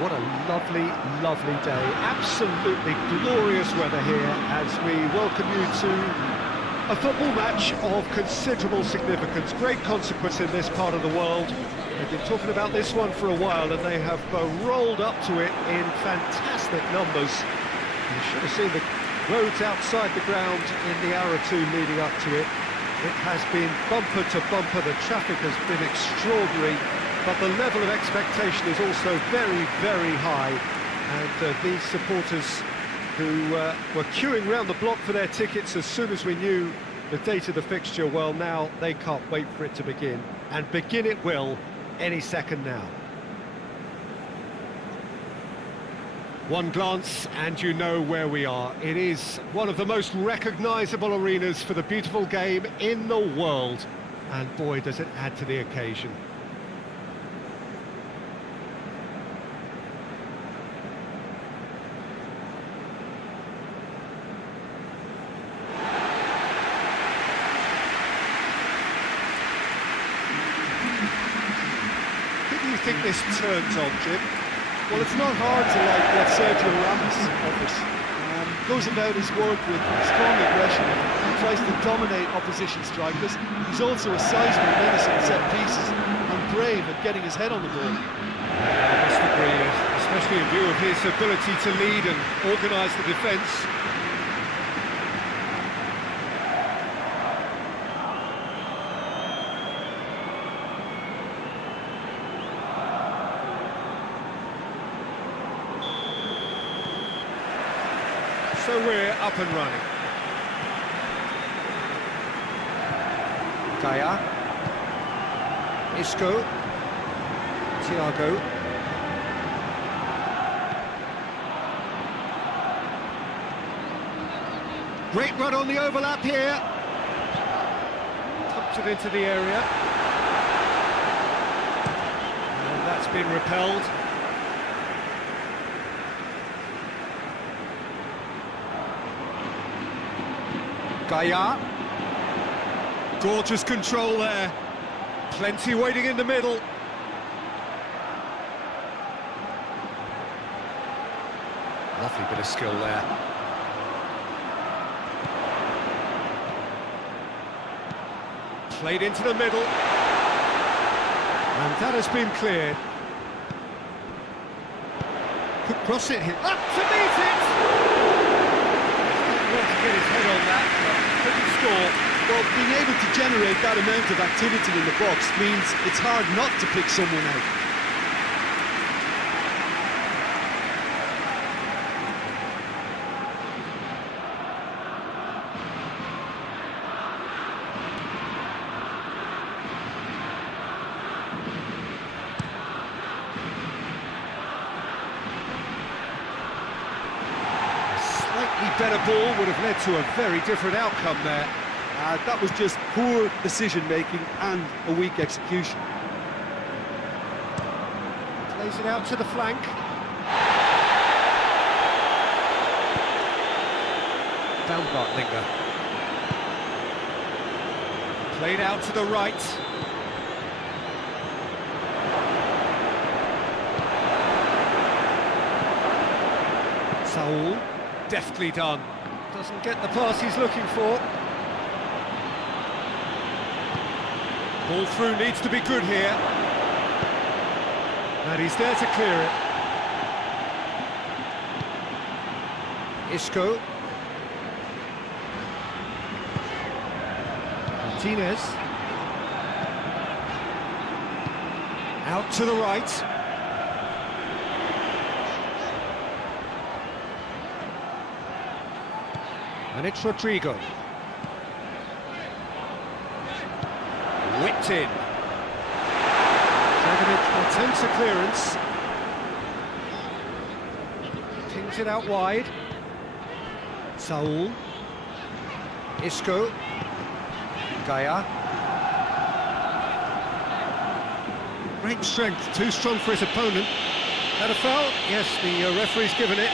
What a lovely, lovely day. Absolutely glorious weather here as we welcome you to a football match of considerable significance, great consequence in this part of the world. They've been talking about this one for a while and they have rolled up to it in fantastic numbers. You should have seen the roads outside the ground in the hour or two leading up to it. It has been bumper to bumper, the traffic has been extraordinary, but the level of expectation is also very, very high. And these supporters who were queuing round the block for their tickets as soon as we knew the date of the fixture, well, now they can't wait for it to begin. And begin it will any second now. One glance and you know where we are. It is one of the most recognisable arenas for the beautiful game in the world. And boy, does it add to the occasion. Who do you think this turns on, Jim? Well, it's not hard to like what Sergio Ramos offers. Goes about his work with strong aggression. He tries to dominate opposition strikers. He's also a seismic menace in set pieces and brave at getting his head on the ball. I must agree, especially in view of his ability to lead and organise the defence. So we're up and running. Gaia. Isco. Thiago. Great run on the overlap here. Tucked it into the area. And that's been repelled. Gaia. Gorgeous control there. Plenty waiting in the middle. Lovely bit of skill there. Played into the middle. And that has been cleared. Could cross it here. Up to meet it! To get his head on that, but couldn't score. Well, being able to generate that amount of activity in the box means it's hard not to pick someone out. Better ball would have led to a very different outcome there. That was just poor decision-making and a weak execution. Plays it out to the flank. Baumgartlinger. Played out to the right. Saul. Deftly done. Doesn't get the pass he's looking for. Ball through needs to be good here. And he's there to clear it. Isco. Martinez. Out to the right. And it's Rodrigo. Whipped in. Dragovic attempts a clearance. Pings it out wide. Saul. Isco. Gaia. Great strength, too strong for his opponent. That a foul? Yes, the referee's given it.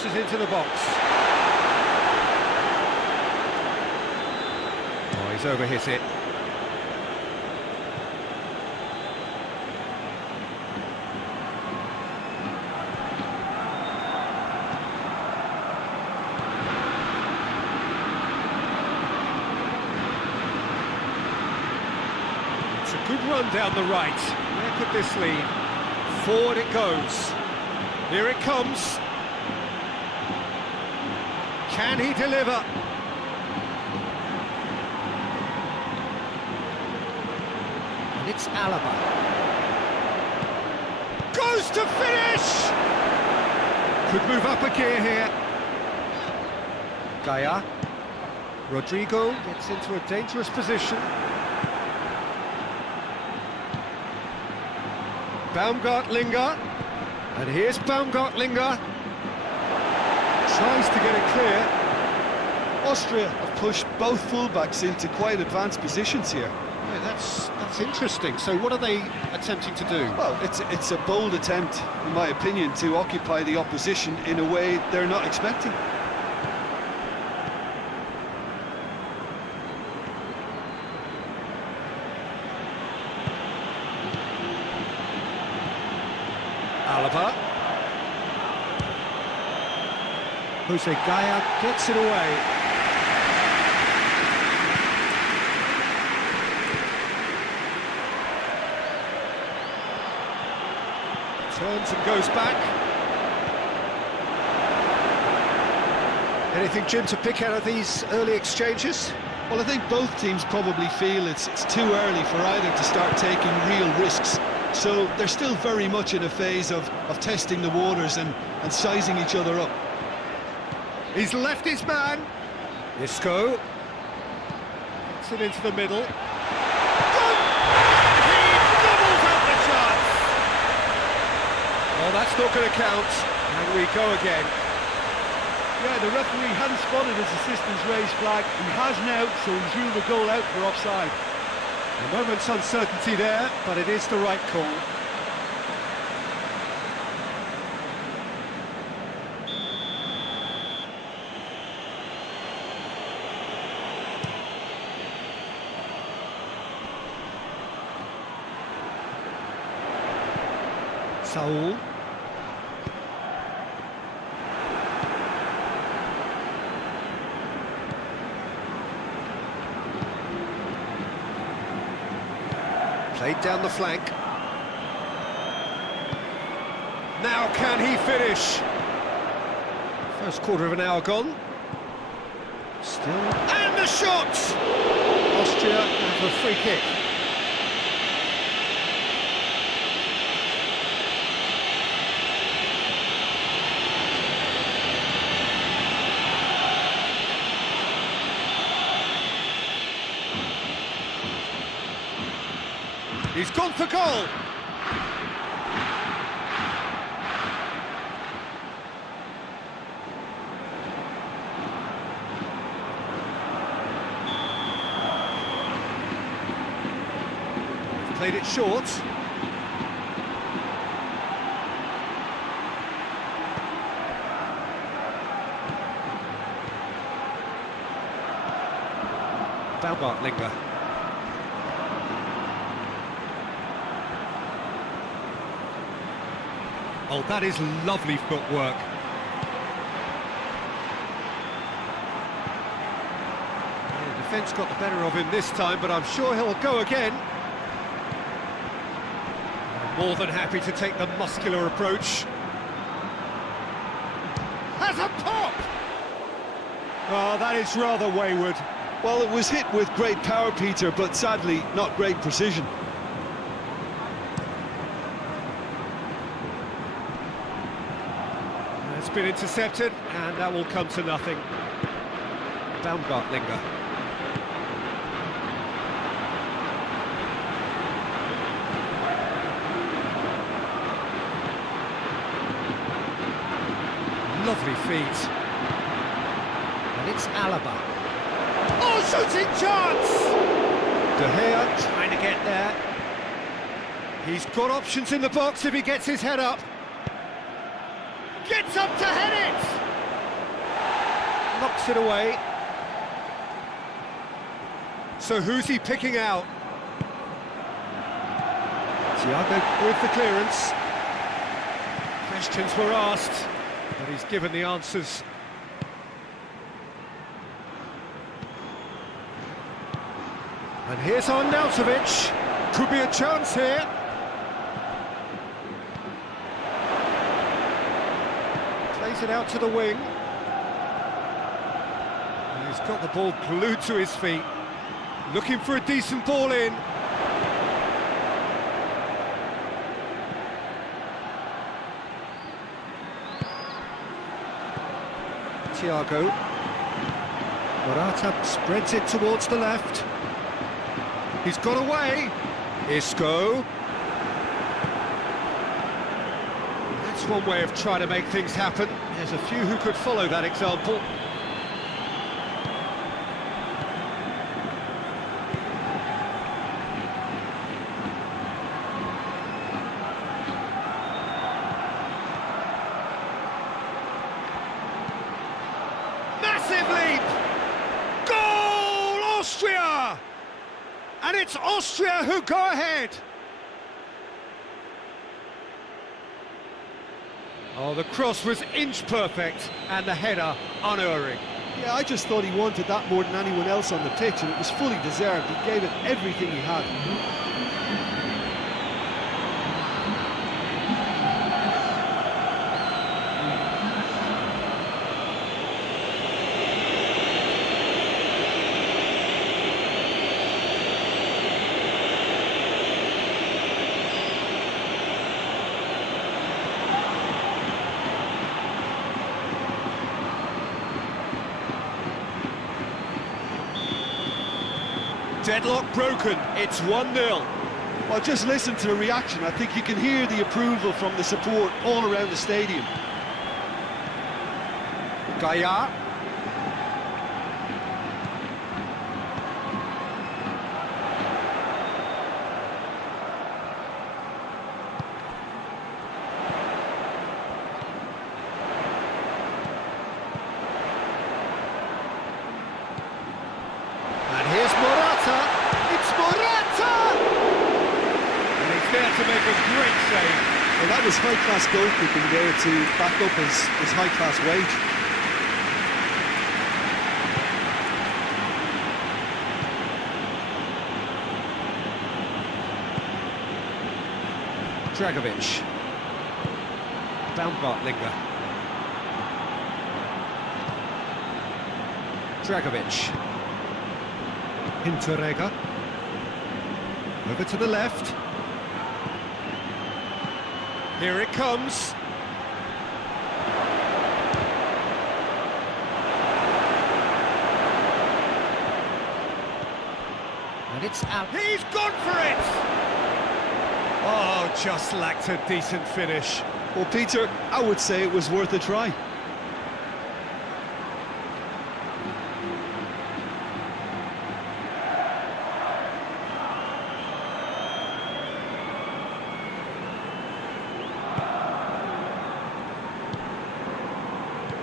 Crosses into the box. Oh, he's overhit it. It's a good run down the right. Where could this lead? Forward it goes. Here it comes. Can he deliver? And it's Alaba. Goes to finish! Could move up a gear here. Gaia. Rodrigo gets into a dangerous position. Baumgartlinger, and here's Baumgartlinger, tries to get it clear. Austria have pushed both fullbacks into quite advanced positions here. Yeah, that's interesting. So what are they attempting to do? Well, it's a bold attempt, in my opinion, to occupy the opposition in a way they're not expecting. Alaba. Jose Gaia gets it away. Turns and goes back. Anything, Jim, to pick out of these early exchanges? Well, I think both teams probably feel it's too early for either to start taking real risks. So they're still very much in a phase of testing the waters and sizing each other up. He's left his man. Isco. Gets it into the middle. Goal! He doubles up the chance! Oh, that's not going to count. And we go again. Yeah, the referee hadn't spotted his assistant's raised flag. He has now, so he's ruled the goal out for offside. A moment's uncertainty there, but it is the right call. Saul. Played down the flank. Now can he finish? First quarter of an hour gone. Still. And the shot! Austria have a free kick. He's gone for goal! Played it short. Baumgartlinger. Oh, that is lovely footwork. The defence got the better of him this time, but I'm sure he'll go again. More than happy to take the muscular approach. Has a pop! Oh, that is rather wayward. Well, it was hit with great power, Peter, but sadly, not great precision. It's been intercepted, and that will come to nothing. Baumgartlinger. Lovely feet. And it's Alaba. Oh, shooting chance! De Gea trying to get there. He's got options in the box if he gets his head up. Gets up to head it! Tucks it away. So who's he picking out? Thiago with the clearance. Questions were asked, but he's given the answers. And here's Arnautovic. Could be a chance here. Plays it out to the wing. And he's got the ball glued to his feet. Looking for a decent ball in. Thiago. Morata spreads it towards the left. He's got away. Isco. That's one way of trying to make things happen. There's a few who could follow that example. Massive leap! Goal, Austria! And it's Austria who go ahead. Oh, the cross was inch perfect and the header unerring. Yeah, I just thought he wanted that more than anyone else on the pitch, and it was fully deserved. He gave it everything he had. Deadlock broken, it's 1-0. Well, just listen to the reaction. I think you can hear the approval from the support all around the stadium. Gaia. To make a great save. Well, that was high-class goalkeeping there to back up his high-class wage. Dragovic. Baumgartlinger. Dragovic. Hinteregger. Over to the left. Here it comes. And it's out. He's gone for it! Oh, just lacked a decent finish. Well, Peter, I would say it was worth a try.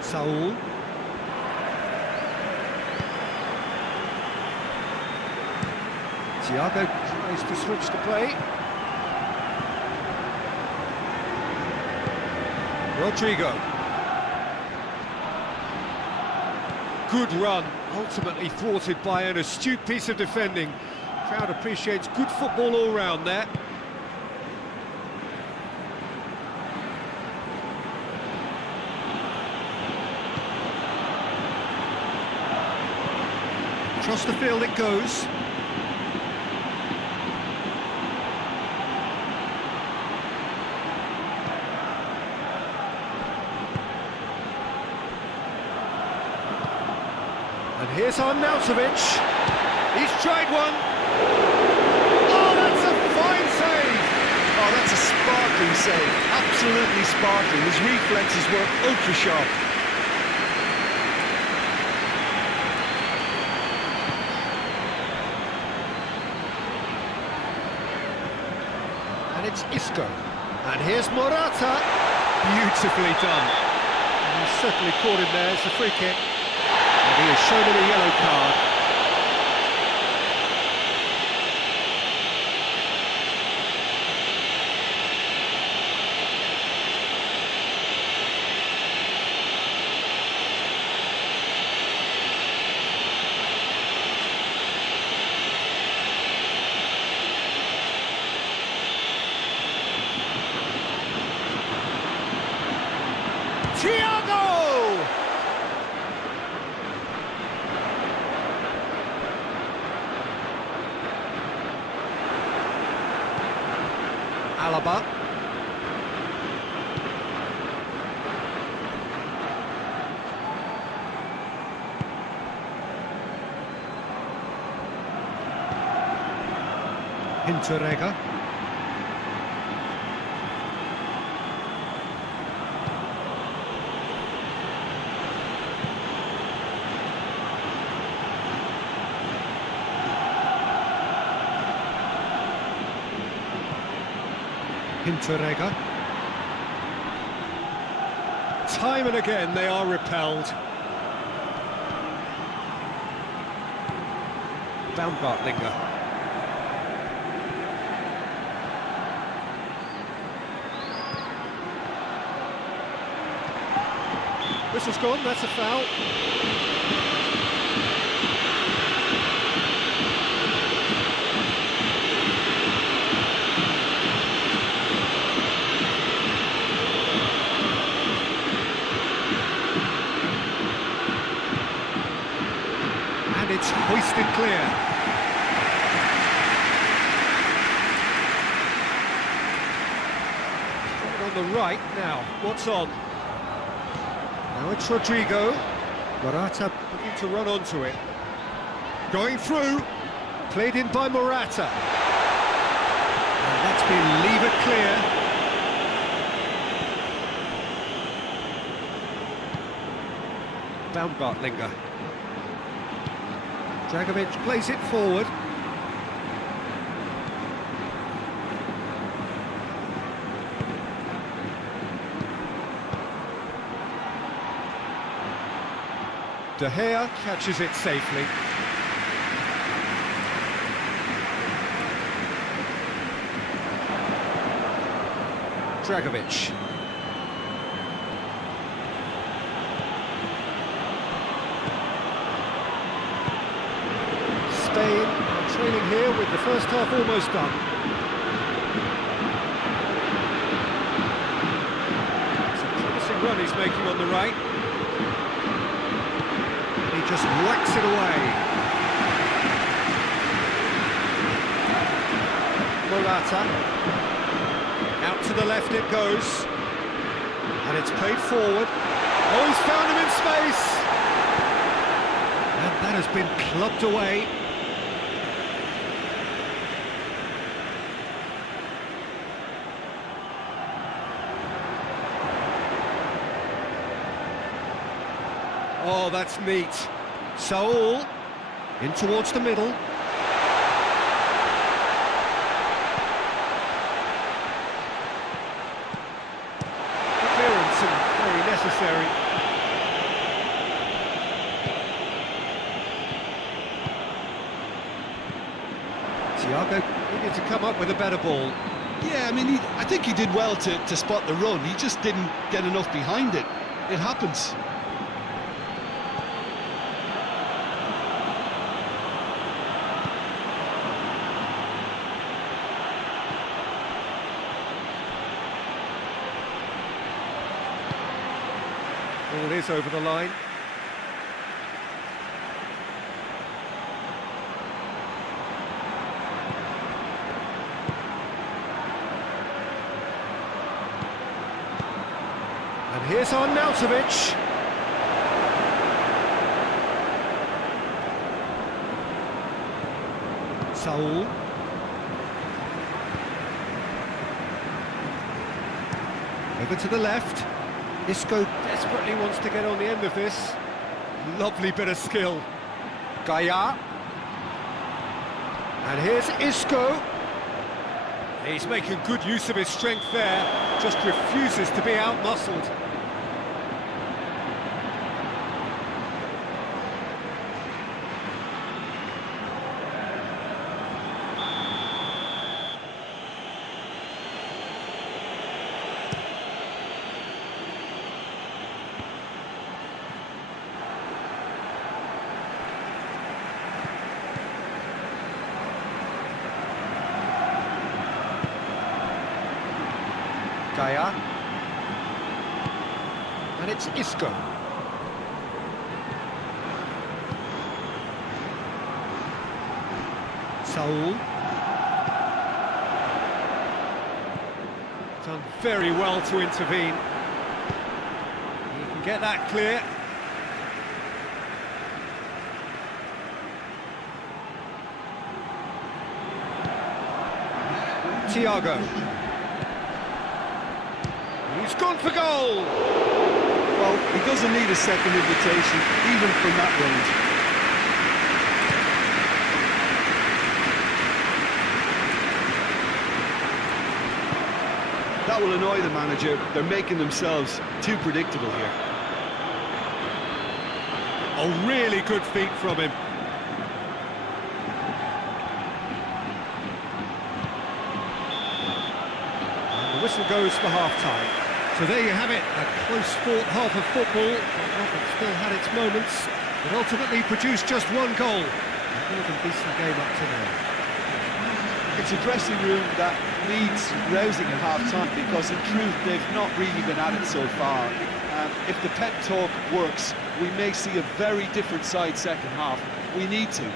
Saul. Thiago tries to switch the play. Rodrigo. Good run, ultimately thwarted by an astute piece of defending. Crowd appreciates good football all round there. Across the field it goes. And here's Arnautovic. He's tried one. Oh, that's a fine save. Oh, that's a sparkling save. Absolutely sparkling. His reflexes were ultra sharp. And it's Isco. And here's Morata. Beautifully done. And he's certainly caught him there. It's a free kick. And he has shown him a yellow card. Thiago! Alaba. Hinteregger. Hinteregger. Time and again they are repelled. Baumgartlinger. Whistle's gone, that's a foul. And it's hoisted clear. On the right now, what's on? Now it's Rodrigo. Morata looking to run onto it. Going through. Played in by Morata. And that's been levered clear. Baumgartlinger. Dragovic plays it forward. De Gea catches it safely. Dragovic. Spain trailing here with the first half almost done. It's a promising run he's making on the right. He just whacks it away. Morata. Out to the left it goes. And it's played forward. Oh, he's found him in space! And that has been clubbed away. Oh, that's neat. Saul in towards the middle. Clearance and very necessary. Thiago needed to come up with a better ball. Yeah, I mean, I think he did well to spot the run. He just didn't get enough behind it. It happens. Ball is over the line. And here's Arnautovic. Saul. Over to the left. Isco desperately wants to get on the end of this. Lovely bit of skill. Gaia. And here's Isco. He's making good use of his strength there. Just refuses to be out-muscled. Gaia. And it's Isco. Saul. Done very well to intervene. He can get that clear. Thiago. He's gone for goal! Well, he doesn't need a second invitation, even from that range. That will annoy the manager. They're making themselves too predictable here. Oh, really good feet from him. And the whistle goes for half-time. So there you have it, a close-fought half of football. It still had its moments, but ultimately produced just one goal. A more than decent game up to now. It's a dressing room that needs rousing at half-time because, in truth, they've not really been at it so far. If the pep talk works, we may see a very different side second half. We need to.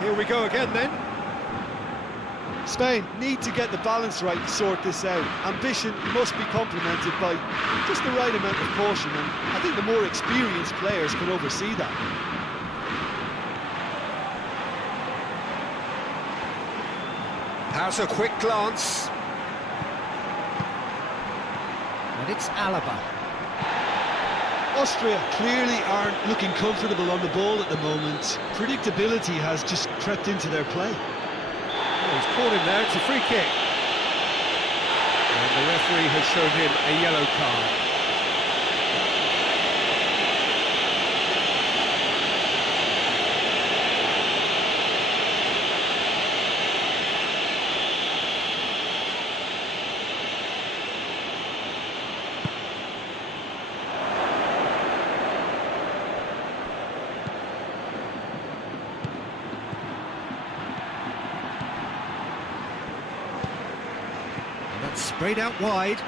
Here we go again then. Spain need to get the balance right to sort this out. Ambition must be complemented by just the right amount of caution, and I think the more experienced players can oversee that. Has a quick glance. And it's Alaba. Austria clearly aren't looking comfortable on the ball at the moment. Predictability has just crept into their play. Oh, he's caught him there, it's a free kick. And the referee has shown him a yellow card. Sprayed out wide. The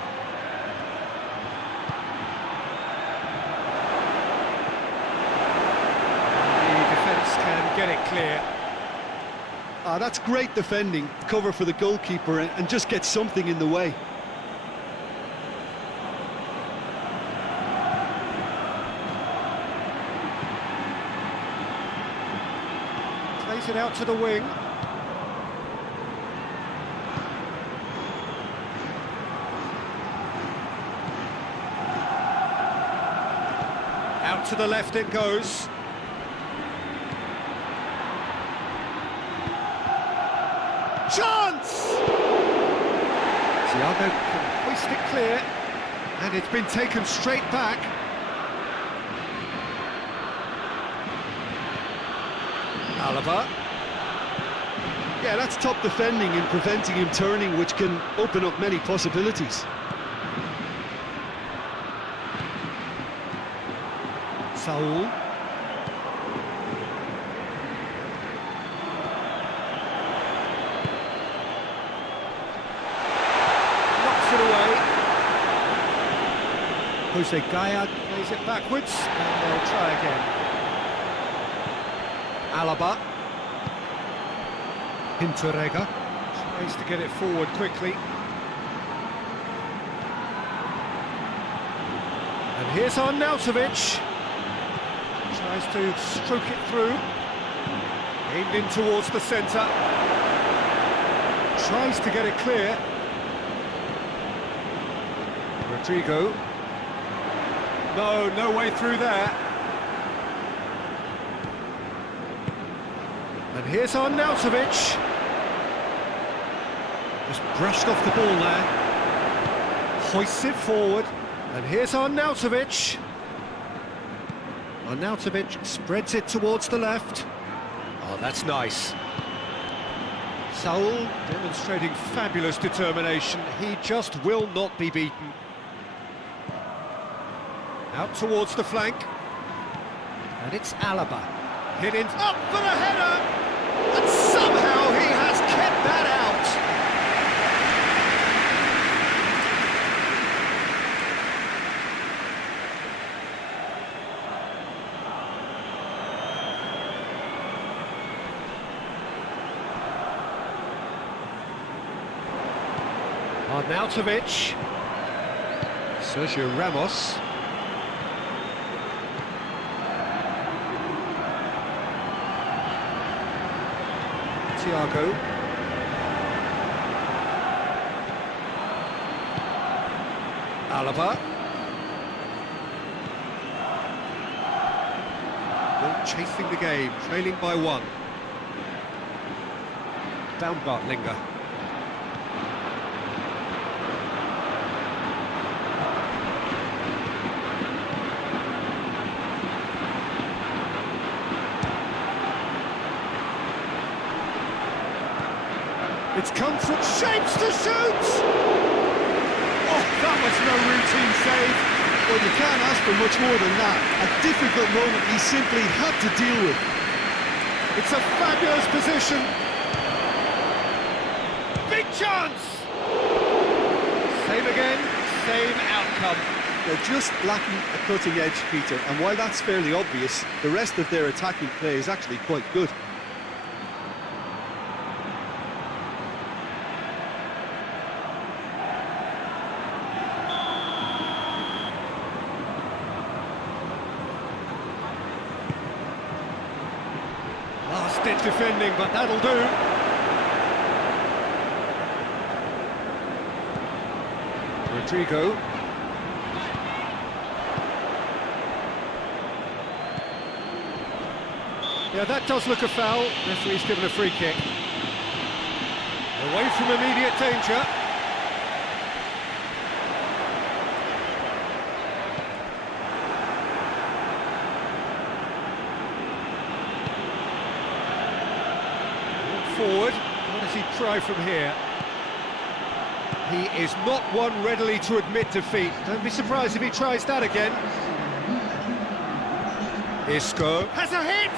defence can get it clear. That's great defending, cover for the goalkeeper and just get something in the way. Plays it out to the wing. Out to the left it goes. Chance! Thiago can hoist it clear, and it's been taken straight back. Alaba. Yeah, that's top defending and preventing him turning, which can open up many possibilities. Saul. Knocks it away. Jose Gaia plays it backwards, and they'll try again. Alaba. Hinterega tries to get it forward quickly. And here's Arnautovic. Tries to stroke it through. Aimed in towards the centre. Tries to get it clear. Rodrigo. No way through there. And here's Arnautovic. Just brushed off the ball there. Hoists it forward. And here's Arnautovic. Arnautovic spreads it towards the left. Oh, that's nice. Saul demonstrating fabulous determination. He just will not be beaten. Out towards the flank. And it's Alaba. Hit in, up for the header! And somehow he has kept that out! Arnautovic. Sergio Ramos. Thiago. Alaba. Still chasing the game, trailing by one. Baumgartlinger. It's come from shapes to shoot! Oh, that was no routine save. Well, you can't ask for much more than that. A difficult moment he simply had to deal with. It's a fabulous position. Big chance! Same again, same outcome. They're just lacking a cutting edge, Peter, and while that's fairly obvious, the rest of their attacking play is actually quite good. Last-ditch defending, but that'll do. Rodrigo. Yeah, that does look a foul. Referee's given a free kick. Away from immediate danger. Forward. What does he try from here? He is not one readily to admit defeat. Don't be surprised if he tries that again. Isco has a hit!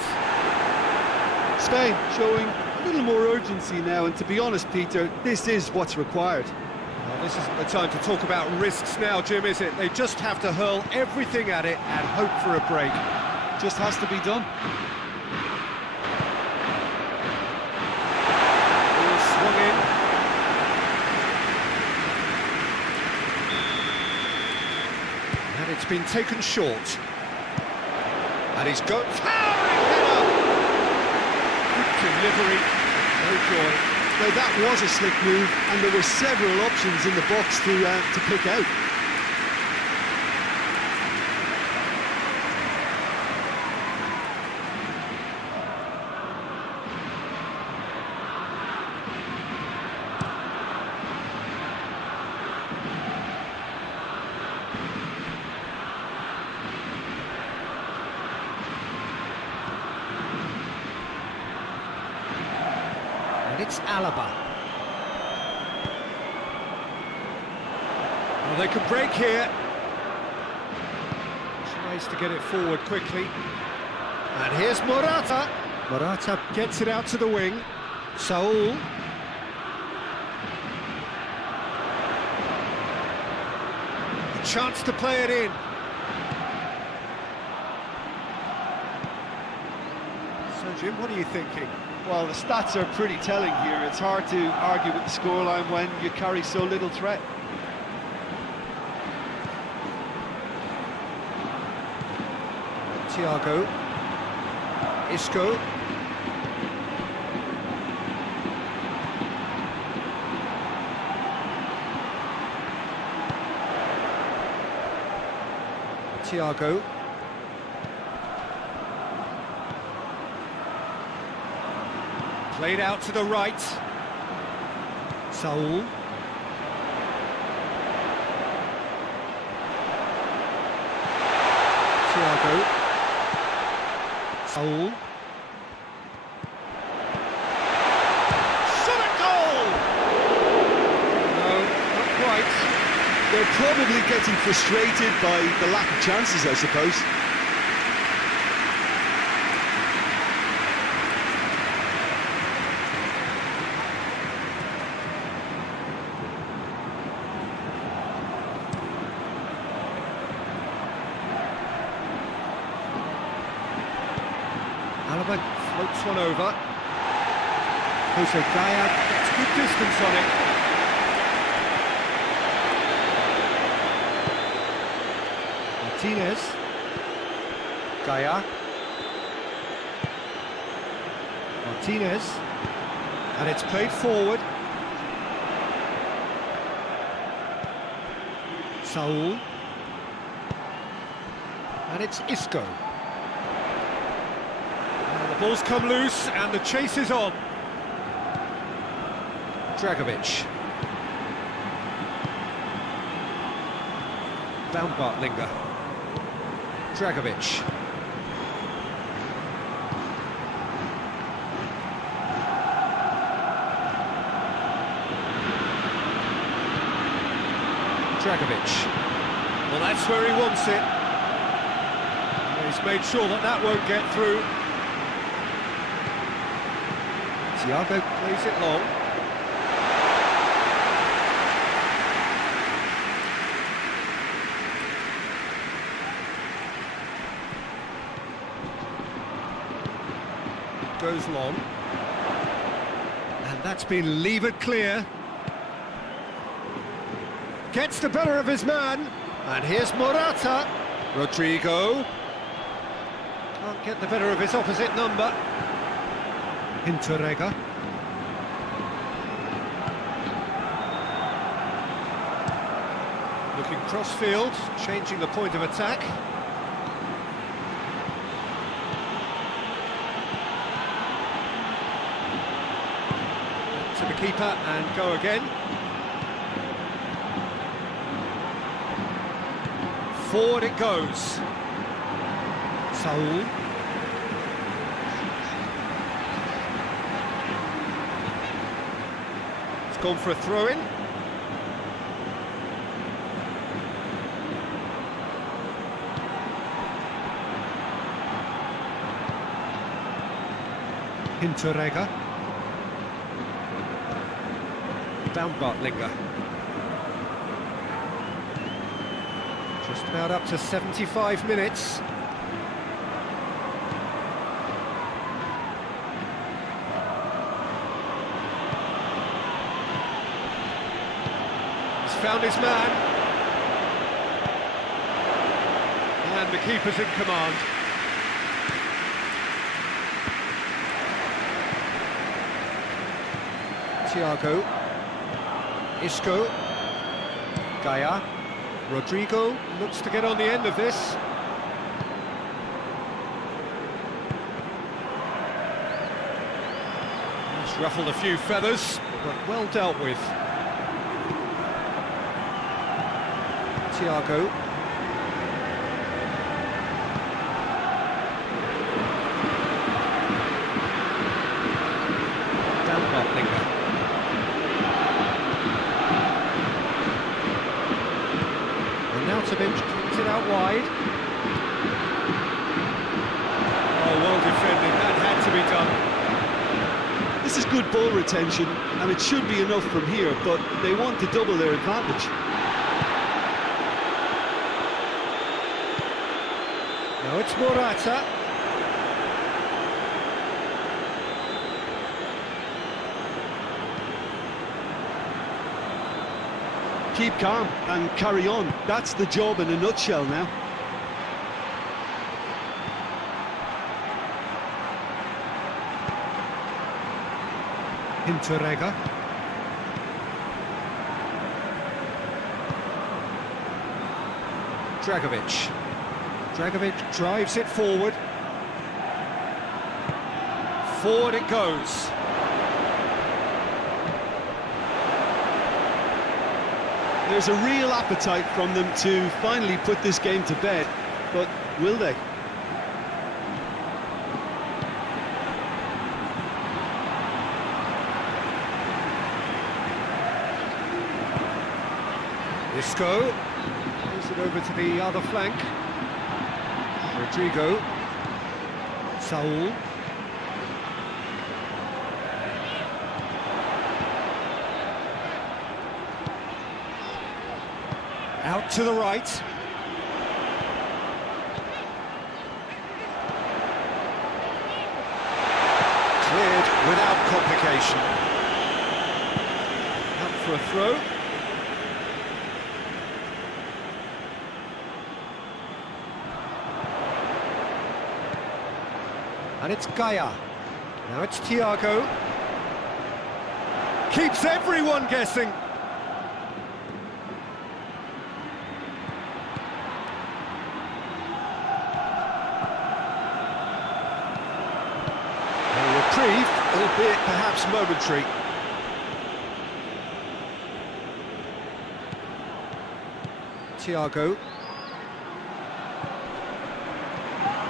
Spain showing a little more urgency now, and to be honest, Peter, this is what's required. Well, this isn't the time to talk about risks now, Jim, is it? They just have to hurl everything at it and hope for a break. Just has to be done. Ball swung in. And it's been taken short. And he's got towering header! Good delivery, no joy. Now that was a slick move, and there were several options in the box to pick out. It's Alaba. Well, they could break here. Tries to get it forward quickly. And here's Morata. Morata gets it out to the wing. Saul. A chance to play it in. So, Jim, what are you thinking? Well, the stats are pretty telling here. It's hard to argue with the scoreline when you carry so little threat. Thiago. Isco. Thiago. Played out to the right. Saul. Thiago. Saul. Shot at goal! No, not quite. They're probably getting frustrated by the lack of chances, I suppose. Alaba floats one over. Jose Gaya gets good distance on it. Martinez. Gaya. Martinez. And it's played forward. Saul. And it's Isco. Ball's come loose and the chase is on. Dragovic. Baumgartlinger. Dragovic. Dragovic. Well, that's where he wants it. He's made sure that that won't get through. Thiago plays it long. Goes long. And that's been levered clear. Gets the better of his man. And here's Morata. Rodrigo. Can't get the better of his opposite number. Interrega. Looking cross-field, changing the point of attack. To the keeper and go again. Forward it goes. Saul. Gone for a throw-in. Interrega. Baumgartlinger. Just about up to 75 minutes. Found his man, and the keeper's in command. Thiago, Isco, Gaya, Rodrigo looks to get on the end of this. Just ruffled a few feathers, but well dealt with. Thiago. Baumgartlinger. Arnautovic kicks it out wide. Oh, well defended, that had to be done. This is good ball retention, and it should be enough from here, but they want to double their advantage. Now it's Morata. Keep calm and carry on. That's the job in a nutshell now. Interrega. Dragovic. Dragovic drives it forward. Forward it goes. There's a real appetite from them to finally put this game to bed, but will they? Isco moves it over to the other flank. Rodrigo. Saul. Out to the right. Cleared without complication. Out for a throw. And it's Gaia. Now it's Thiago. Keeps everyone guessing. A reprieve, albeit perhaps momentary. Thiago.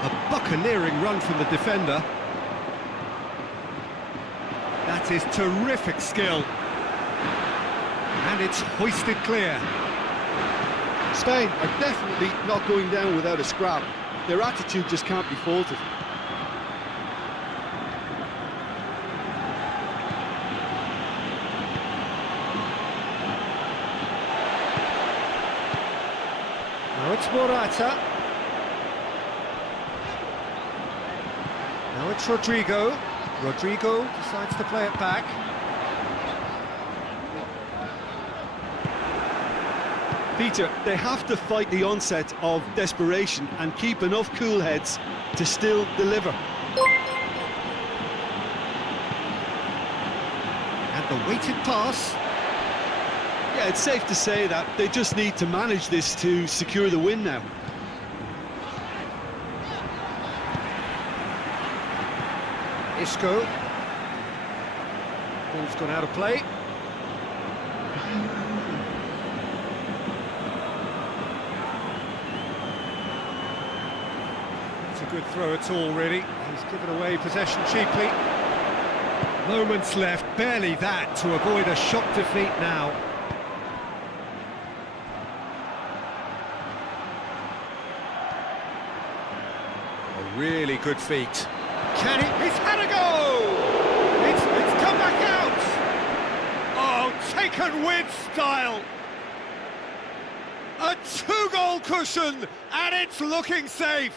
A buccaneering run from the defender. That is terrific skill. And it's hoisted clear. Spain are definitely not going down without a scrap. Their attitude just can't be faulted. Now it's Morata. Now it's Rodrigo. Rodrigo decides to play it back. Peter, they have to fight the onset of desperation and keep enough cool heads to still deliver. And the weighted pass. Yeah, it's safe to say that they just need to manage this to secure the win now. Isco. Ball's gone out of play. It's a good throw at all, really. He's given away possession cheaply. Moments left, barely that, to avoid a shock defeat now. A really good feat. Can he? He's had a go! It's come back out! Oh, taken with style! A two-goal cushion, and it's looking safe!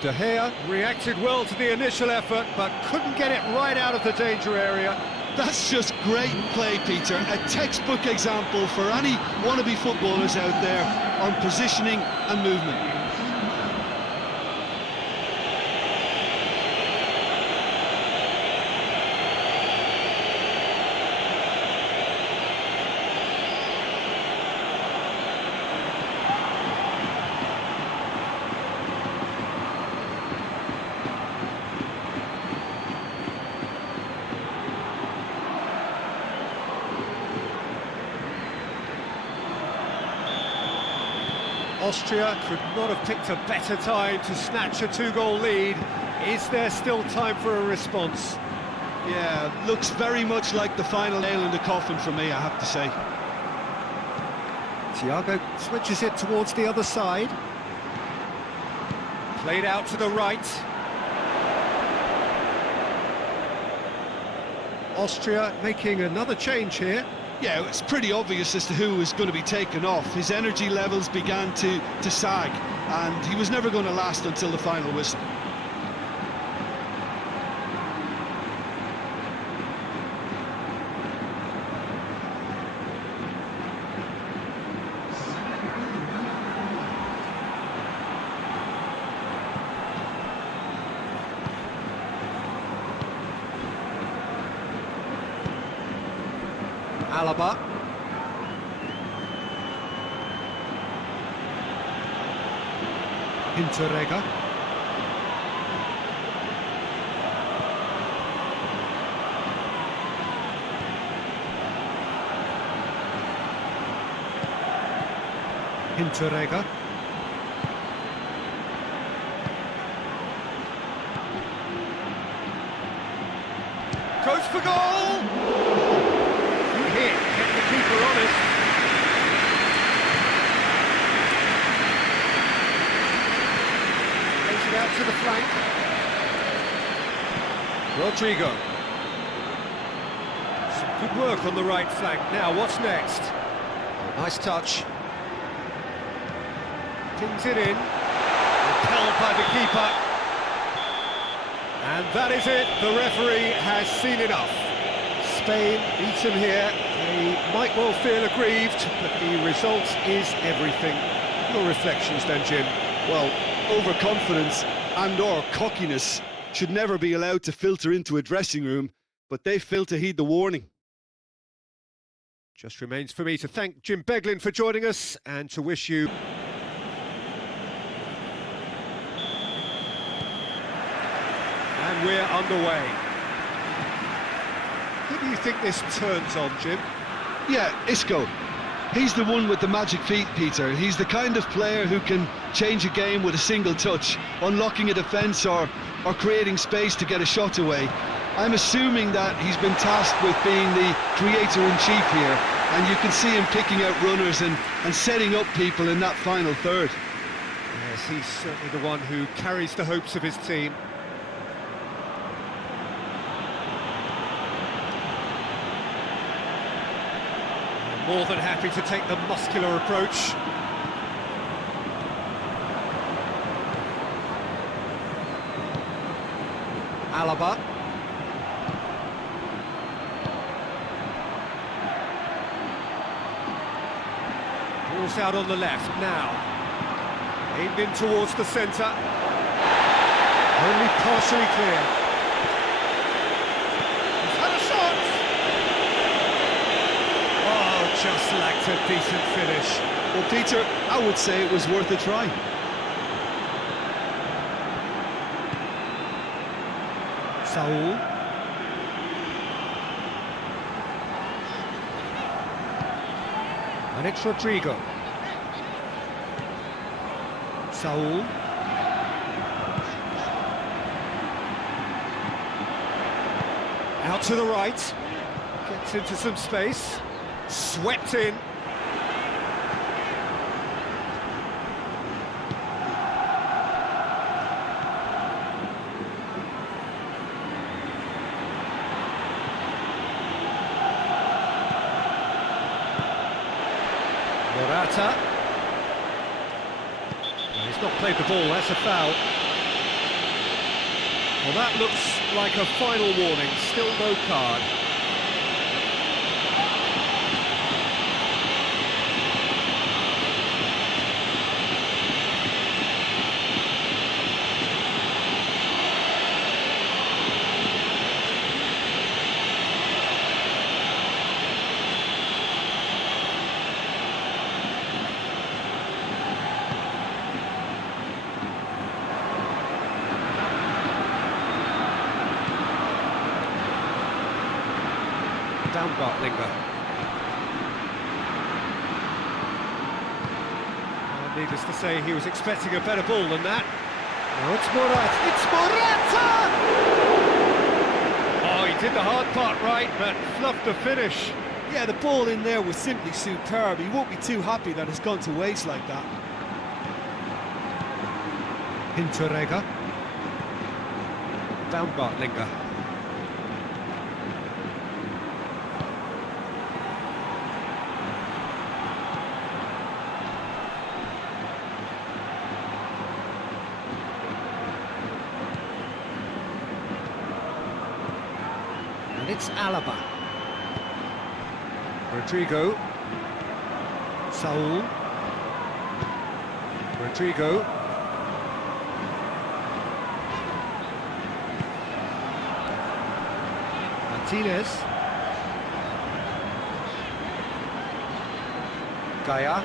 De Gea reacted well to the initial effort, but couldn't get it right out of the danger area. That's just great play, Peter. A textbook example for any wannabe footballers out there on positioning and movement. Austria could not have picked a better time to snatch a two-goal lead. Is there still time for a response? Yeah, looks very much like the final nail in the coffin for me, I have to say. Thiago switches it towards the other side. Played out to the right. Austria making another change here. Yeah, it's pretty obvious as to who was going to be taken off. His energy levels began to sag, and he was never going to last until the final whistle. Alaba. Interrega. Hinteregger. Goes for goal! Good hit, kept the keeper honest. Plays it out to the flank. Rodrigo. Some good work on the right flank. Now, what's next? Oh, nice touch. Pings it in. Repelled by the keeper. And that is it. The referee has seen enough. Spain beaten here. They might well feel aggrieved, but the result is everything. Your reflections then, Jim? Well, overconfidence and/or cockiness should never be allowed to filter into a dressing room, but they failed to heed the warning. Just remains for me to thank Jim Beglin for joining us and to wish you... And we're underway. Who do you think this turns on, Jim? Yeah, Isco. He's the one with the magic feet, Peter. He's the kind of player who can change a game with a single touch, unlocking a defence or creating space to get a shot away. I'm assuming that he's been tasked with being the creator-in-chief here, and you can see him picking out runners and setting up people in that final third. Yes, he's certainly the one who carries the hopes of his team. More than happy to take the muscular approach. Alaba. Ball's out on the left now. Aimed in towards the centre. Only partially clear. He's had a shot! Oh, just lacked a decent finish. Well, Peter, I would say it was worth a try. Saul. And it's Rodrigo. Saul. Out to the right. Gets into some space. Swept in. Morata. He's not played the ball, that's a foul. Well, that looks like a final warning, still no card. Linger. Well, needless to say, he was expecting a better ball than that. Now it's Morata! It's Morata! Oh, he did the hard part right, but fluffed the finish. Yeah, the ball in there was simply superb. He won't be too happy that it's gone to waste like that. Hinteregger. Linger. And it's Alaba. Rodrigo. Saul. Rodrigo. Martinez. Gaia.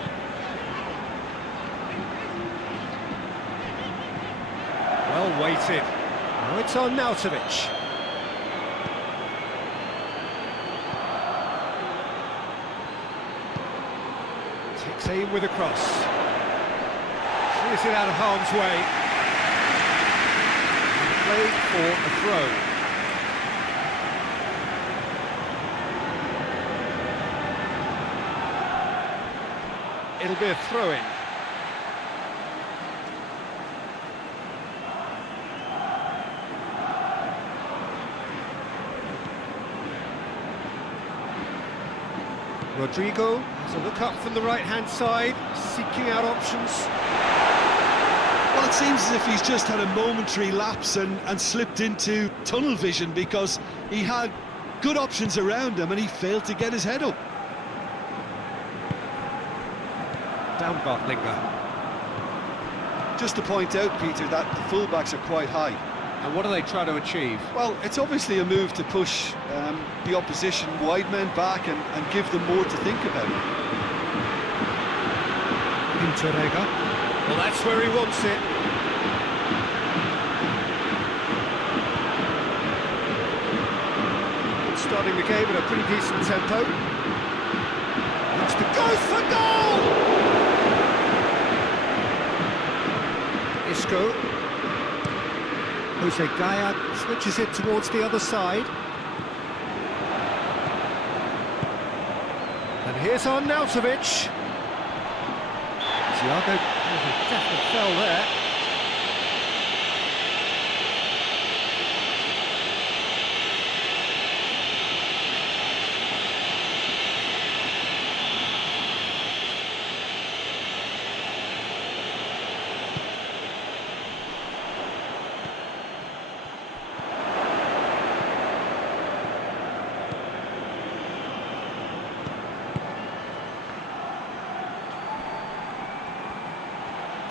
Well weighted. Now it's on Nautovic. Takes Same with a cross. Clears it out of harm's way. Played for a throw. It'll be a throw-in. Rodrigo has a look up from the right-hand side, seeking out options. Well, it seems as if he's just had a momentary lapse and slipped into tunnel vision, because he had good options around him and he failed to get his head up. Down Bartlinger. Just to point out, Peter, that the fullbacks are quite high. And what do they try to achieve? Well, it's obviously a move to push the opposition wide men back and give them more to think about. Interrega. Well, that's where he wants it. Starting the game at a pretty decent tempo. Looks to go for goal! Isco. Jose Gaya switches it towards the other side. And here's Arnautovic. Thiago, there's a definite fell there.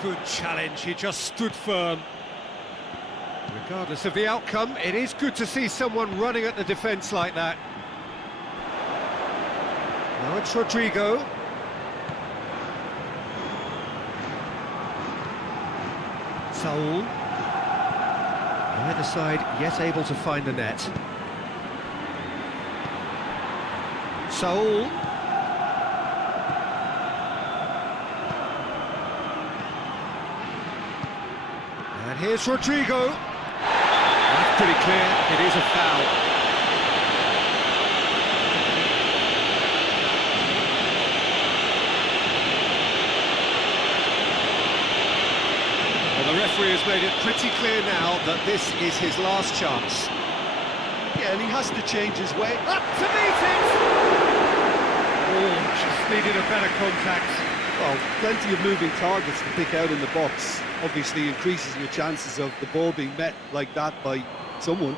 Good challenge, he just stood firm. Regardless of the outcome, it is good to see someone running at the defence like that. Now it's Rodrigo. Saul. Neither side yet able to find the net. Saul. And here's Rodrigo. That's pretty clear, it is a foul. Well, the referee has made it pretty clear now that this is his last chance. Yeah, and he has to change his way. Up to meet it! Oh, just needed a better contact. Well, plenty of moving targets to pick out in the box. Obviously increases your chances of the ball being met like that by someone.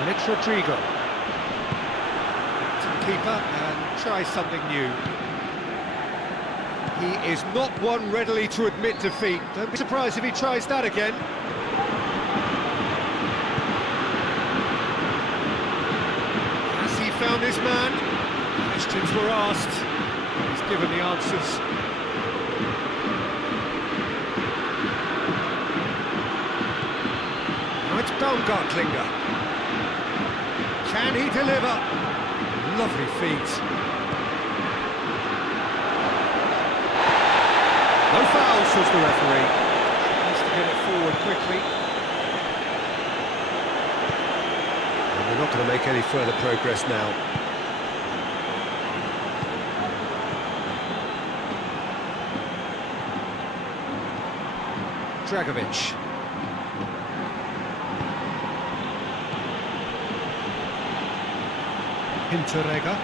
And it's Rodrigo. To the keeper and try something new. He is not one readily to admit defeat. Don't be surprised if he tries that again. Has he found his man? Questions were asked. He's given the answers. Now it's Baumgartlinger. Can he deliver? Lovely feet. No foul, says the referee. Needs to get it forward quickly. And they're not going to make any further progress now. Dragovic. Interrega.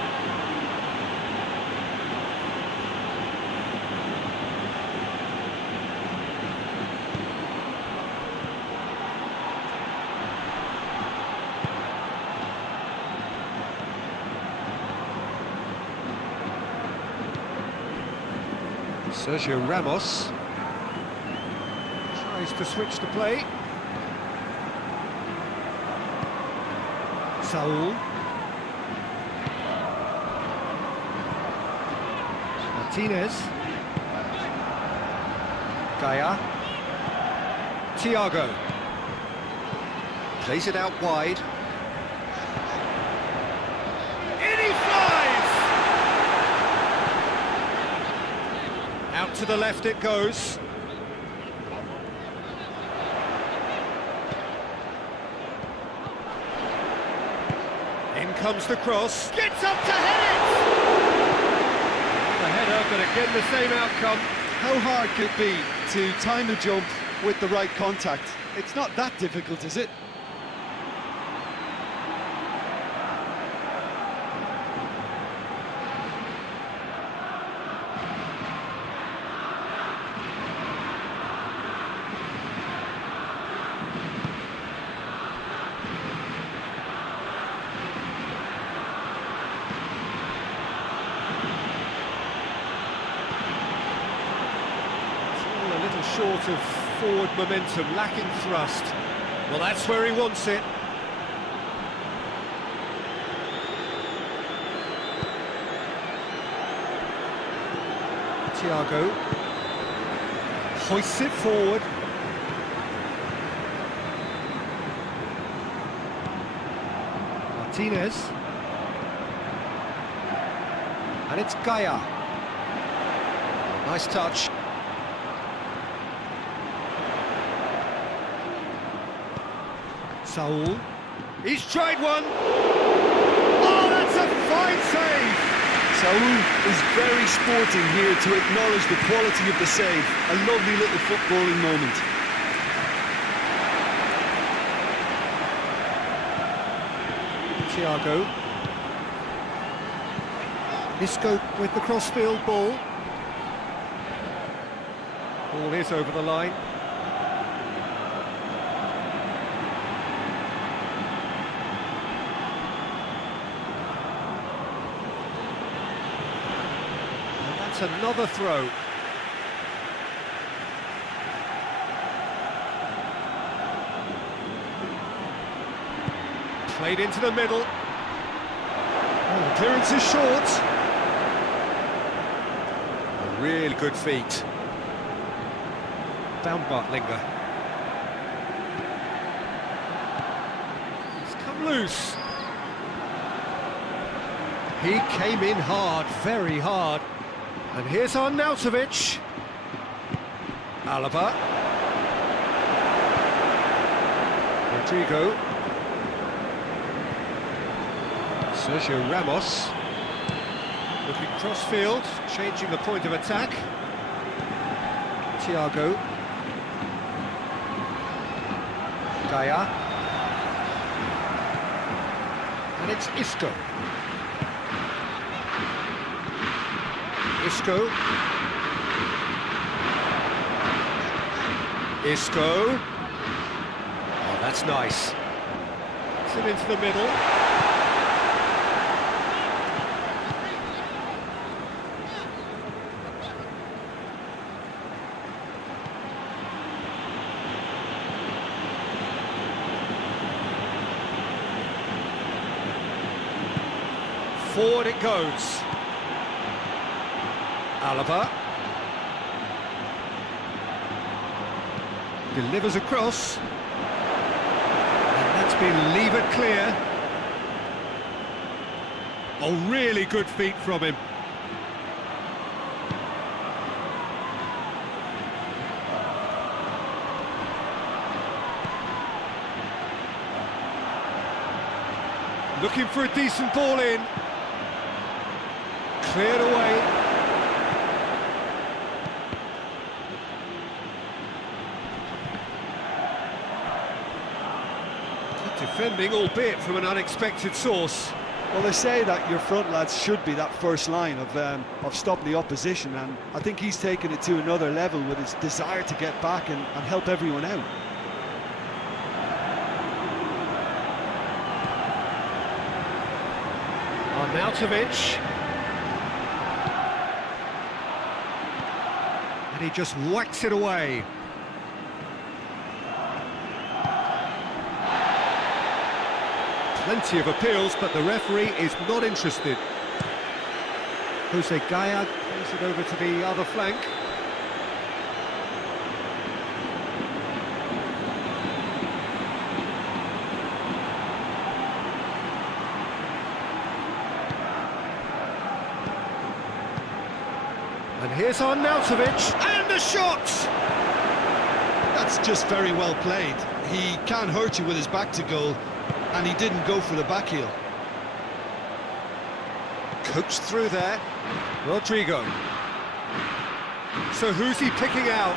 Sergio Ramos tries to switch the play. Saul. Martinez. Gaia. Thiago. Plays it out wide. In he flies! Out to the left it goes. In comes the cross. Gets up to head it! The header, but again the same outcome. How hard could it be to time a jump with the right contact? It's not that difficult, is it? Short of forward momentum, lacking thrust. Well, that's where he wants it. Thiago hoists it forward. Martinez. And it's Gaia. Nice touch. Saul. He's tried one. Oh, that's a fine save. Saul is very sporting here to acknowledge the quality of the save. A lovely little footballing moment. Thiago. Isco with the crossfield ball. Ball is over the line. Another throw. Played into the middle. Oh, clearance is short. A really good feet. Baumgartlinger. He's come loose. He came in hard, very hard. And here's Arnautovic. Alaba. Rodrigo. Sergio Ramos. Looking cross-field, changing the point of attack. Thiago. Gaia. And it's Isco. Isco. Oh, that's nice. It's it into the middle. Forward it goes. Alaba delivers across, and that's been levered clear. Oh, really good feet from him. Looking for a decent ball in. Cleared away. Defending, albeit from an unexpected source. Well, they say that your front lads should be that first line of stopping the opposition, and I think he's taken it to another level with his desire to get back and help everyone out. Arnautovic. And he just whacks it away. Plenty of appeals, but the referee is not interested. Jose Gaya plays it over to the other flank. And here's Arnautovic, and the shot! That's just very well played. He can hurt you with his back to goal, and he didn't go for the back heel. Coached through there. Rodrigo. So who's he picking out?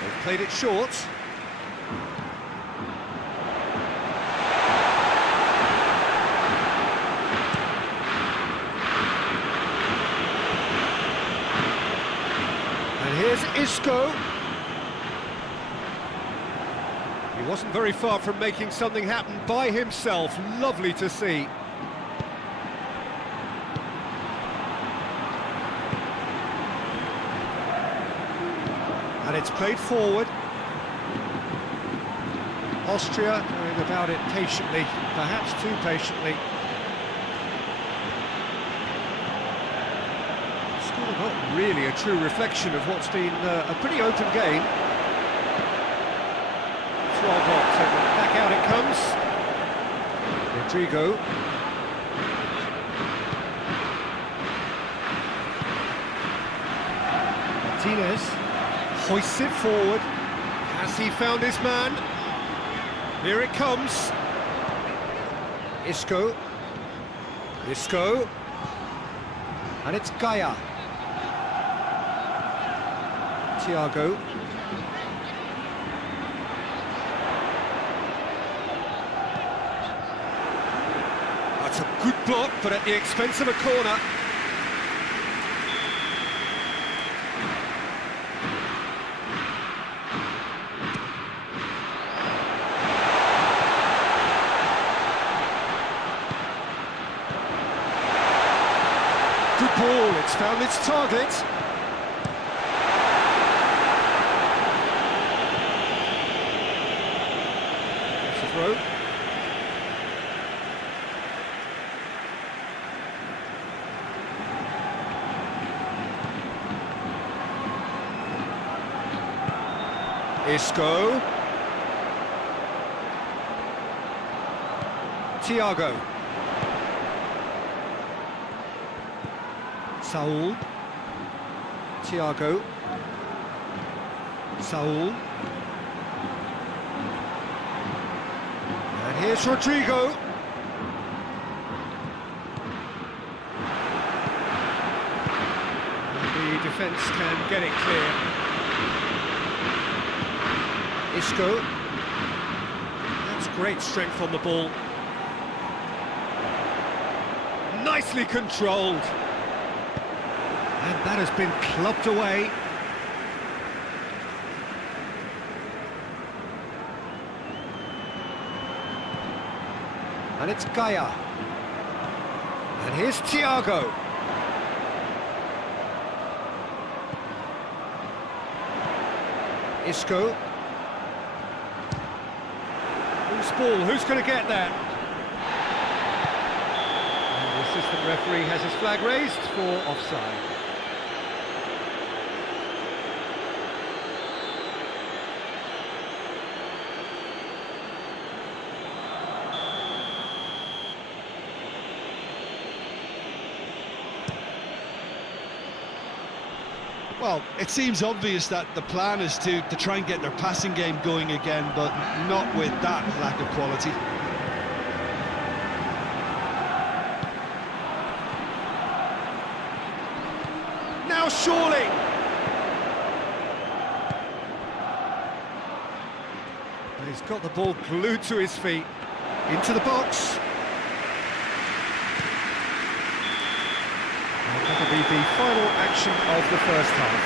They've played it short. And here's Isco. He wasn't very far from making something happen by himself. Lovely to see. And it's played forward. Austria going about it patiently, perhaps too patiently. Still not really a true reflection of what's been a pretty open game. Back out it comes. Rodrigo. Martinez hoists it forward. Has he found his man? Here it comes. Isco. Isco. And it's Gaya. Thiago. That's a good block, but at the expense of a corner. Good ball, it's found its target. That's a throw. Isco. Thiago. Saul. Thiago. Saul. And here's Rodrigo. And the defence can get it clear. Isco. That's great strength on the ball. Nicely controlled. And that has been clubbed away. And it's Gaya. And here's Thiago. Isco. Who's ball? Who's going to get that? And the assistant referee has his flag raised for offside. Well, it seems obvious that the plan is to try and get their passing game going again, but not with that lack of quality. Now surely! He's got the ball glued to his feet. Into the box. That'll be the final action of the first half.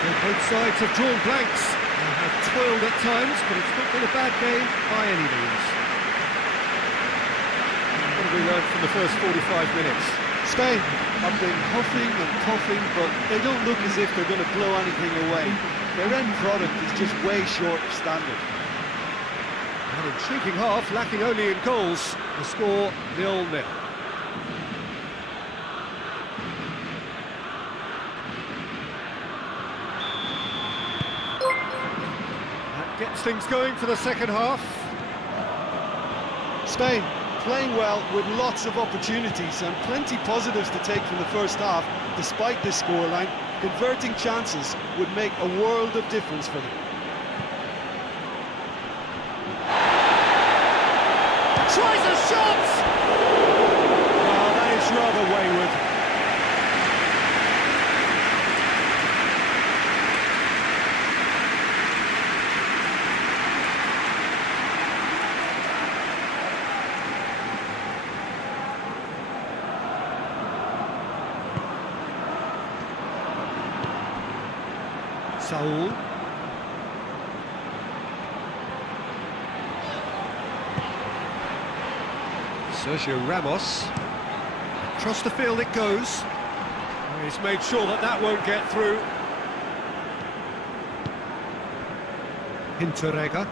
And both sides have drawn blanks and have toiled at times, but it's not been a bad game by any means. What have we learned from the first 45 minutes? Spain have been huffing and puffing, but they don't look as if they're going to blow anything away. Their end product is just way short of standard. An intriguing half, lacking only in goals. The score 0-0. That gets things going for the second half. Spain playing well with lots of opportunities and plenty positives to take from the first half. Despite this scoreline, converting chances would make a world of difference for them. Tries a shot! Oh, that is rather wayward. Saul. Sergio Ramos. Across the field it goes. He's made sure that that won't get through. Hinteregger.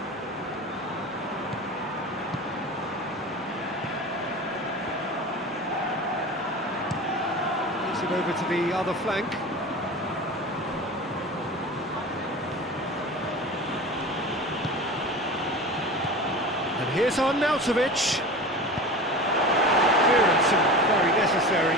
Gets it over to the other flank. And here's Arnautovic. Clearance and very necessary.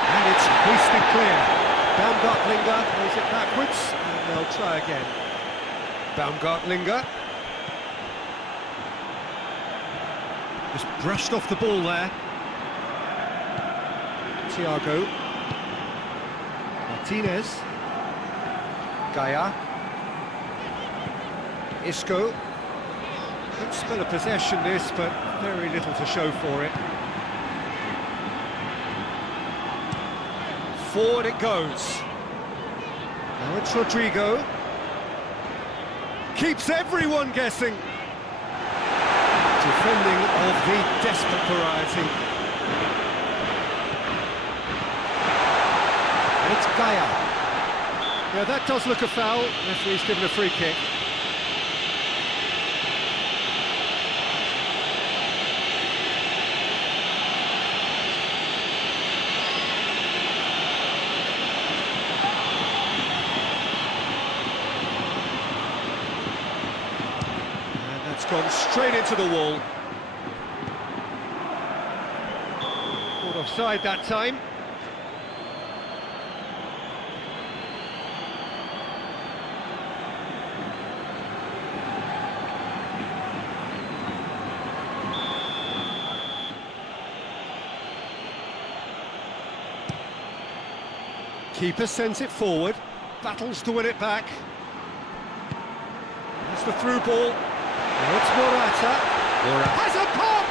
And it's hoisted clear. Baumgartlinger plays it backwards, and they'll try again. Baumgartlinger. Just brushed off the ball there. Thiago. Martinez. Gaia. Isco. Good spell of possession this, but very little to show for it. Forward it goes. Now it's Rodrigo. Keeps everyone guessing. Defending of the desperate variety. And it's Gaia. Yeah, that does look a foul. Referee's given a free kick. And that's gone straight into the wall. Caught offside that time. Keeper sends it forward, battles to win it back. That's the through ball. Now it's Morata. Has a pop!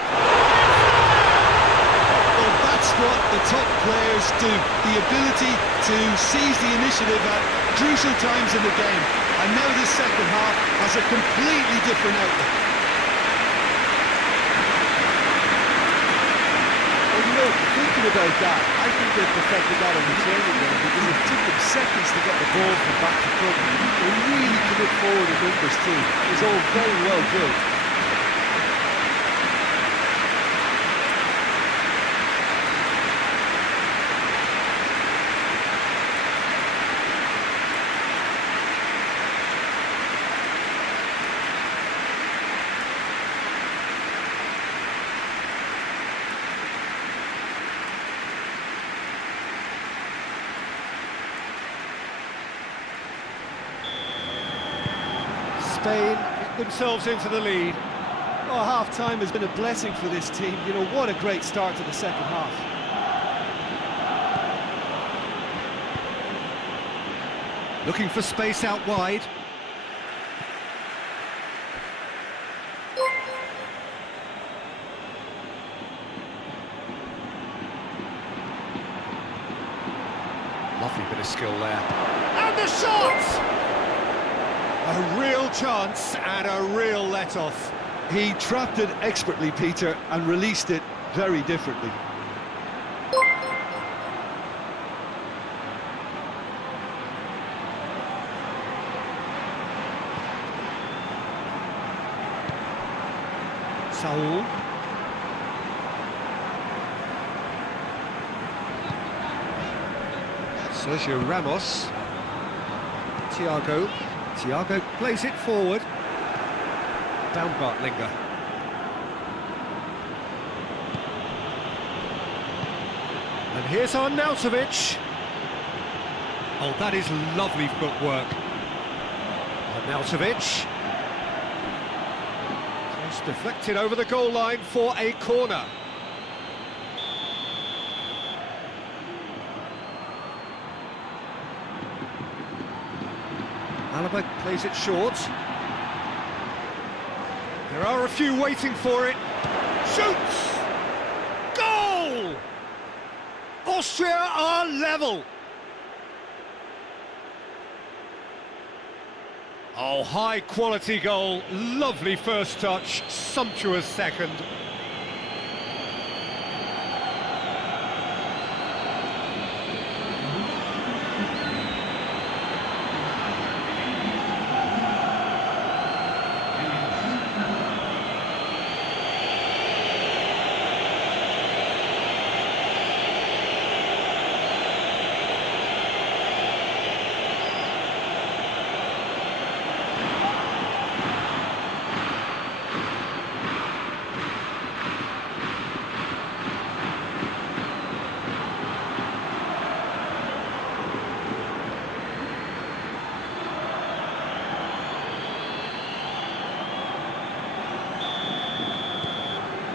Well, that's what the top players do. The ability to seize the initiative at crucial times in the game. And now this second half has a completely different outlook. Look, thinking about that, I think they've perfected that on the training ground because it took them seconds to get the ball from back to front. They really commit forward in numbers too. It was all very well built. Spain get themselves into the lead. Oh, half-time has been a blessing for this team. You know, what a great start to the second half. Looking for space out wide. Lovely bit of skill there. And the shot! A real chance and a real let-off. He trapped it expertly, Peter, and released it very differently. Saul. Sergio Ramos. Thiago plays it forward. Down Bartlinger. And here's Arnautovic. Oh, that is lovely footwork. Arnautovic. Just deflected over the goal line for a corner. Alaba plays it short. There are a few waiting for it. Shoots! Goal! Austria are level. Oh, high quality goal, lovely first touch, sumptuous second.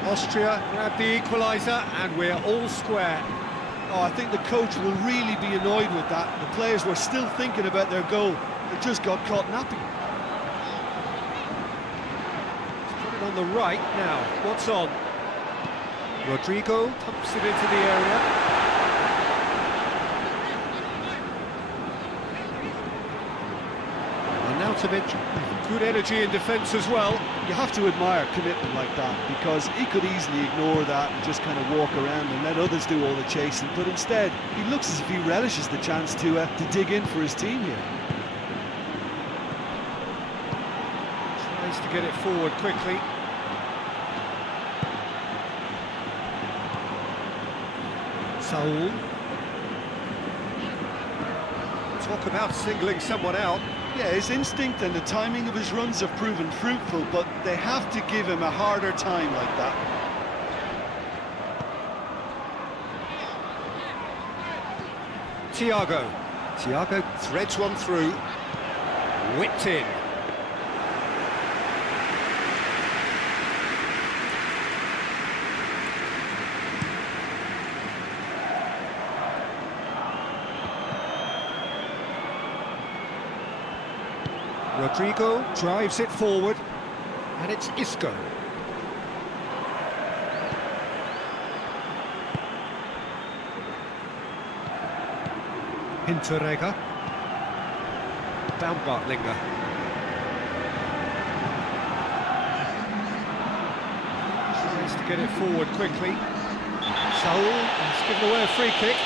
Austria grab the equaliser and we're all square. Oh, I think the coach will really be annoyed with that. The players were still thinking about their goal. They just got caught napping. Let's put it on the right now. What's on? Rodrigo pumps it into the area. Arnautovic, good energy in defence as well. You have to admire commitment like that, because he could easily ignore that and just kind of walk around and let others do all the chasing, but instead he looks as if he relishes the chance to dig in for his team here. Tries to get it forward quickly. Saul. Talk about singling someone out. Yeah, his instinct and the timing of his runs have proven fruitful, but they have to give him a harder time like that. Thiago threads one through. Whipped in. Rodrigo drives it forward, and it's Isco. Hinteregger. Down Bartlinger. Tries to get it forward quickly. Saul has given away a free kick.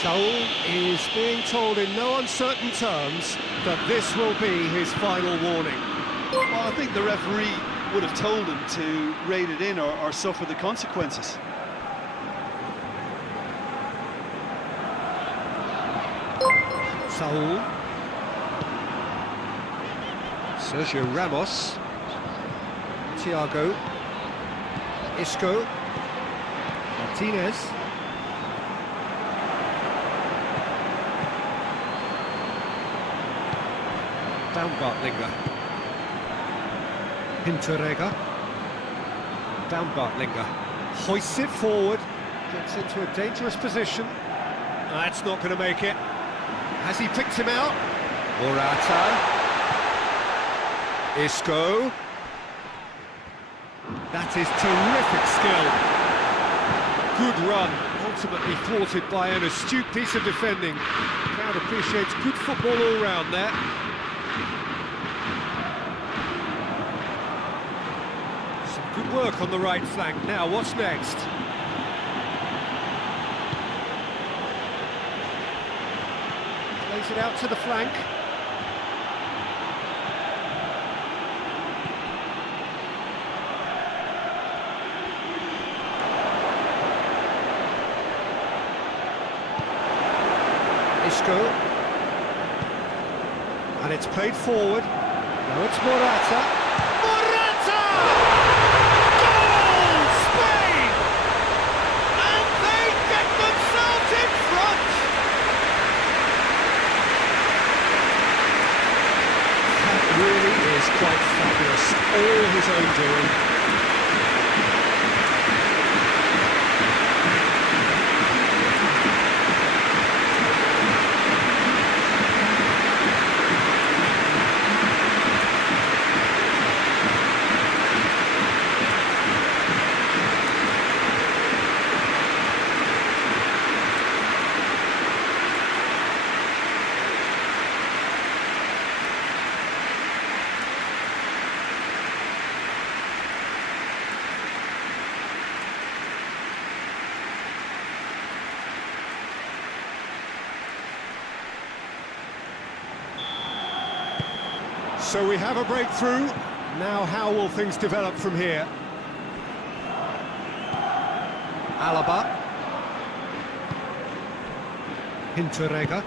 Saul is being told in no uncertain terms that this will be his final warning. Well, I think the referee would have told him to rate it in or suffer the consequences. Saul. Sergio Ramos. Thiago. Isco. Martinez. Down Bartlinger. Hinteregger. Down Bartlinger. Hoists it forward. Gets into a dangerous position. That's not going to make it. Has he picked him out? Morata. Isco. That is terrific skill. Good run. Ultimately thwarted by an astute piece of defending. The crowd appreciates good football all round there. Good work on the right flank. Now, what's next? Gets it out to the flank. Isco. And it's played forward. Now it's Morata. Morata! Goal! Spain! And they get themselves in front! That really is quite fabulous. All his own doing. So we have a breakthrough. Now how will things develop from here? Alaba. Hinteregger.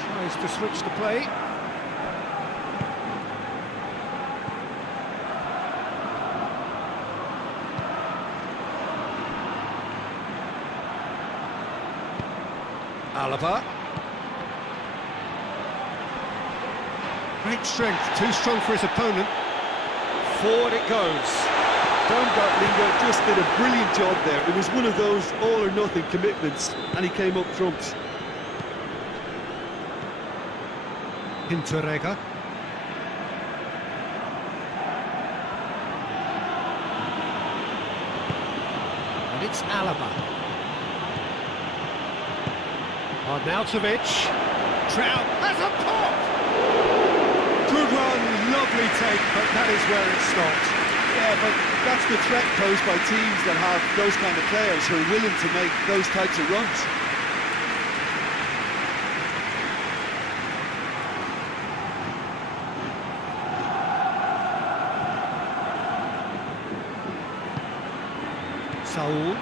Tries to switch the play. Alaba. Great strength, too strong for his opponent. Forward it goes. Baumgartlinger just did a brilliant job there. It was one of those all-or-nothing commitments, and he came up trumps. Hinteregger. And it's Alaba. Arnautovic. Trout has a pop! Good run, lovely take, but that is where it stopped. Yeah, but that's the threat posed by teams that have those kind of players who are willing to make those types of runs. Saul.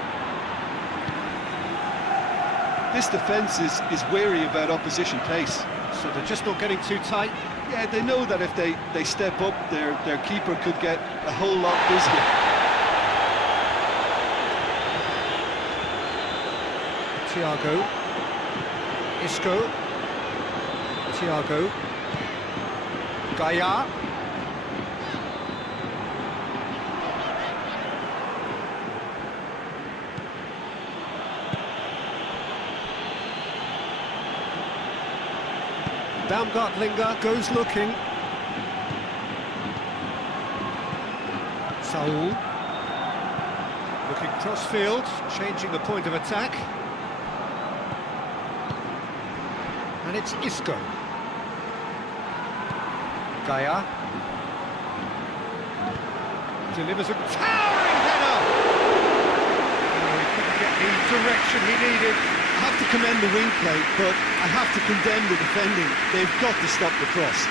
This defence is wary about opposition pace. So they're just not getting too tight. Yeah, they know that if they step up, their keeper could get a whole lot busier. Thiago. Isco. Thiago. Gaia. Baumgartlinger goes looking. Saul. Looking cross-field, changing the point of attack. And it's Isco. Gaia. Delivers a towering header! Oh, he couldn't get the direction he needed. I have to commend the wing play, but I have to condemn the defending. They've got to stop the cross.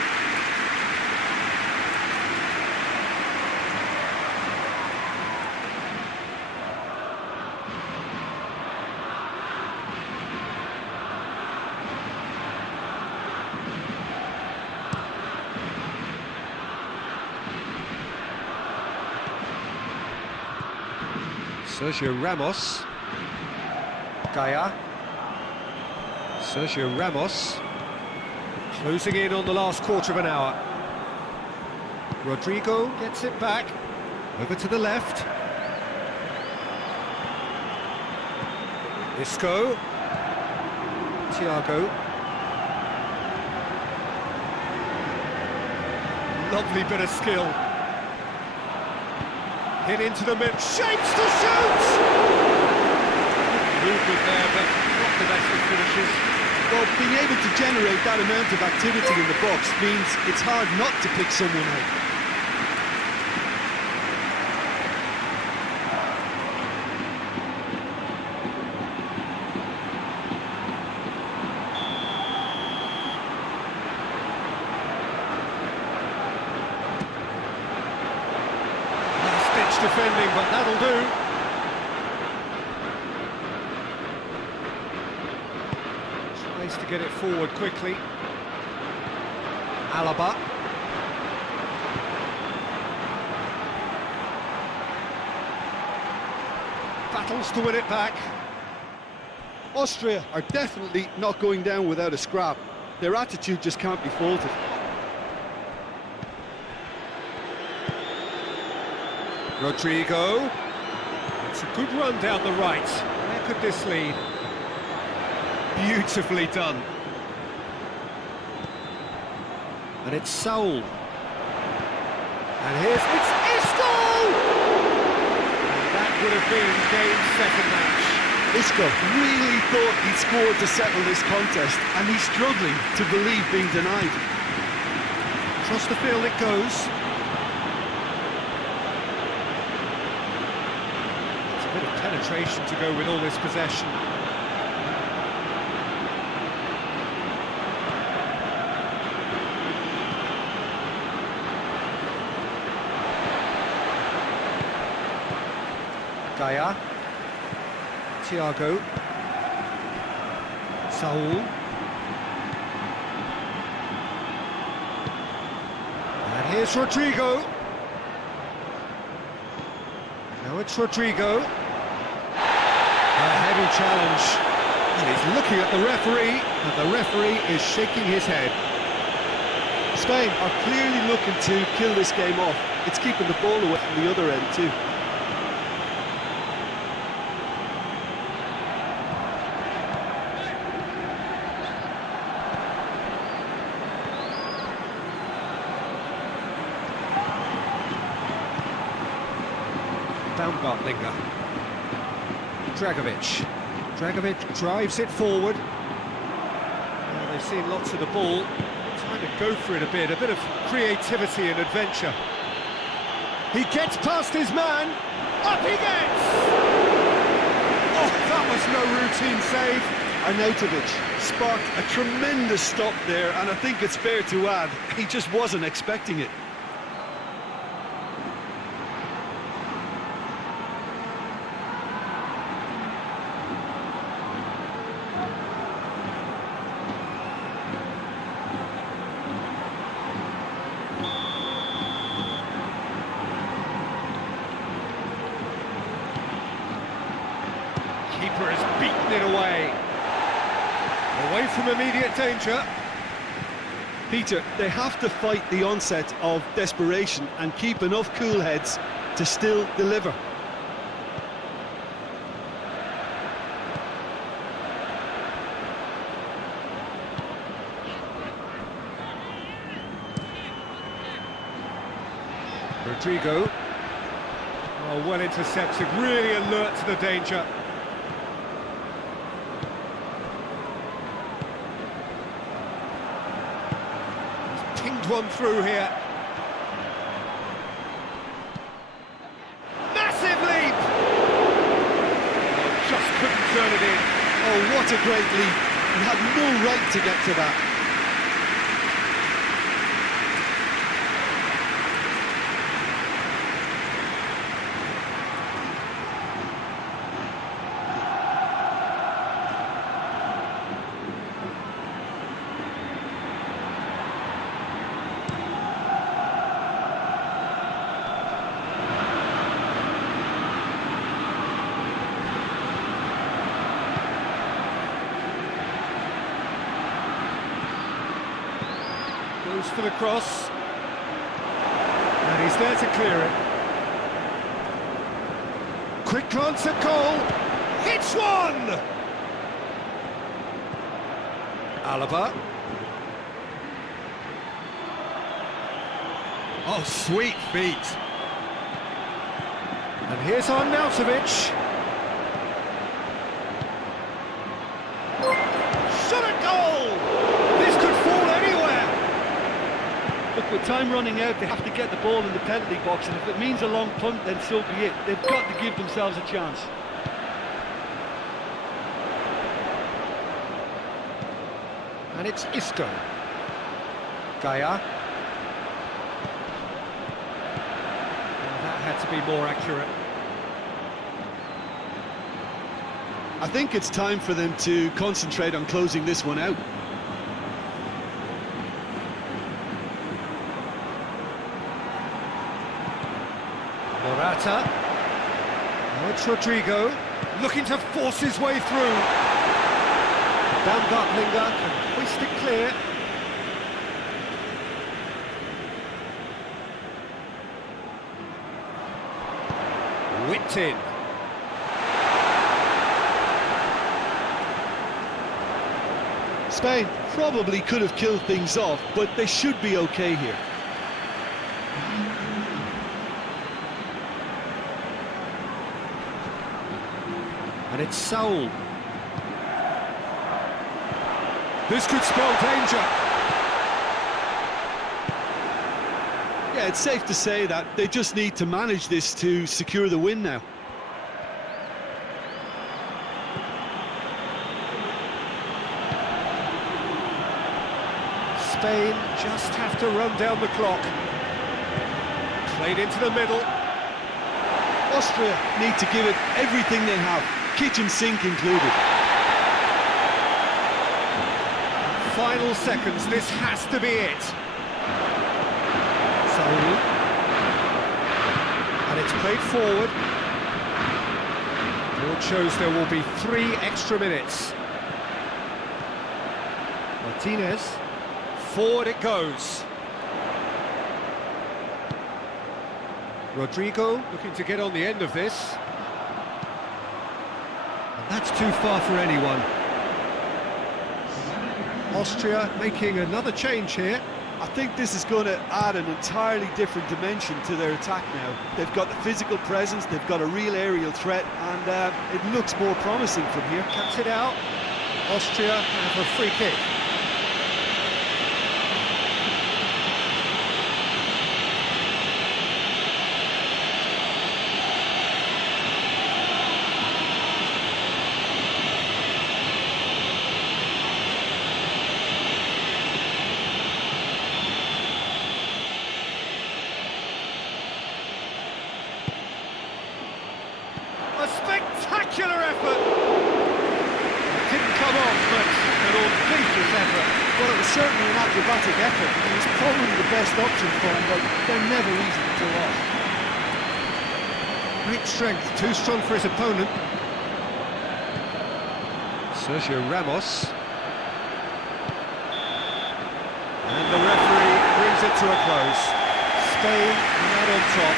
Sergio Ramos. Gaia. Sergio Ramos. Closing in on the last quarter of an hour. Rodrigo gets it back. Over to the left. Isco. Thiago. Lovely bit of skill. Hit into the mid. Shapes to shoot! Movement there, but not the best of finishes. Well, being able to generate that amount of activity in the box means it's hard not to pick someone out. Last-ditch defending, but that'll do. Tries to get it forward quickly. Alaba. Battles to win it back. Austria are definitely not going down without a scrap. Their attitude just can't be faulted. Rodrigo. It's a good run down the right. Where could this lead? Beautifully done. And it's Saul. And here's it's Isco! And that would have been game, second match. Isco really thought he'd scored to settle this contest, and he's struggling to believe being denied. Across the field it goes. It's a bit of penetration to go with all this possession. Gaia, Thiago, Saul, and here's Rodrigo. Now it's Rodrigo. A heavy challenge, and he's looking at the referee, and the referee is shaking his head. Spain are clearly looking to kill this game off. It's keeping the ball away from the other end too. Baumgartlinger. Dragovic drives it forward. Well, they've seen lots of the ball. Trying to go for it a bit of creativity and adventure. He gets past his man. Up he gets! Oh, that was no routine save. Arnautovic sparked a tremendous stop there, and I think it's fair to add, he just wasn't expecting it. Keeper has beaten it away. Away from immediate danger. Peter, they have to fight the onset of desperation and keep enough cool heads to still deliver. Rodrigo. Oh, well intercepted, really alert to the danger. He's pinged one through here. Massive leap! Oh, just couldn't turn it in. Oh, what a great leap. He had no right to get to that. Goes for the cross, and he's there to clear it. Quick glance at goal, hits one! Alaba. Oh, sweet feet. And here's Arnautovic. Shot at goal! with time running out, they have to get the ball in the penalty box, and if it means a long punt, then so be it. They've got to give themselves a chance. And it's Isco. Gaia. That had to be more accurate. I think it's time for them to concentrate on closing this one out. Morata. Now it's Rodrigo, looking to force his way through. Baumgartlinger can hoist it clear. Whipped in. Spain probably could have killed things off, but they should be okay here. And it's Saul. This could spell danger. Yeah, it's safe to say that they just need to manage this to secure the win now. Spain just have to run down the clock. Played into the middle. Austria need to give it everything they have, kitchen sink included. Final seconds, this has to be it. Saul. And it's played forward. Board shows there will be 3 extra minutes. Martinez. Forward it goes. Rodrigo looking to get on the end of this. And that's too far for anyone. Austria making another change here. I think this is going to add an entirely different dimension to their attack now. They've got the physical presence, they've got a real aerial threat, and it looks more promising from here. Cuts it out. Austria have a free kick. A spectacular effort! It didn't come off, but an audacious effort. Well, it was certainly an acrobatic effort. It was probably the best option for him, but they're never easy to pull off. Great strength, too strong for his opponent. Sergio Ramos. And the referee brings it to a close. Spain not on top.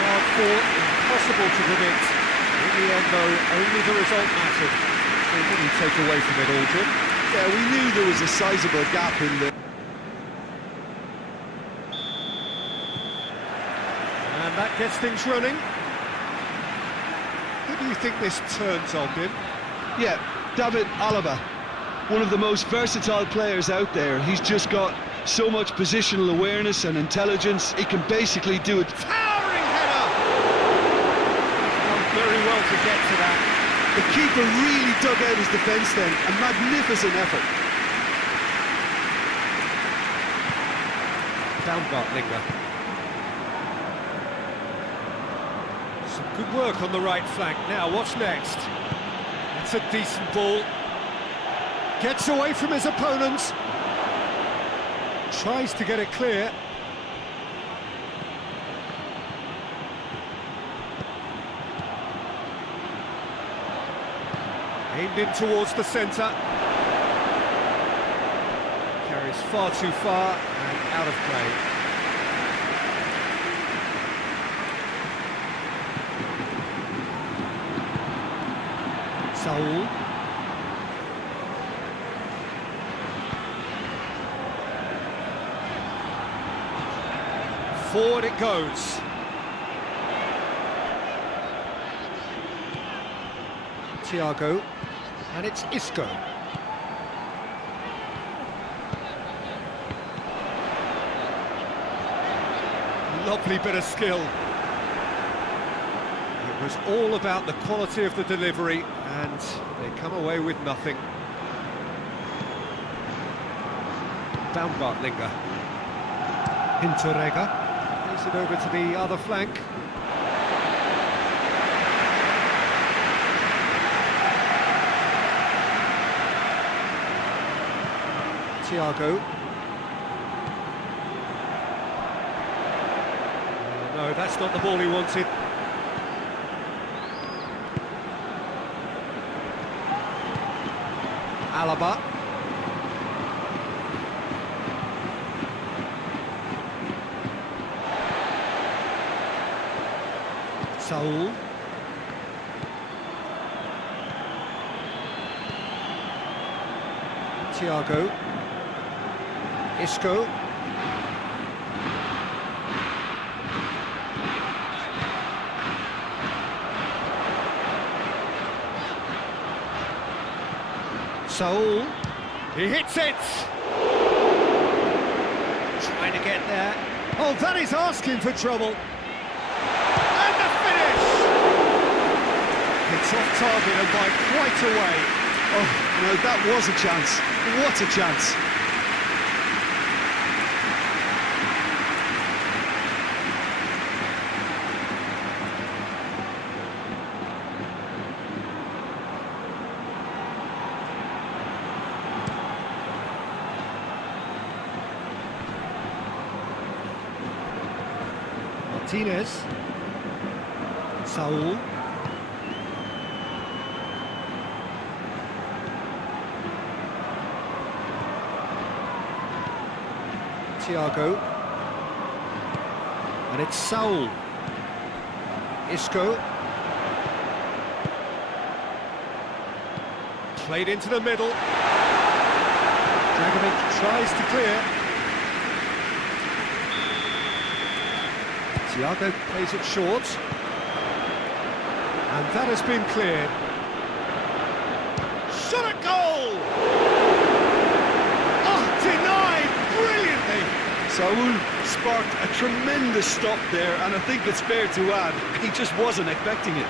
Hard fought, impossible to predict. In the end, though, only the result mattered. So what do you take away from it all, Jim? Yeah, we knew there was a sizable gap in the... And that gets things running. Who do you think this turns on, Jim? Yeah, David Alaba, one of the most versatile players out there. He's just got so much positional awareness and intelligence. He can basically do it. Towering header! Done very well to get to that. The keeper really dug out his defence then. A magnificent effort. Baumgartlinger. Some good work on the right flank. Now, what's next? It's a decent ball. Gets away from his opponents. Tries to get it clear. Aimed in towards the centre. Carries far too far and out of play. Saul. Forward it goes. Thiago, and it's Isco. Lovely bit of skill. It was all about the quality of the delivery, and they come away with nothing. Baumgartlinger. Hinteregger. Plays it over to the other flank. Thiago. No, that's not the ball he wanted. Alaba. Saul. Thiago. Isco. Saul. He hits it! Trying to get there. Oh, that is asking for trouble. And the finish! It's off target and by quite a way. Oh, no, that was a chance. What a chance. Martinez. Saul. Thiago. And it's Saul. Isco. Played into the middle. Dragovic tries to clear. Thiago plays it short. And that has been cleared. Shot at goal! Oh, denied brilliantly! Saul sparked a tremendous stop there, and I think it's fair to add, he just wasn't expecting it.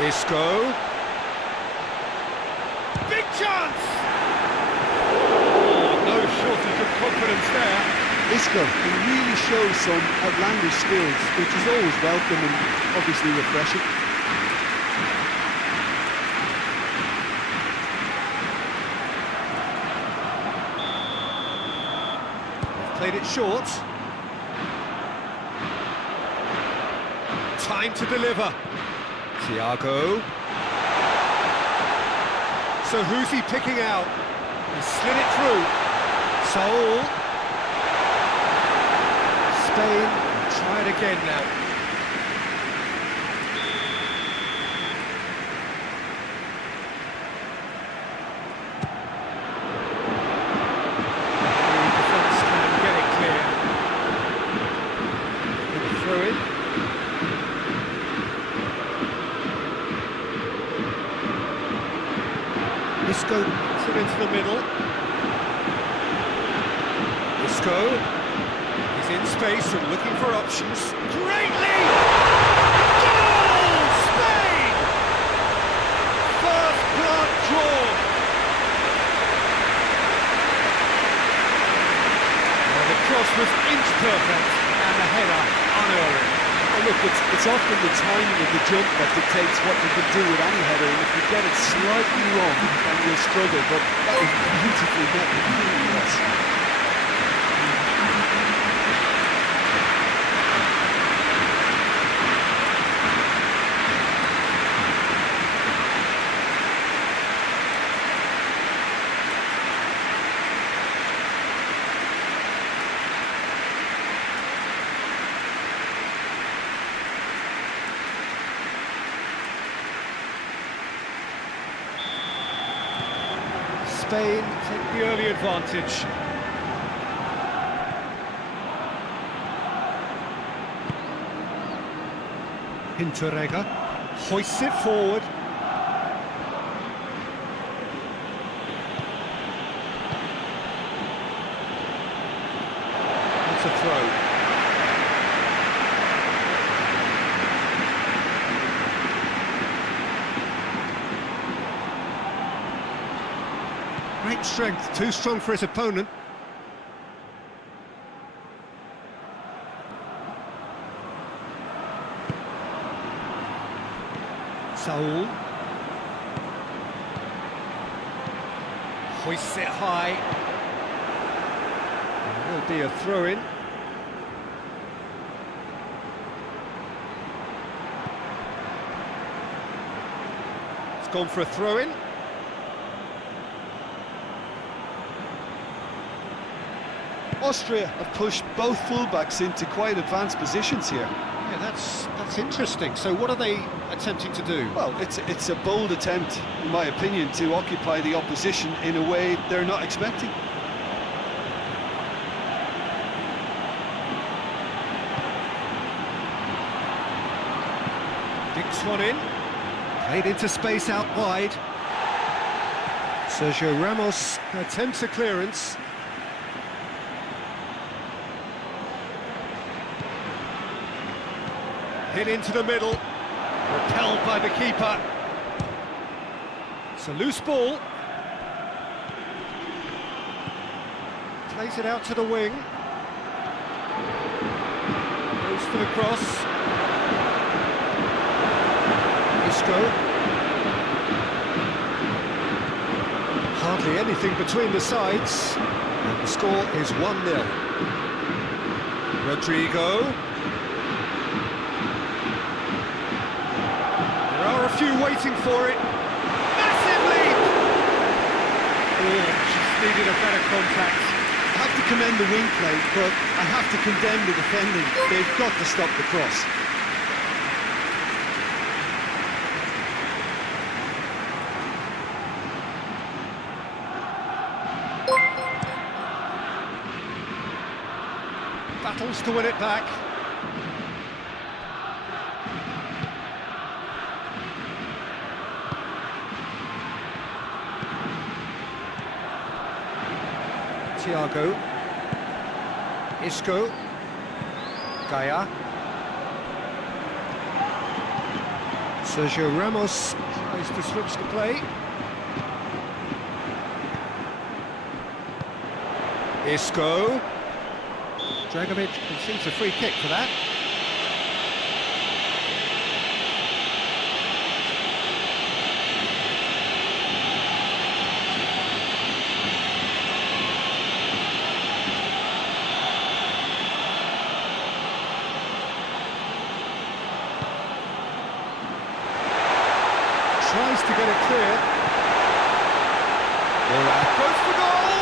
Isco. Big chance! Oh, no shortage of confidence there. Isco, he really shows some outlandish skills, which is always welcome and obviously refreshing. Played it short. Time to deliver. Thiago. So who's he picking out? He slid it through. Saul. Spain try it again now. The defence can get it clear. Throw it. Isco puts it into the middle. Isco is in space and looking for options. Great lead! Goal! Spain! First blood drawn. Well, the cross was inch perfect and the header unerring. Oh, look, it's often the timing of the jump that dictates what you can do with any header, and if you get it slightly wrong, then you'll struggle, but that was beautifully met, it really was. Spain take the early advantage. Hinteregger hoists it forward. That's a throw. Great strength, too strong for his opponent. Saul hoists it high. There'll be a throw-in. It's gone for a throw-in. Austria have pushed both fullbacks into quite advanced positions here. Yeah, that's interesting. So what are they attempting to do? Well, it's a bold attempt, in my opinion, to occupy the opposition in a way they're not expecting. Dicks one in. Played into space out wide. Sergio Ramos attempts a clearance. Hit into the middle, repelled by the keeper. It's a loose ball. Plays it out to the wing. Goes for the cross. Isco. Hardly anything between the sides. And the score is 1-0. Rodrigo. A few waiting for it. Massive leap! Oh, she's needed a better contact. I have to commend the wing play, but I have to condemn the defending. They've got to stop the cross. Battles to win it back. Thiago, Isco, Gaia, Sergio Ramos tries to switch the play. Isco, Dragovic concedes a free kick for that. Tries to get it clear. Goes for goal!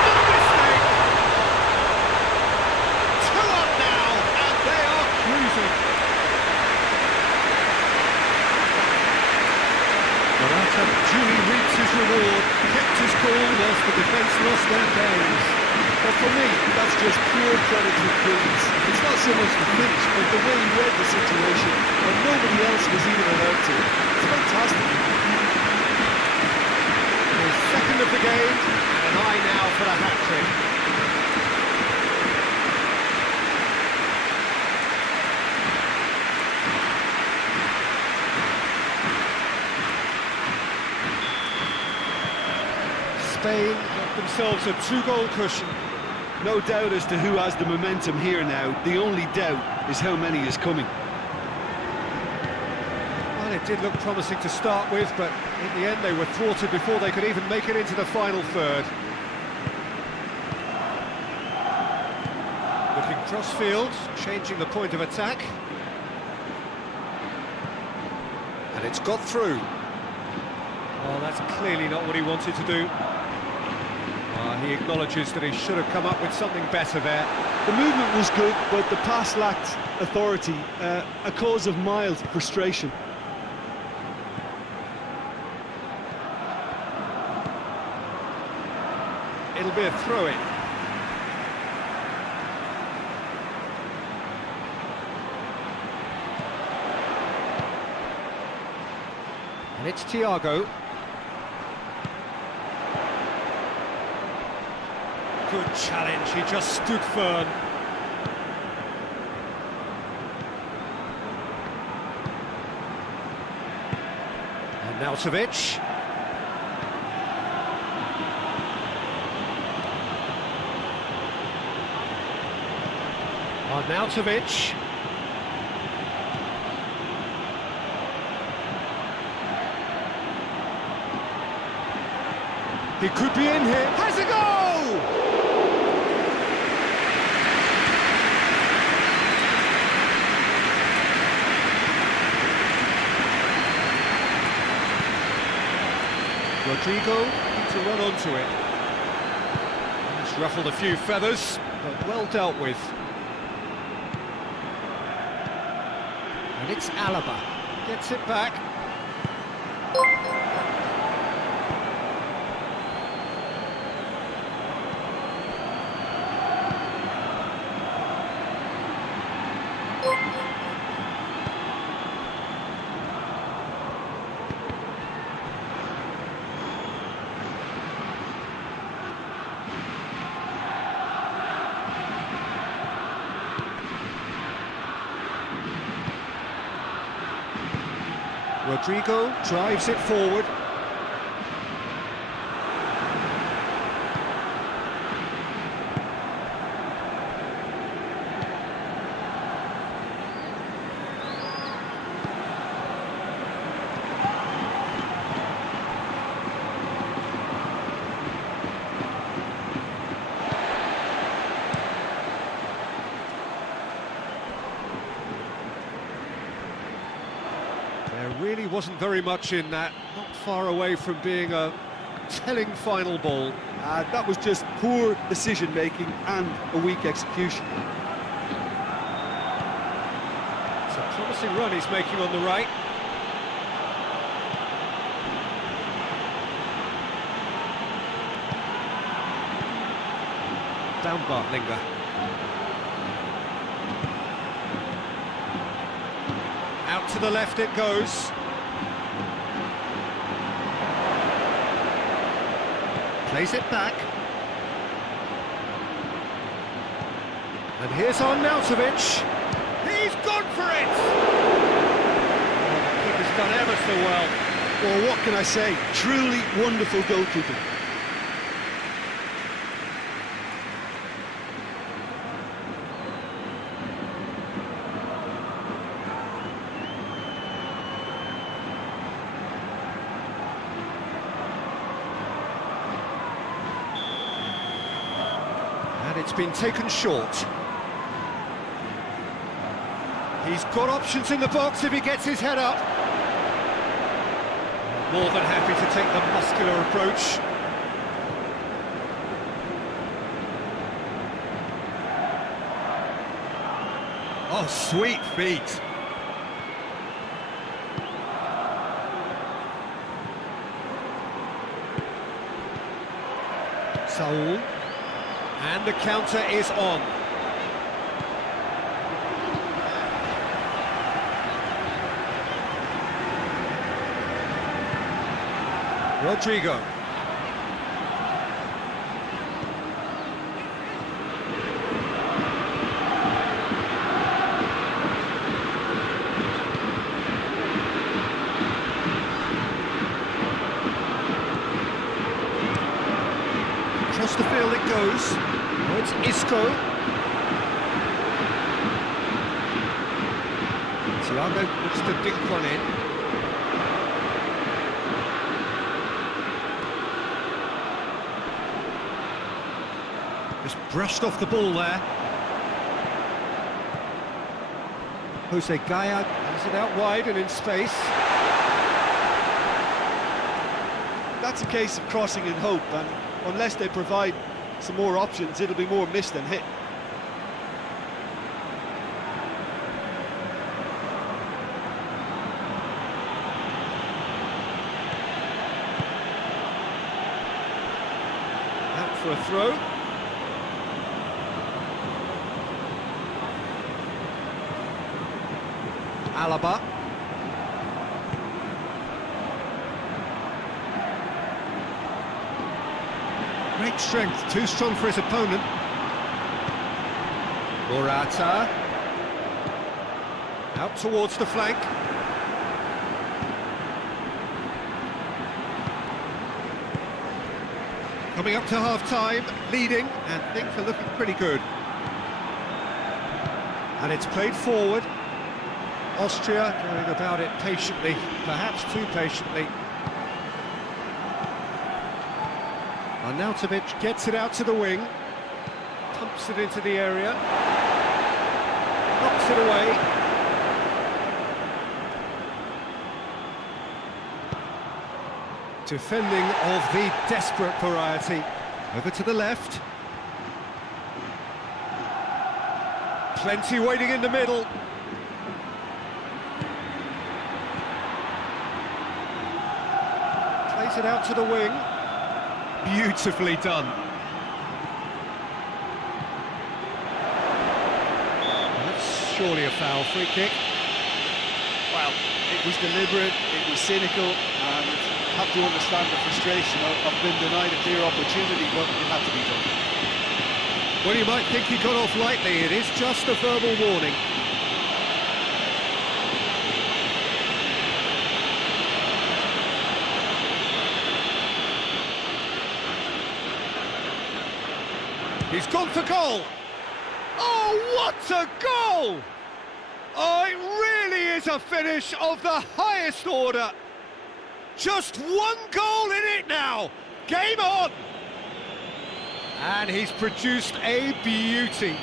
No mistake! 2 up now, and they are cruising. Morata duly reaps his reward, kept his cool whilst the defence lost their bearings. But for me, that's just pure credit to prudence. It's not so much the finish, but the way he read the situation, and nobody else was even allowed to. It's fantastic. His second of the game, an eye now for the hat-trick. Spain got themselves a 2-goal cushion. No doubt as to who has the momentum here now. The only doubt is how many is coming. Well, it did look promising to start with, but in the end they were thwarted before they could even make it into the final third. Looking cross-field, changing the point of attack. And it's got through. Well, that's clearly not what he wanted to do. He acknowledges that he should have come up with something better there. The movement was good, but the pass lacked authority, a cause of mild frustration. It'll be a throw-in. And it's Thiago. Good challenge, he just stood firm. And Nautovic. Arnautovic. He could be in here. Has a goal! Rodrigo needs to run onto it. He's ruffled a few feathers, but well dealt with. And it's Alaba. Gets it back. Rodrigo drives it forward. There really wasn't very much in that, not far away from being a telling final ball. That was just poor decision-making and a weak execution. It's a promising run he's making on the right. Down Bartlinger. Out to the left it goes. Plays it back. And here's Arnautovic. He's gone for it! Oh, the keeper's done ever so well. Well, what can I say? Truly wonderful goalkeeping. And it's been taken short. He's got options in the box if he gets his head up. More than happy to take the muscular approach. Oh, sweet feet. Saul. And the counter is on. Rodrigo. Across the field it goes. Oh, it's Isco. Thiago looks to dink one in. Just brushed off the ball there. Jose Gaya has it out wide and in space. That's a case of crossing in hope, and unless they provide some more options, it'll be more miss than hit. Out for a throw. Alaba. great strength, too strong for his opponent. Morata. Out towards the flank. Coming up to half-time, leading, and things are looking pretty good. And it's played forward. Austria going about it patiently, perhaps too patiently. Arnautovic gets it out to the wing, pumps it into the area, knocks it away. Defending of the desperate variety. Over to the left. Plenty waiting in the middle. Plays it out to the wing. Beautifully done. That's surely a foul. Free kick. Well, it was deliberate, it was cynical, and have to understand the frustration of being denied a clear opportunity, but it had to be done. Well, you might think he got off lightly. It is just a verbal warning. He's gone for goal. Oh, what a goal! Oh, it really is a finish of the highest order. Just one goal in it now. Game on! And he's produced a beauty.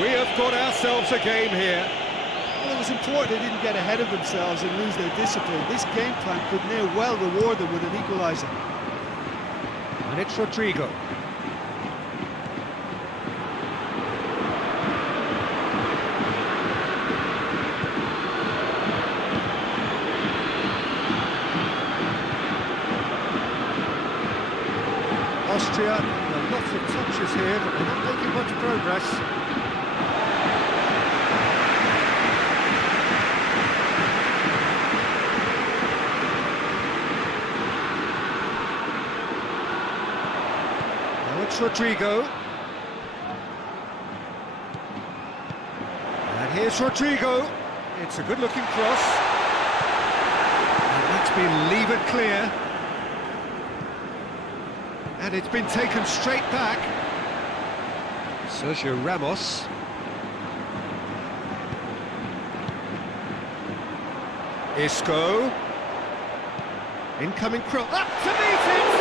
We have got ourselves a game here. Well, it was important they didn't get ahead of themselves and lose their discipline. This game plan could near well reward them with an equaliser. And it's Rodrigo. Austria, lots of touches here, but they're not making much progress. It's Rodrigo. And here's Rodrigo. It's a good-looking cross. And that's been levered clear. And it's been taken straight back. Sergio Ramos. Isco. Incoming cross. Up to meet it!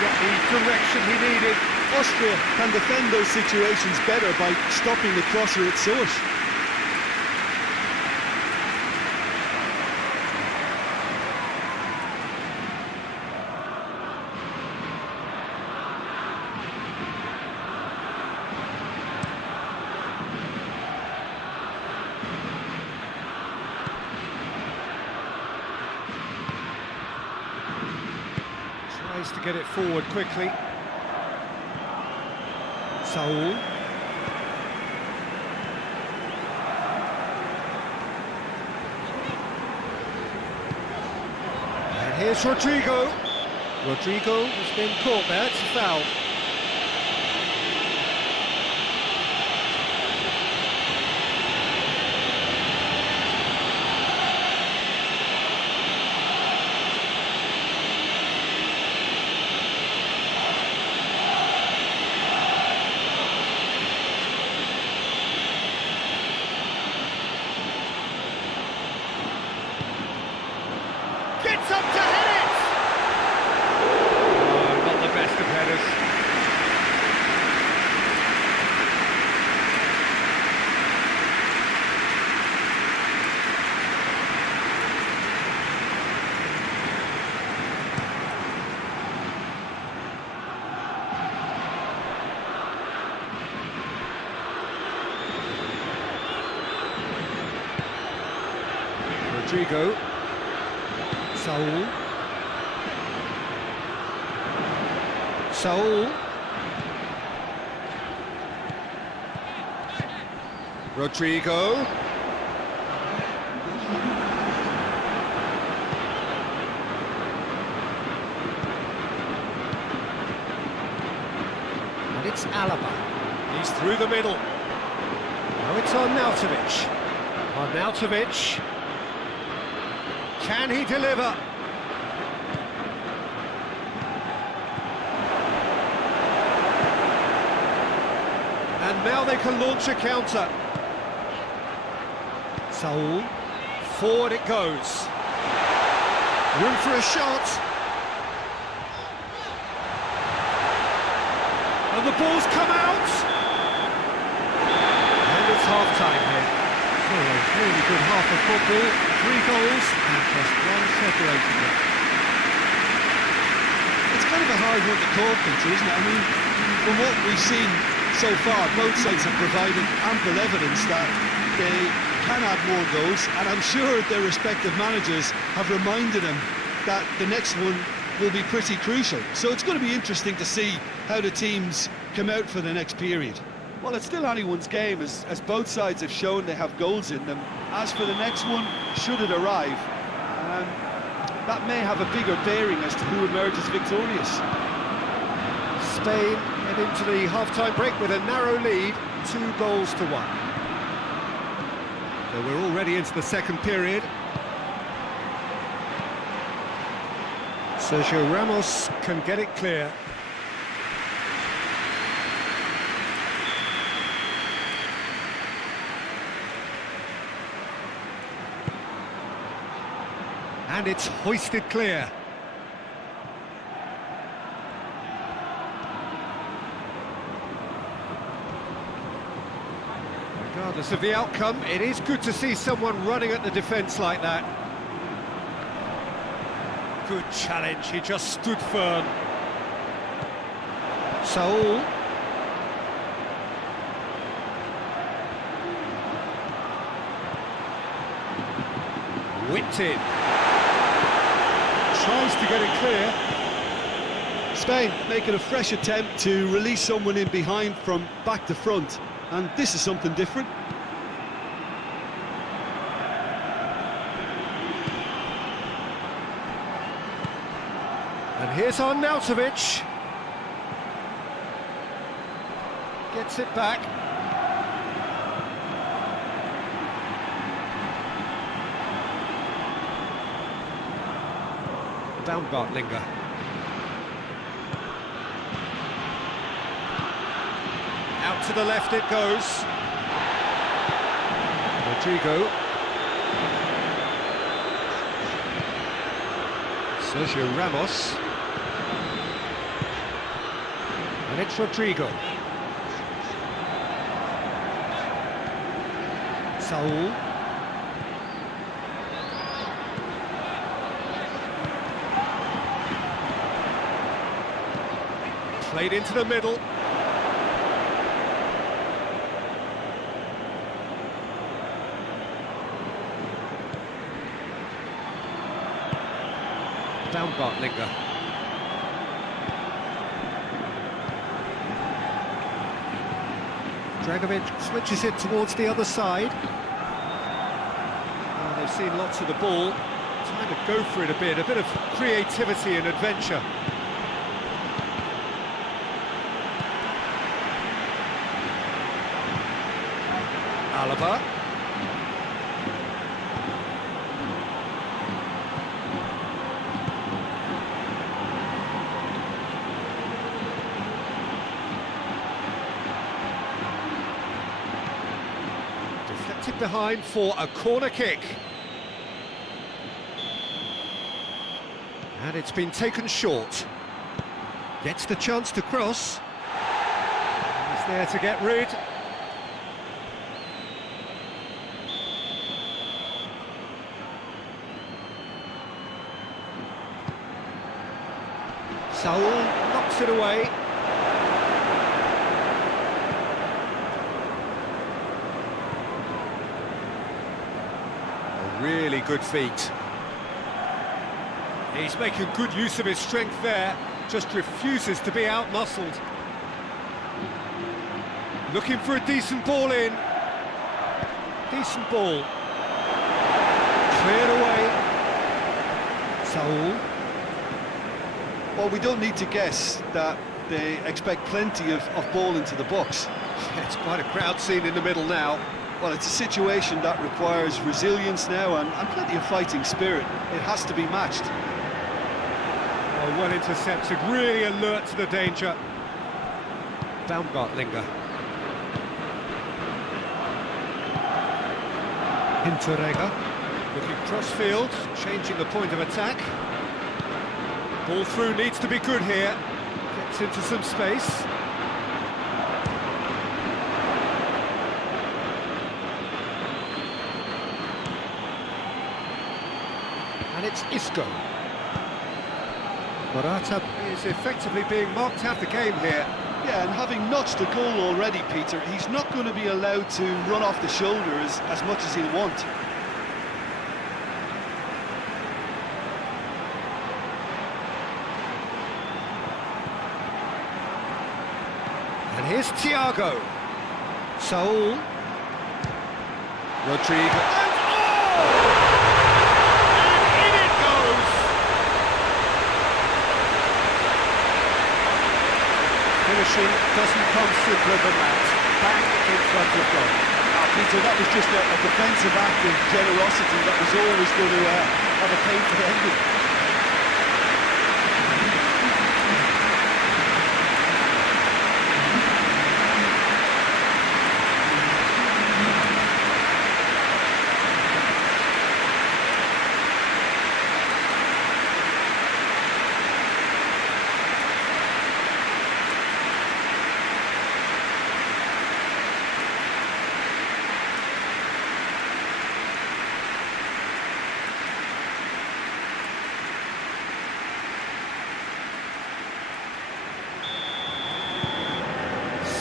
Get the direction he needed. Austria can defend those situations better by stopping the crosser at source. To get it forward quickly. Saul. And here's Rodrigo. Rodrigo has been caught there, it's a foul. Gets up to head it! Oh, not the best of headers. Rodrigo. Saul. Saul. Rodrigo. And it's Alaba. He's through the middle. Now it's Arnautovic. Arnautovic. Can he deliver? And now they can launch a counter. Saul. Forward it goes. Room for a shot. And the ball's come out. And it's half-time here. So a really good half of football. 3 goals and just one separating them. It's kind of a hard one to call, Peter, isn't it? I mean, from what we've seen so far, both sides have provided ample evidence that they can add more goals, and I'm sure their respective managers have reminded them that the next one will be pretty crucial. So it's going to be interesting to see how the teams come out for the next period. Well, it's still anyone's game, as both sides have shown they have goals in them. As for the next one, should it arrive, that may have a bigger bearing as to who emerges victorious. Spain head into the half-time break with a narrow lead, 2-1. So we're already into the second period. Sergio Ramos can get it clear. And it's hoisted clear. Regardless of the outcome, it is good to see someone running at the defence like that. Good challenge, he just stood firm. Saul. Whipped in. Tries to get it clear. Spain making a fresh attempt to release someone in behind from back to front, and this is something different. And here's Arnautovic. Gets it back. Baumgartlinger. Out to the left it goes. Rodrigo. Sergio Ramos. And it's Rodrigo. Saul. Played into the middle. Baumgartlinger. Dragovic switches it towards the other side. They've seen lots of the ball. Trying to go for it a bit of creativity and adventure. Alaba. Deflected behind for a corner kick. And it's been taken short. Gets the chance to cross. He's there to get rid. Saul knocks it away. A really good feat. He's making good use of his strength there, just refuses to be outmuscled. Looking for a decent ball in. Decent ball. Cleared away. Saul. Well, we don't need to guess that they expect plenty of ball into the box. It's quite a crowd scene in the middle now. Well, it's a situation that requires resilience now and plenty of fighting spirit. It has to be matched. Oh, well intercepted, really alert to the danger. Baumgartlinger. Hinteregger. Looking cross-field, changing the point of attack. Ball through needs to be good here. Gets into some space. And it's Isco. Morata is effectively being marked out the game here. Yeah, and having notched a goal already, Peter, he's not going to be allowed to run off the shoulder as much as he'll want. And here's Thiago. Saul. Rodrigo. And oh! And in it goes! Finishing doesn't come simpler than that. Bang in front of goal. Peter, that was just a defensive act of generosity that was always going to have a painful ending.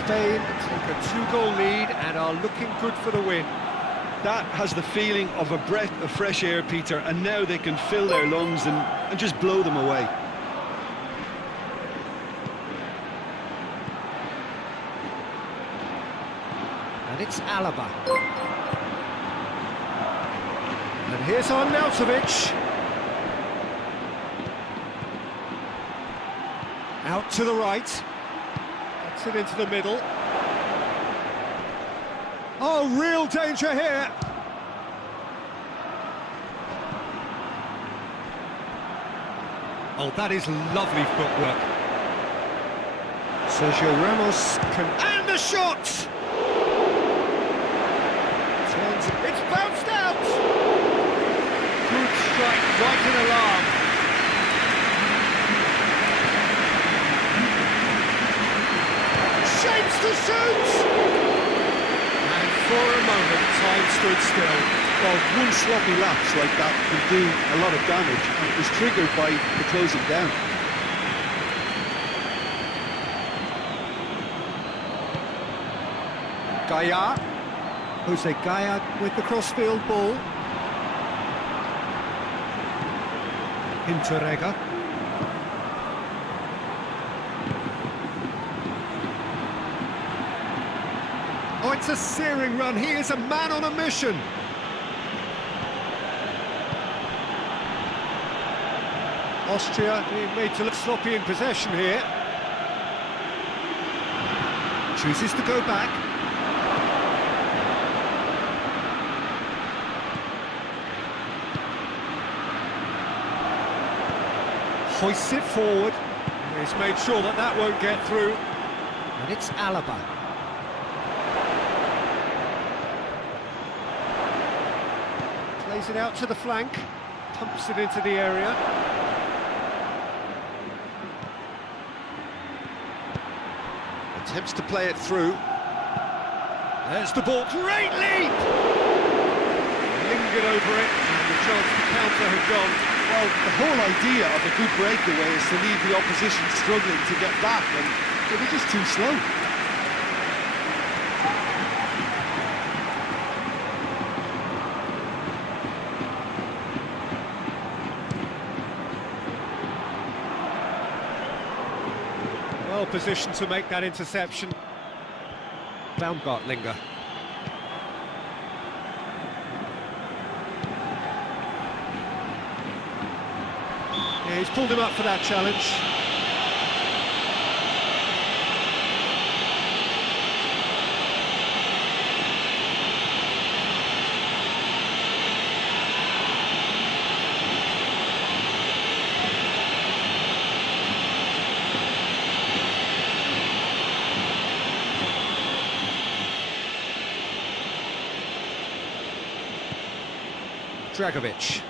Spain take a 2-goal lead and are looking good for the win. That has the feeling of a breath of fresh air, Peter, and now they can fill their lungs and just blow them away. And it's Alaba. And here's Arnautovic. Out to the right. Gets it into the middle. Oh, real danger here. Oh, that is lovely footwork. Sergio Ramos can... And the shot! Turns... It's bounced out! Good strike, right in alarm. Shapes to shoot! And for a moment, time stood still. Well, one sloppy lapse like that can do a lot of damage, and it was triggered by the closing down. Gaia. Jose Gaia with the crossfield ball. Hinteregger. Oh, it's a searing run. He is a man on a mission. Austria being made to look sloppy in possession here. Chooses to go back. Hoists it forward. He's made sure that that won't get through. And it's Alaba. Plays it out to the flank. Pumps it into the area. Attempts to play it through. There's the ball. Great leap! Lingered over it, and the chance to counter had gone. Well, the whole idea of a good breakaway is to leave the opposition struggling to get back, and they were just too slow. position to make that interception. Baumgartlinger. Yeah, he's pulled him up for that challenge. Dragovic.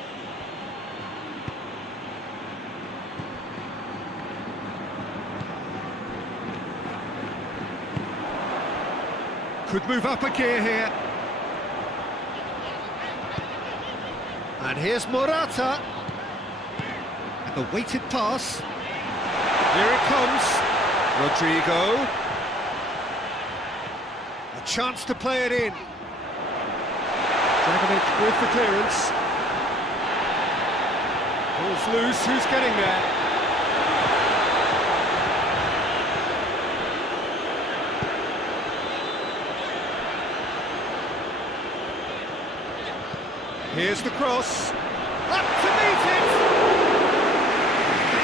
Could move up a gear here. And here's Morata. The weighted pass. Here it comes. Rodrigo. A chance to play it in. Dragovic with the clearance. Ball's loose, who's getting there? Here's the cross. Up to meet it!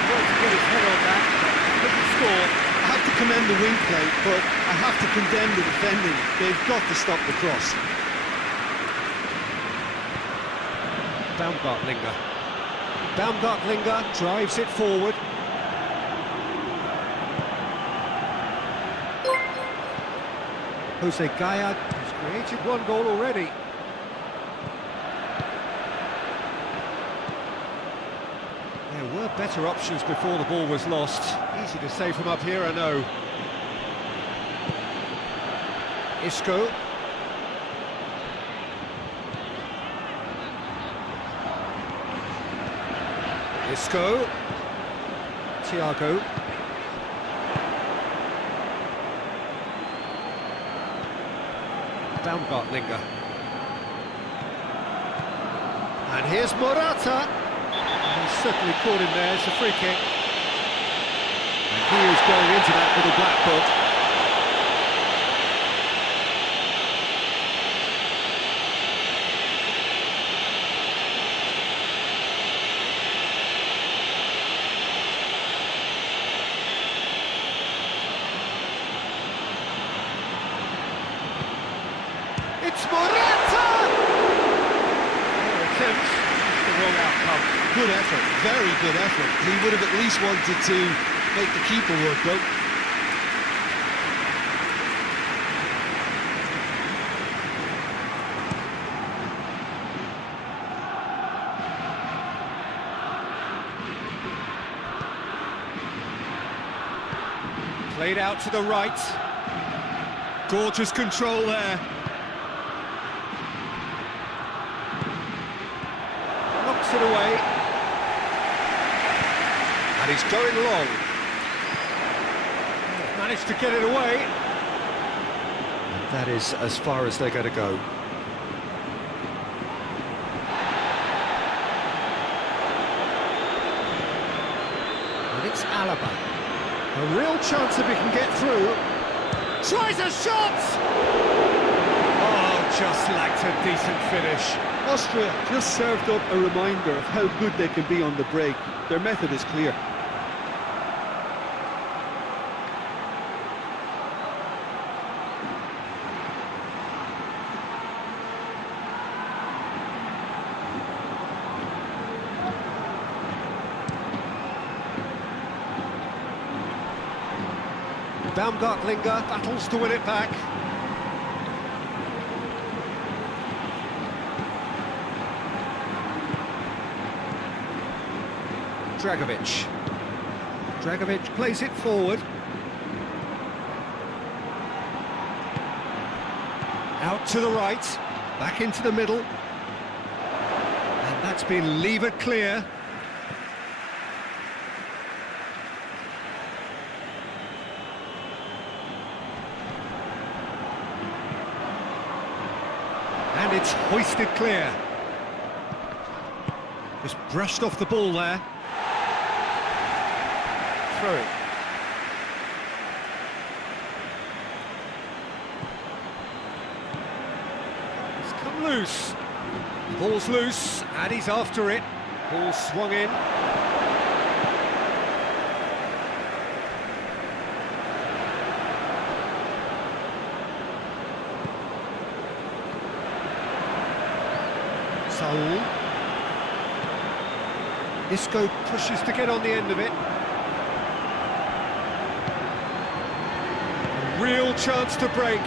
Trying to get his head on that. Couldn't score. I have to commend the wing play, but I have to condemn the defending. They've got to stop the cross. Baumgartlinger. Baumgartlinger drives it forward. Jose Gaya has created one goal already. There were better options before the ball was lost. Easy to say from up here, I know. Isco. Isco, Thiago, Baumgartlinger, and here's Morata. He's certainly caught him there. It's a free kick, and he is going into that little black book. It's Morata! Attempts, the wrong outcome. Good effort, very good effort. He would have at least wanted to make the keeper work, though. Played out to the right. Gorgeous control there. Knocks it away. And he's going long. Managed to get it away. And that is as far as they're going to go. And it's Alaba. A real chance if he can get through. Tries a shot! Oh, just lacked a decent finish. Austria just served up a reminder of how good they can be on the break. Their method is clear. Baumgartlinger battles to win it back. Dragovic. Dragovic plays it forward. Out to the right, back into the middle. And that's been levered clear. And it's hoisted clear. Just brushed off the ball there. Throw it. loose. Ball's loose, and he's after it. Ball swung in. Saul. Isco pushes to get on the end of it. A real chance to break.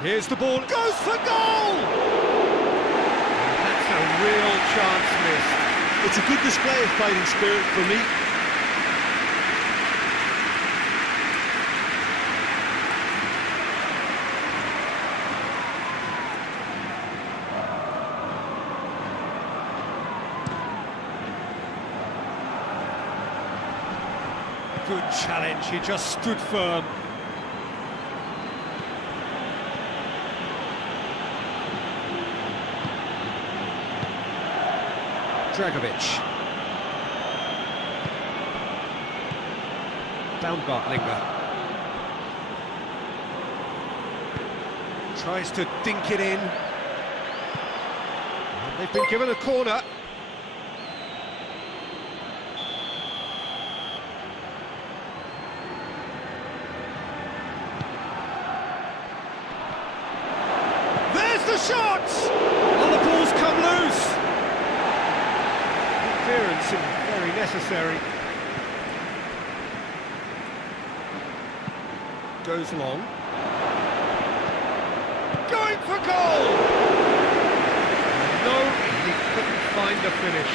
Here's the ball, goes for goal! That's a real chance missed. It's a good display of fighting spirit for me. Good challenge, he just stood firm. Dragovic. Baumgartlinger. Tries to dink it in. They've been given a corner. There's the shot! Oh, the ball's come loose. Clearance very necessary. Goes long. Going for goal! No, he couldn't find the finish.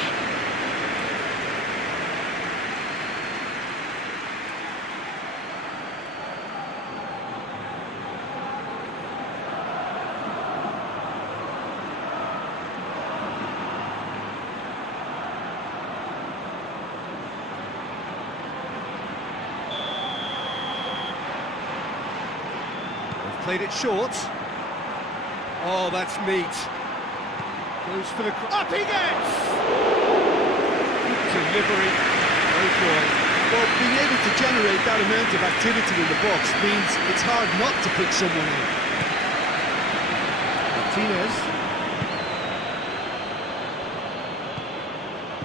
Played it short. Oh, that's neat. Goes for the... Up he gets! Good delivery. No joy. Well, being able to generate that amount of activity in the box means it's hard not to pick someone in. Martinez.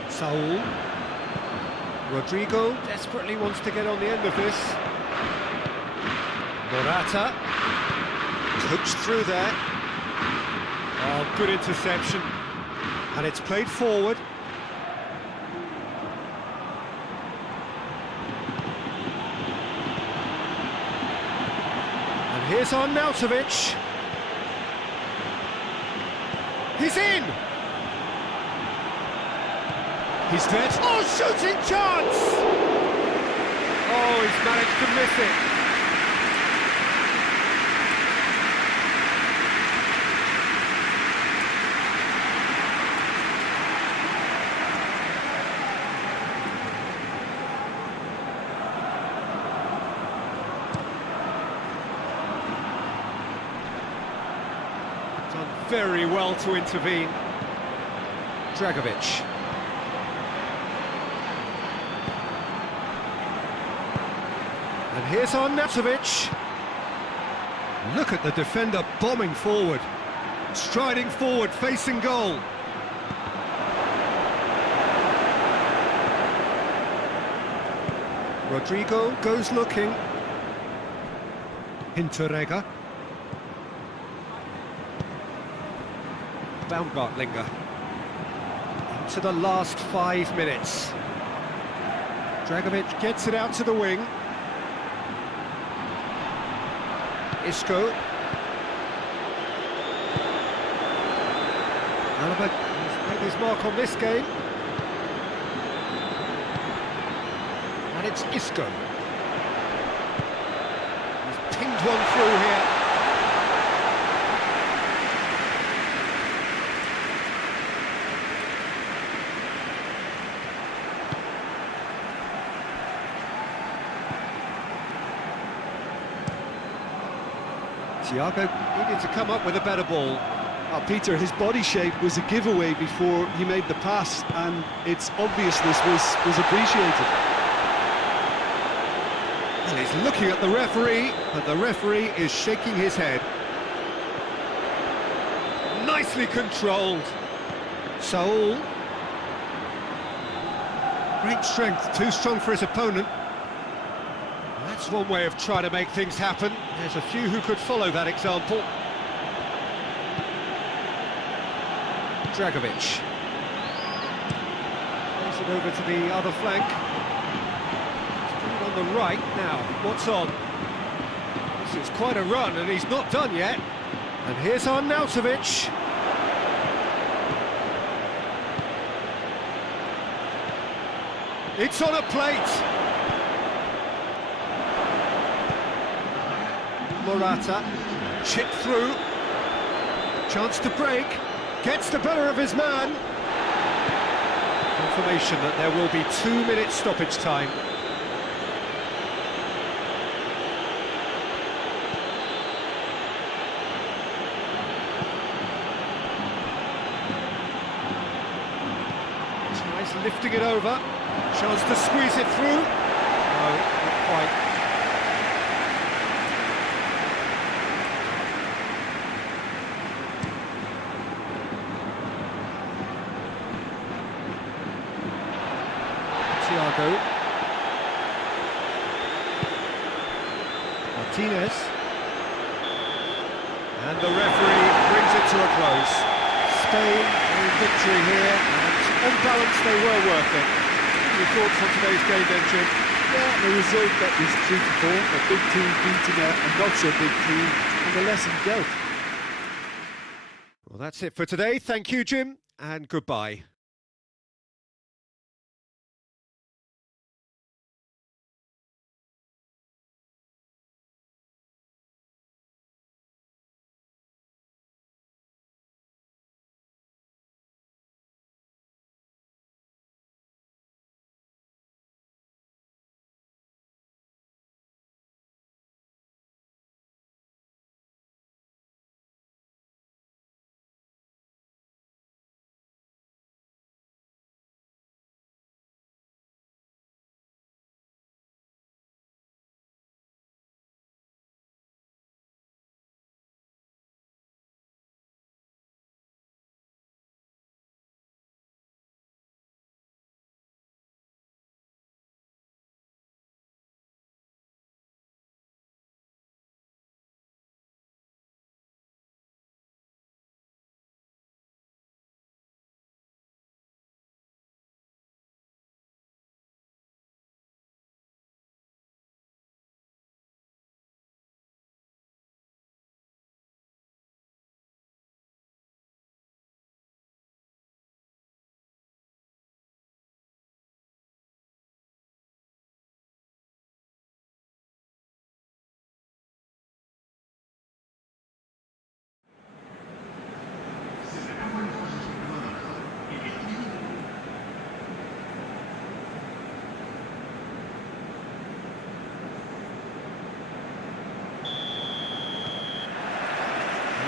Saul. Rodrigo desperately wants to get on the end of this. Morata. Coached through there. Oh, good interception. And it's played forward. And here's Arnautovic. He's in! He's dead. Oh, shooting chance! Oh, he's managed to miss it. Done very well to intervene. Dragovic. And here's Arnautovic. Look at the defender bombing forward. Striding forward, facing goal. Rodrigo goes looking. Hinteregger. Baumgartlinger. Into the last 5 minutes. Dragovic gets it out to the wing. Isco. Alaba has made his mark on this game. And it's Isco. He's pinged one through here. Thiago needed to come up with a better ball. Oh, Peter, his body shape was a giveaway before he made the pass, and its obviousness was appreciated. And he's looking at the referee, but the referee is shaking his head. Nicely controlled. Saul. Great strength, too strong for his opponent. That's one way of trying to make things happen. There's a few who could follow that example. Dragovic. Plays it over to the other flank. On the right now, what's on? This is quite a run, and he's not done yet. And here's Arnautovic. It's on a plate. Morata, chip through. Chance to break. Gets the better of his man. Confirmation that there will be 2 minutes stoppage time. Lifting it over, chance to squeeze it through. No, not quite. Thiago. Martinez. And the referee brings it to a close. Spain in victory here. On balance, they were worth it. Your thoughts on today's game then, Jim? Yeah, the result that was true to form, a big team beating a not-so-big team, and the lesson dealt. Well, that's it for today. Thank you, Jim, and goodbye.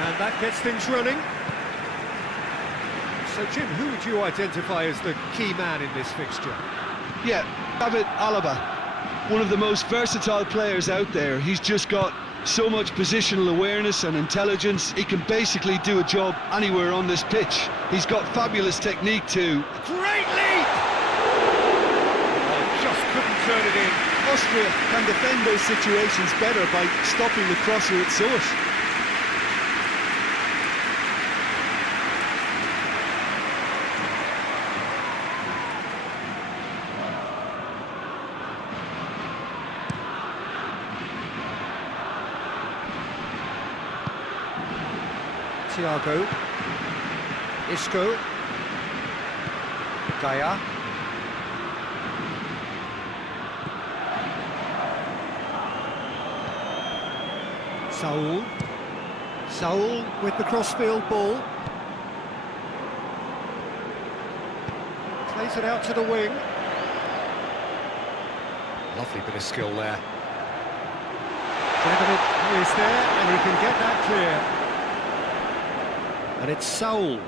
And that gets things running. So, Jim, who would you identify as the key man in this fixture? Yeah, David Alaba, one of the most versatile players out there. He's just got so much positional awareness and intelligence. He can basically do a job anywhere on this pitch. He's got fabulous technique too. Great leap! Oh, just couldn't turn it in. Austria can defend those situations better by stopping the crosser at source. Thiago, Isco, Daya, Saul with the crossfield ball, plays it out to the wing. Lovely bit of skill there. Dragovic is there and he can get that clear. And it's Saul.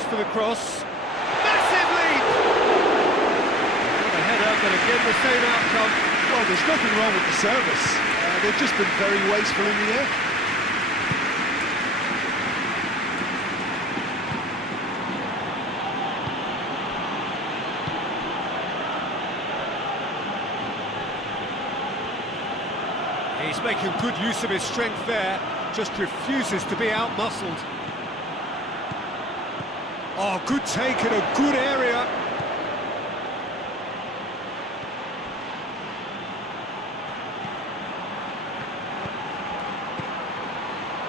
goes for the cross. Massive leap! A header, but again the same outcome. Well, there's nothing wrong with the service. They've just been very wasteful in the air. He's making good use of his strength there, just refuses to be out-muscled. Oh, good take in a good area.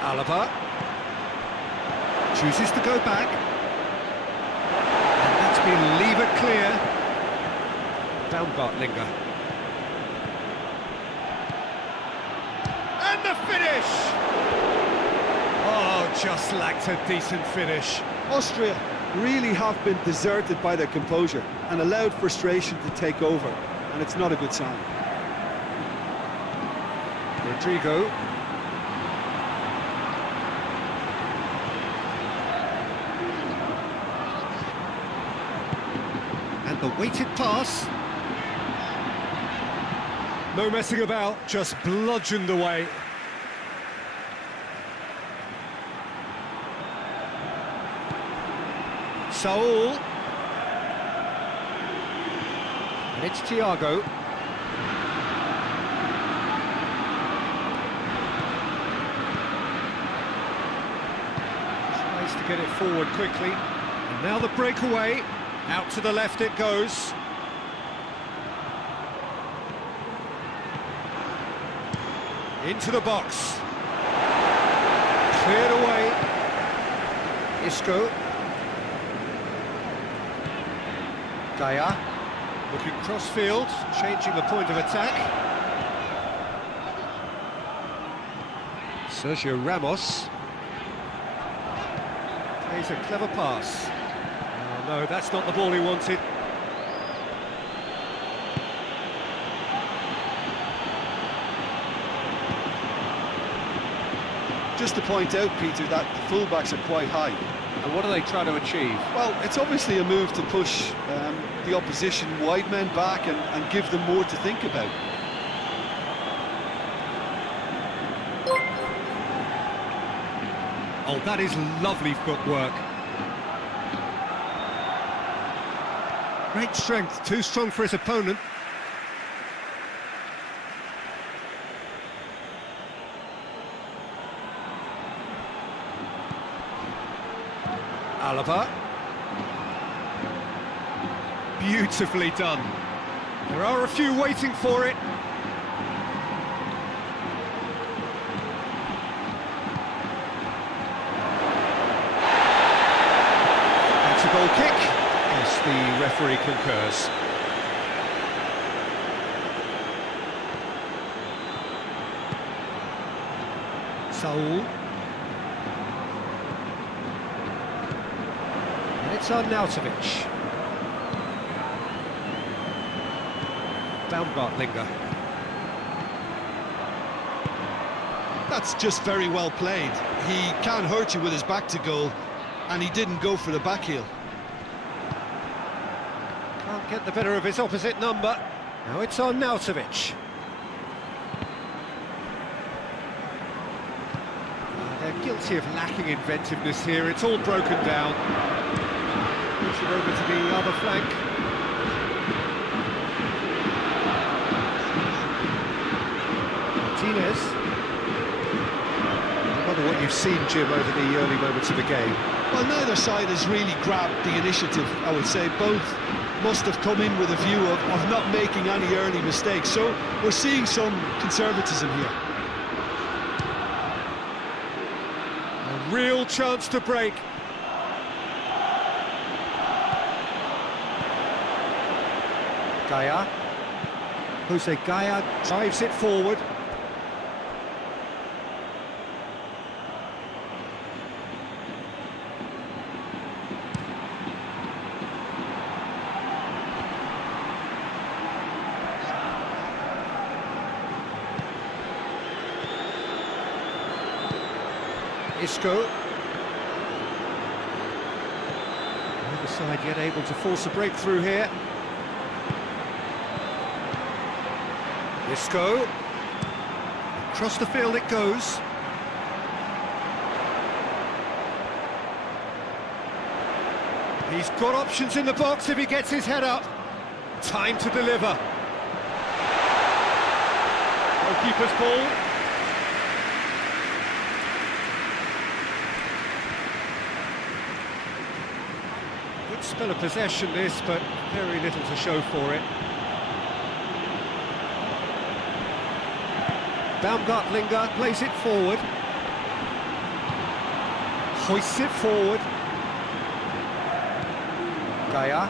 Alaba chooses to go back. And that's been levered clear. Baumgartlinger. And the finish! Oh, just lacked a decent finish. Austria really have been deserted by their composure and allowed frustration to take over, and it's not a good sign. Rodrigo. And the weighted pass. No messing about, just bludgeoned away. Saul. And it's Thiago. Tries to get it forward quickly. And now the breakaway. Out to the left it goes. Into the box. Cleared away. Isco. Daya. Looking cross-field, changing the point of attack. Sergio Ramos. Plays a clever pass. Oh no, that's not the ball he wanted. Just to point out, Peter, that the fullbacks are quite high. And what are they trying to achieve? Well, it's obviously a move to push the opposition wide men back and give them more to think about. Oh, that is lovely footwork. Great strength, too strong for his opponent. Alaba. Beautifully done. There are a few waiting for it. That's a goal kick. Yes, the referee concurs. Saul. It's Arnautovic. Baumgartlinger. That's just very well played. He can't hurt you with his back to goal, and he didn't go for the back heel. Can't get the better of his opposite number. Now it's Arnautovic. They're guilty of lacking inventiveness here. It's all broken down. Push it over to the other flank. Martinez. I wonder what you've seen, Jim, over the early moments of the game. Well, neither side has really grabbed the initiative, I would say. Both must have come in with a view of not making any early mistakes. So we're seeing some conservatism here. A real chance to break. Gaia. Jose Gaia drives it forward. Isco. side yet able to force a breakthrough here. Isco. Across the field it goes. He's got options in the box if he gets his head up. Time to deliver. Goalkeeper's ball. Good spell of possession this, but very little to show for it. Baumgartlinger plays it forward. Hoists it forward. Gaia.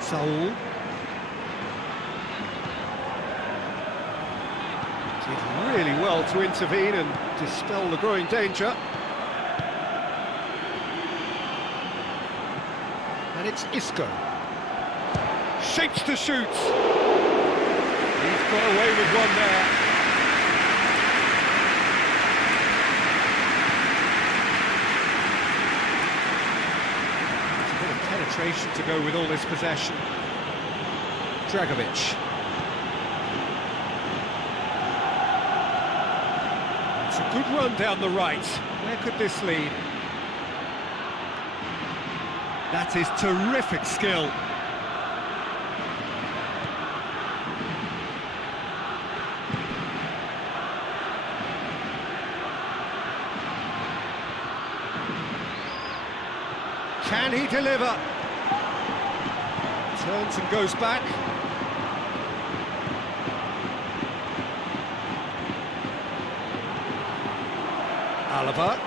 Saul. Did really well to intervene and dispel the growing danger. And it's Isco. Shapes to shoot. He's got away with one there. It's a bit of penetration to go with all this possession. Dragovic. It's a good run down the right. Where could this lead? That is terrific skill. Can he deliver? Turns and goes back. Alaba.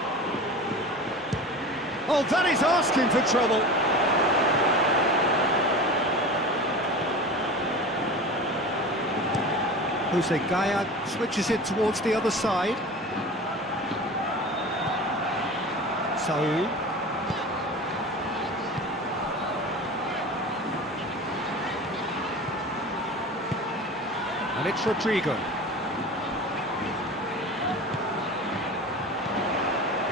Oh, that is asking for trouble. Jose Gaia switches it towards the other side. Saul. And it's Rodrigo.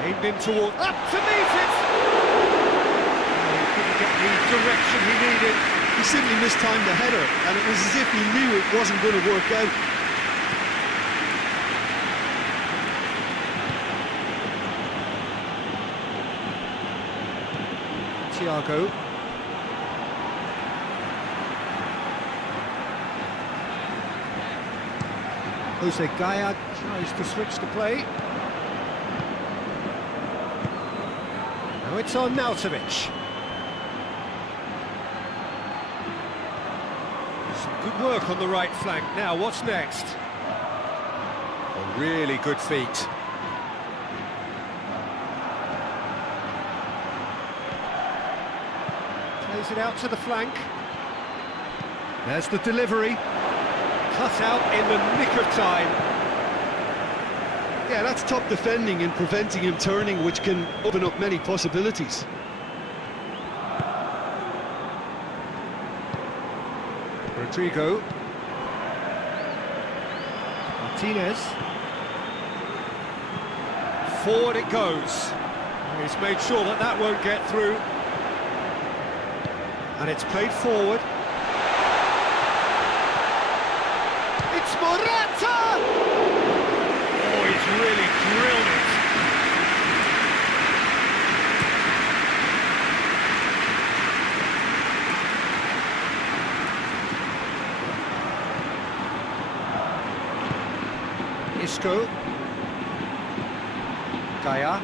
Aimed in toward... Up to meet it! Oh, he couldn't get the direction he needed. He simply mistimed the header, and it was as if he knew it wasn't going to work out. Thiago. Jose Gaia tries to switch the play. Now it's on Nautovic. Some good work on the right flank. Now, what's next? A really good feat. Plays it out to the flank. There's the delivery. Cut out in the nick of time. Yeah, that's top defending and preventing him turning, which can open up many possibilities. Rodrigo. Martinez. Forward it goes. He's made sure that that won't get through. And it's played forward. It's Morata! Oh, he's really drilled it. Isco. Gaia.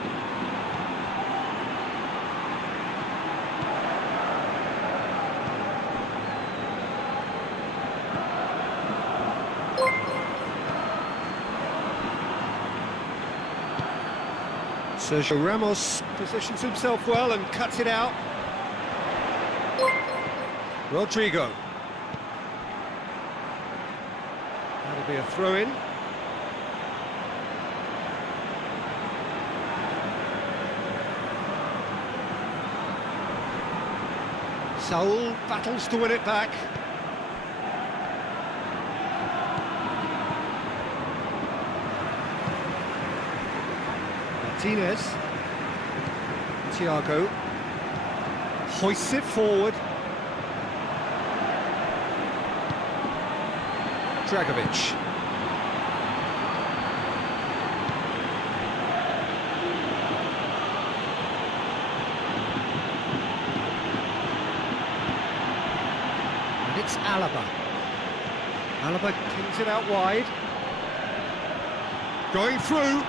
Sergio Ramos positions himself well and cuts it out. Rodrigo. That'll be a throw-in. Saul battles to win it back. Martinez. Thiago hoists it forward. Dragovic. And it's Alaba. Alaba kings it out wide. Going through.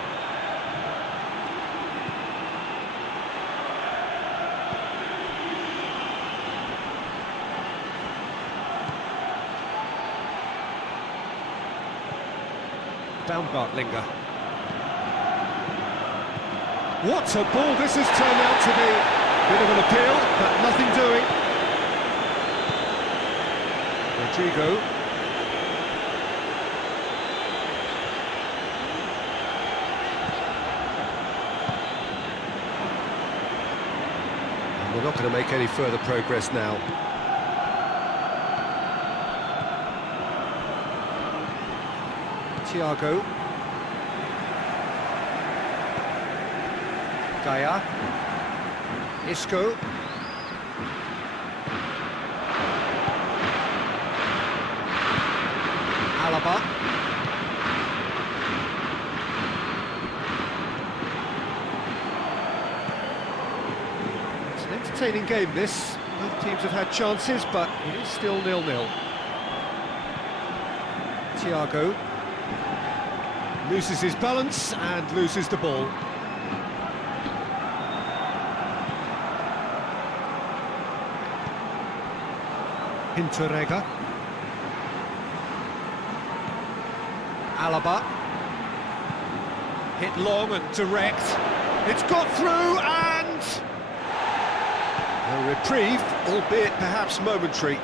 Baumgartlinger. What a ball this has turned out to be. Bit of an appeal, but nothing doing. Rodrigo. And we're not going to make any further progress now. Thiago. Gaia. Isco. Alaba. It's an entertaining game, this. Both teams have had chances, but it is still 0-0. Thiago. Loses his balance and loses the ball. Hinteregger. Alaba. Hit long and direct. It's got through and... a reprieve, albeit perhaps momentary.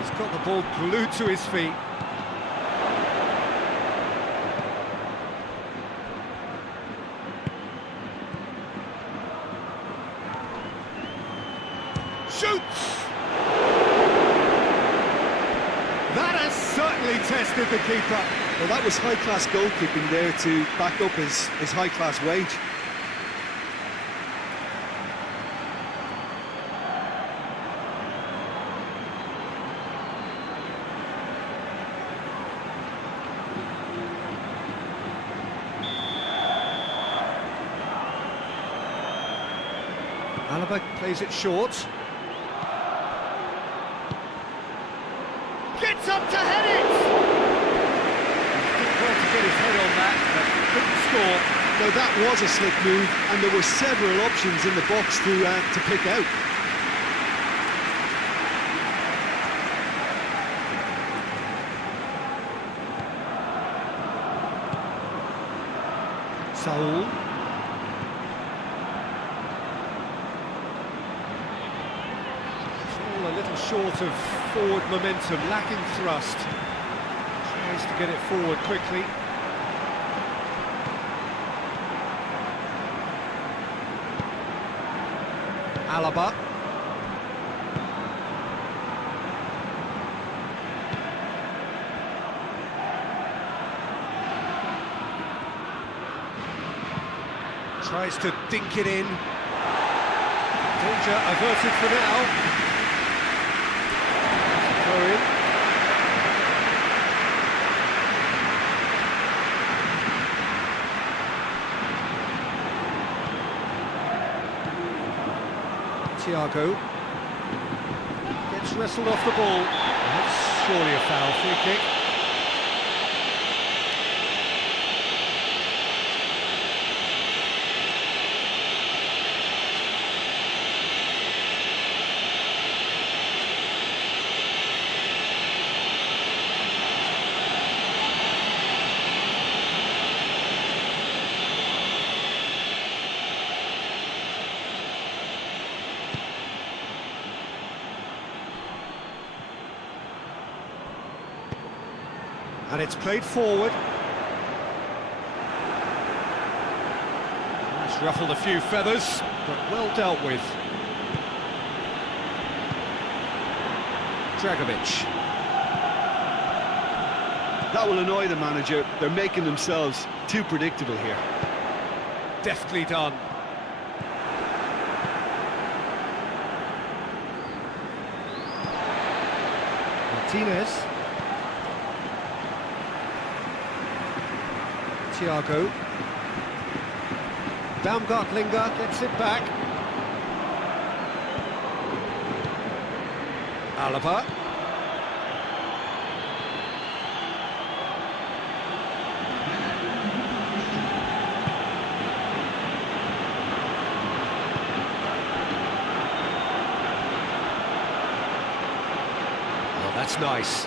He's got the ball glued to his feet. Shoots! That has certainly tested the keeper. Well, that was high-class goalkeeping there to back up his high-class wage. Alaba plays it short. Gets up to head it! Did well to get his head on that, but couldn't score. Now that was a slick move, and there were several options in the box to pick out. Saul. A little short of forward momentum, lacking thrust. Tries to get it forward quickly. Alaba. Tries to dink it in. Danger averted for now. Thiago gets wrestled off the ball. That's surely a foul. Free kick. And it's played forward. It's ruffled a few feathers, but well dealt with. Dragovic. That will annoy the manager. They're making themselves too predictable here. Deftly done. Martinez. Thiago. Baumgartlinger gets it back. Alaba. Oh, that's nice.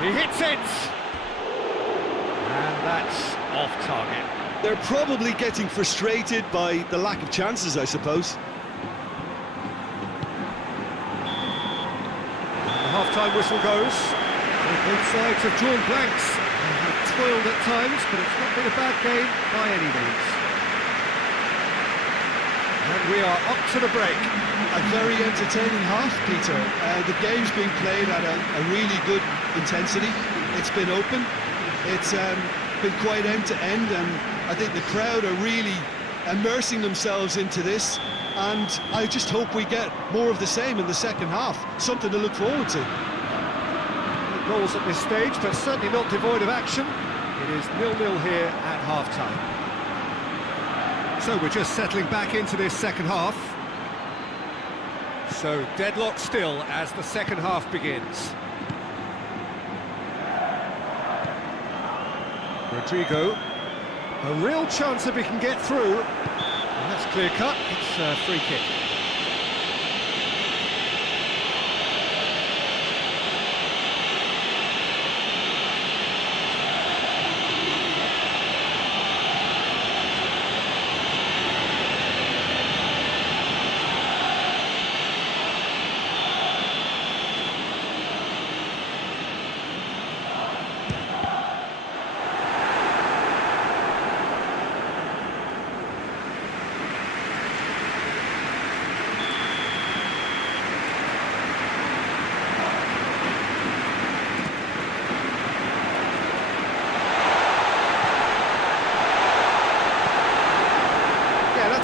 He hits it! And that's off target. They're probably getting frustrated by the lack of chances, I suppose. The half-time whistle goes. Both sides have drawn blanks. They have toiled at times, but it's not been a bad game by any means. And we are up to the break. A very entertaining half, Peter. The game's been played at a really good intensity. It's been open. It's been quite end-to-end, and I think the crowd are really immersing themselves into this, and I just hope we get more of the same in the second half. Something to look forward to. Goals at this stage, but certainly not devoid of action. It is 0-0 here at half-time. So we're just settling back into this second half. So deadlock still as the second half begins. Rodrigo, a real chance if he can get through. And that's clear cut, it's a free kick.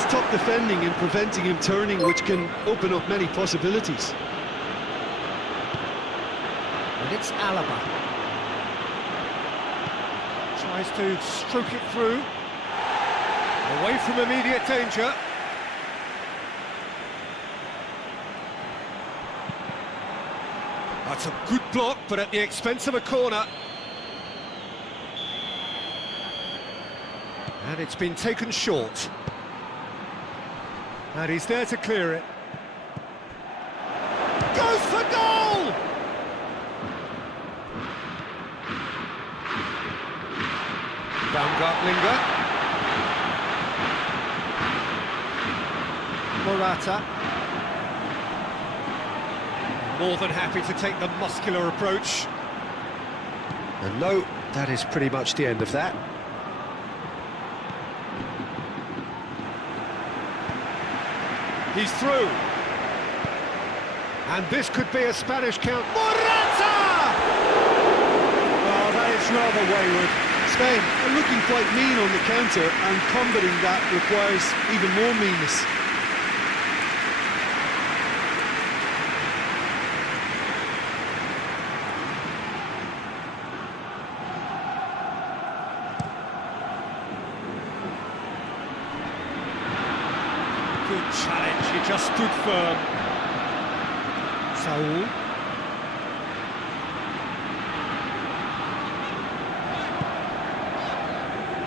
Top defending and preventing him turning, which can open up many possibilities. And it's Alaba. Tries to stroke it through. Away from immediate danger. That's a good block, but at the expense of a corner. And it's been taken short. And he's there to clear it. Goes for goal! Baumgartlinger. Morata. More than happy to take the muscular approach. And no, that is pretty much the end of that. He's through. And this could be a Spanish count. Morata! Oh, that is rather wayward. Spain are looking quite mean on the counter, and combating that requires even more meanness. Good challenge, he just stood firm. Saul.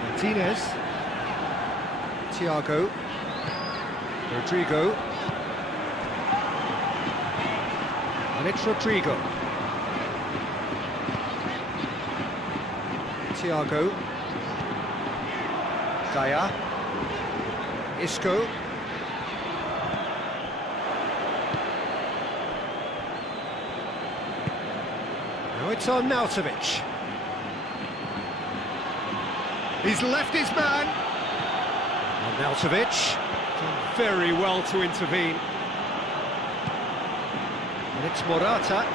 Martinez. Thiago. Rodrigo. And it's Rodrigo. Thiago. Daya. Isco. Now it's on Nautovic. He's left his man. Arnautovic done very well to intervene. And it's Morata.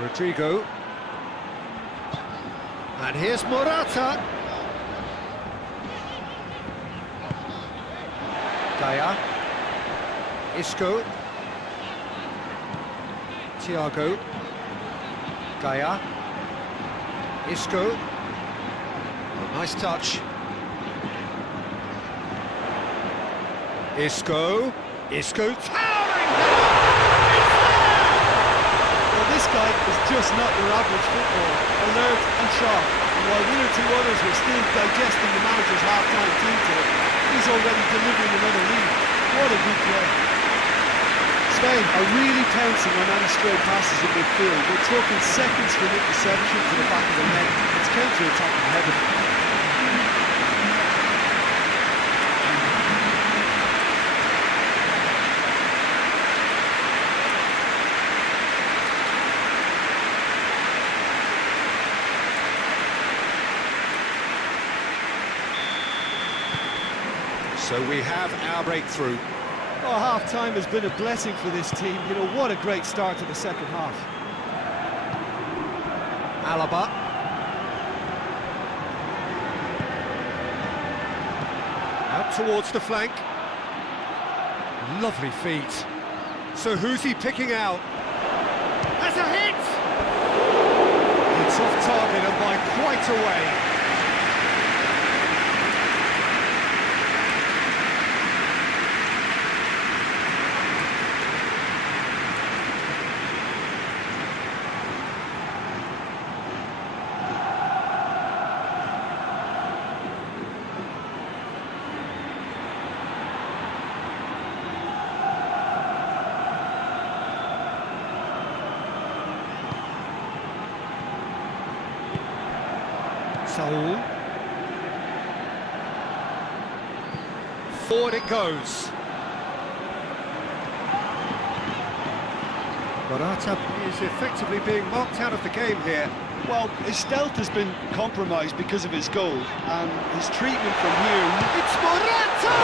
Rodrigo. And here's Morata. Daya. Isco. Thiago. Daya. Isco. Oh, nice touch. Isco. Isco towering! Well, this guy is just not your average footballer. Alert and sharp. And while one or two others were still digesting the manager's half-time team talk, he's already delivering another lead. What a good play. Spain are really pouncing on any stray passes in midfield. We're talking seconds from interception to the back of the net. It's counter-attacking heaven. So we have our breakthrough. Oh, half-time has been a blessing for this team. You know, what a great start to the second half. Alaba. Out towards the flank. Lovely feet. So who's he picking out? That's a hit! It's off target and by quite a way. Saul. Forward it goes. Morata is effectively being marked out of the game here. Well, his stealth has been compromised because of his goal, and his treatment from here... It's Morata!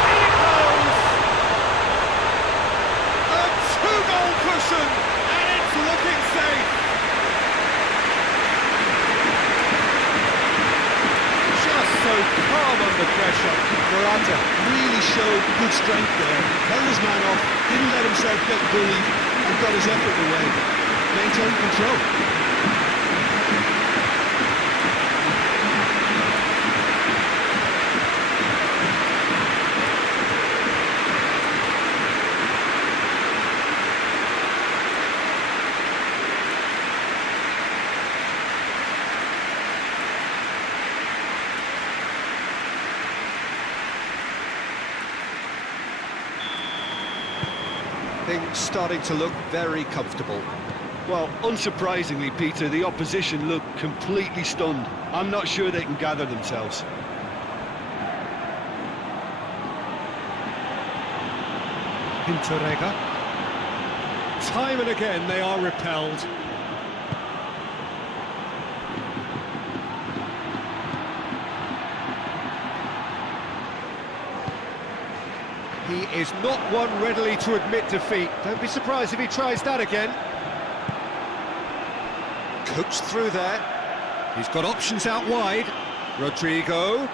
In it goes! A two-goal cushion, and it's looking safe. Just so calm under pressure. Morata really showed good strength there. Held his man off, didn't let himself get bullied, and got his effort away. Maintained control. Things starting to look very comfortable. Well, unsurprisingly, Peter, the opposition look completely stunned. I'm not sure they can gather themselves. Interrega. Time and again they are repelled. He is not one readily to admit defeat. Don't be surprised if he tries that again. Coached through there. He's got options out wide. Rodrigo.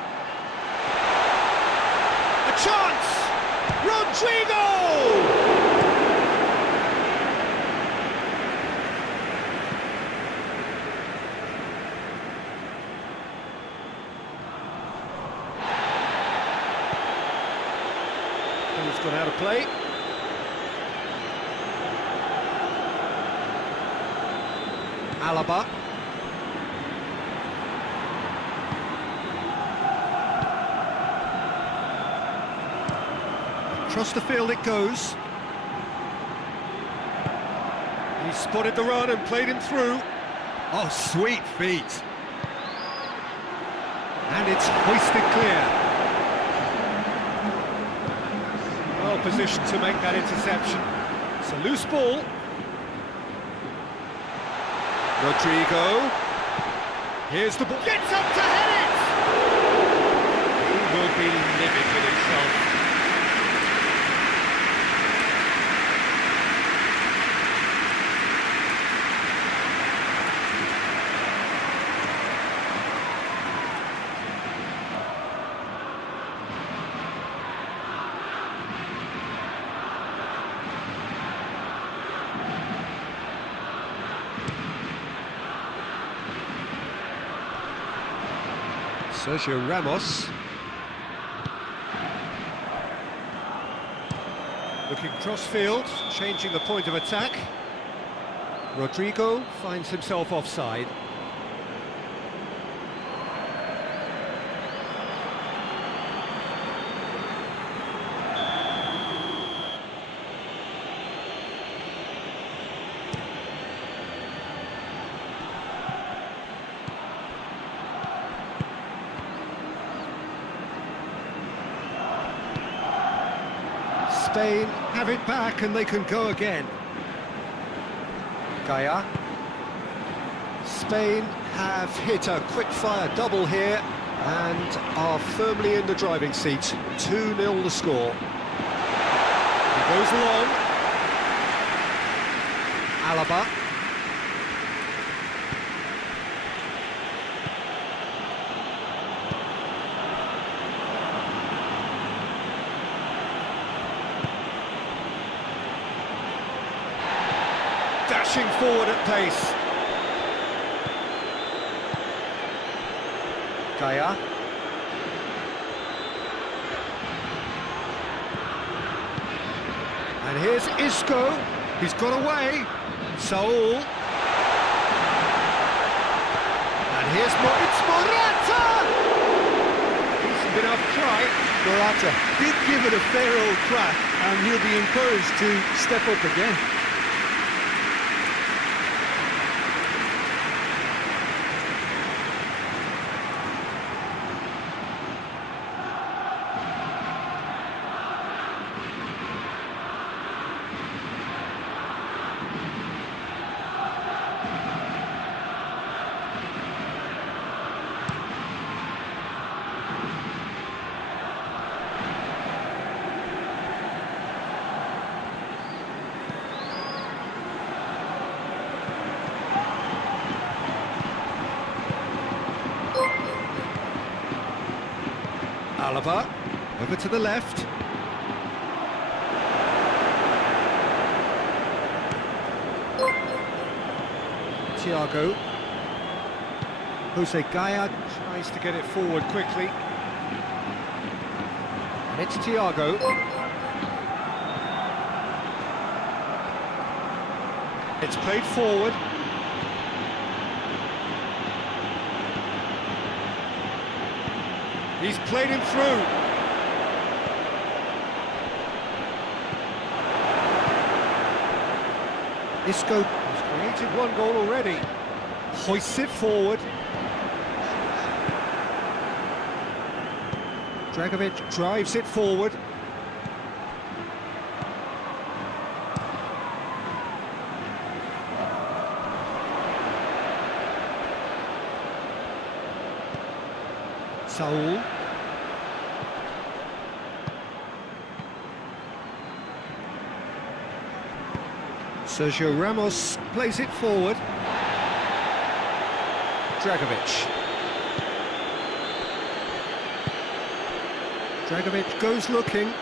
A chance! Rodrigo! Ball's gone out of play. Alaba. Across the field it goes. He spotted the run and played him through. Oh, sweet feet. And it's hoisted clear. Well positioned to make that interception. It's a loose ball. Rodrigo. Here's the ball. Gets up to head it! He will be livid with himself. Sergio Ramos. Looking cross-field, changing the point of attack. Rodrigo finds himself offside. Spain have it back and they can go again. Gaia. Spain have hit a quick-fire double here and are firmly in the driving seat. 2-0 the score. He goes long. Alaba. Dashing forward at pace. Gaia. And here's Isco. He's got away. Saul. And here's it's Morata! Decent enough try. Morata did give it a fair old crack, and he'll be encouraged to step up again. Alaba, over to the left. Thiago. Jose Gaia tries to get it forward quickly. And it's Thiago. It's played forward. He's played him through. Isco has created one goal already. Hoists it forward. Dragovic drives it forward. Saul. Sergio Ramos plays it forward. Dragovic. Dragovic goes looking.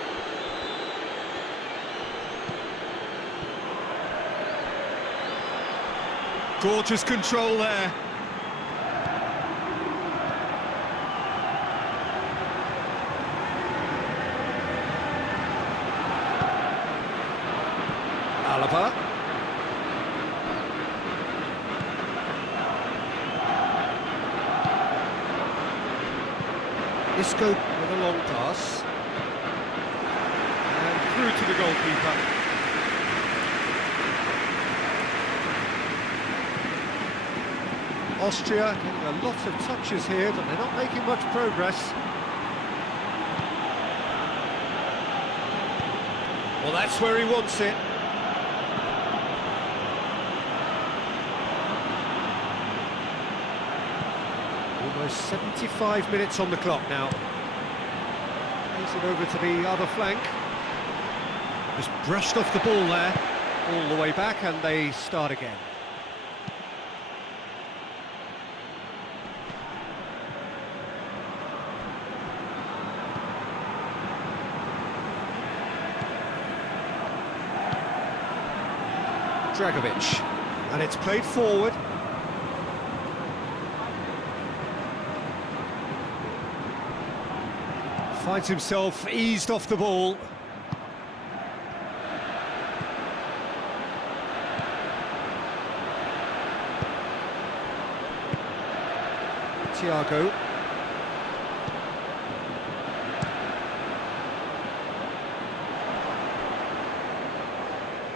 Gorgeous control there. Alaba. Isco with a long pass. And through to the goalkeeper. Austria getting a lot of touches here, but they're not making much progress. Well, that's where he wants it. So 75 minutes on the clock now. Plays it over to the other flank. Just brushed off the ball there, all the way back, and they start again. Dragovic, and it's played forward. Finds himself eased off the ball. Thiago.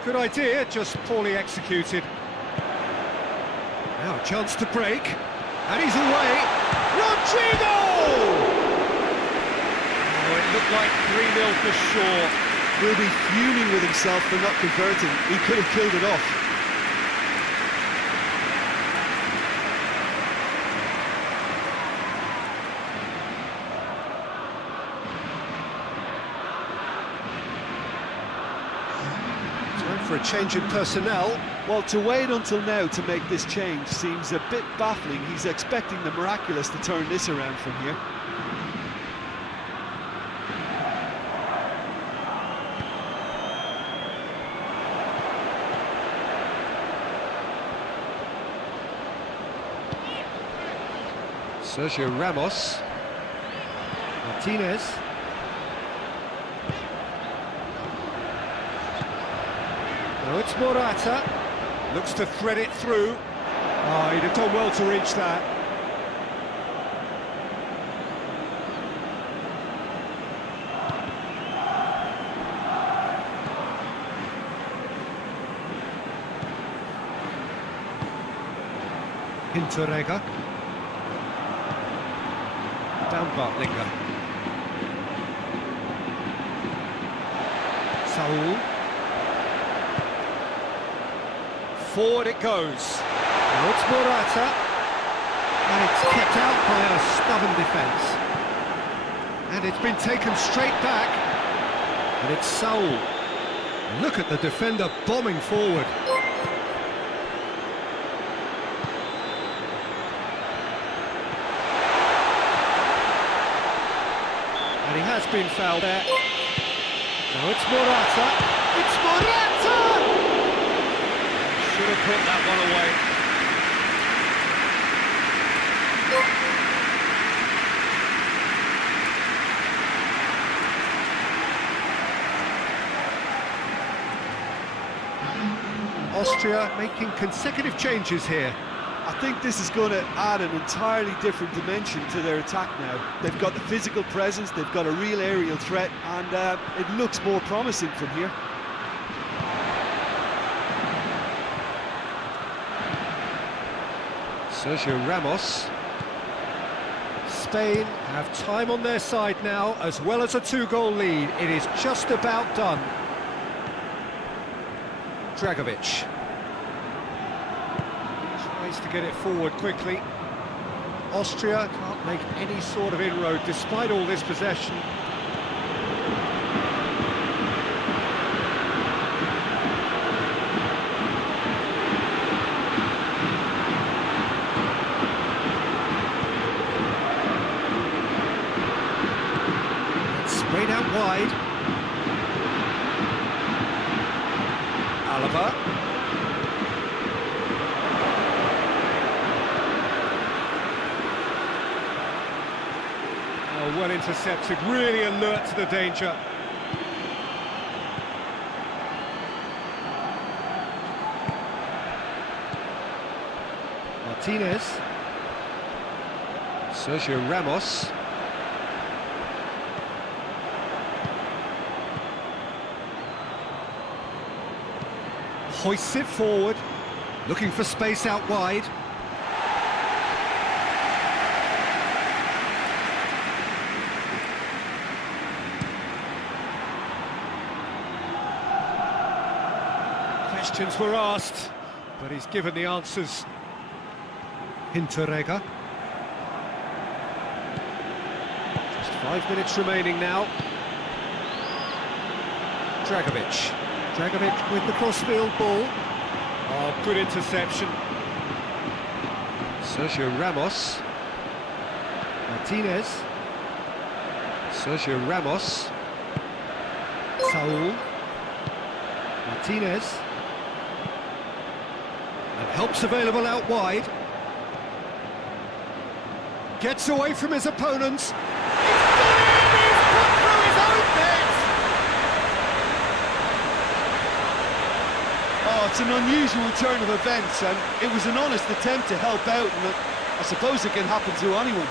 Good idea, just poorly executed. Now a chance to break, and he's away. Rodrigo! Oh, it looked like 3-0 for sure. Will be fuming with himself for not converting. He could have killed it off. For a change in personnel. Well, to wait until now to make this change seems a bit baffling. He's expecting the miraculous to turn this around from here. Sergio Ramos. Martinez. Now it's Morata, looks to thread it through. Oh, he'd have done well to reach that. Hinteregger. Down Bartlinger. Saul. Forward it goes. Now it's Morata. And it's kept out by a stubborn defence. And it's been taken straight back. And it's Saul. Look at the defender bombing forward. And he has been fouled there. Now it's Morata. It's Morata! Should have put that one away. Austria making consecutive changes here. I think this is going to add an entirely different dimension to their attack now. They've got the physical presence, they've got a real aerial threat, and it looks more promising from here. Sergio Ramos. Spain have time on their side now, as well as a 2-goal lead. It is just about done. Dragovic. Tries to get it forward quickly. Austria can't make any sort of inroad despite all this possession. Sprayed out wide. Alaba. Oh, well intercepted, really alert to the danger. Martinez. Sergio Ramos. Hoists it forward, looking for space out wide. Questions were asked, but he's given the answers. Hinteregger. 5 minutes remaining now. Dragovic with the crossfield ball. Oh, good interception. Sergio Ramos. Martinez. Sergio Ramos. Saul. Martinez. And help's available out wide. Gets away from his opponents. He's put through his own net! Oh, it's an unusual turn of events, and it was an honest attempt to help out, and I suppose it can happen to anyone.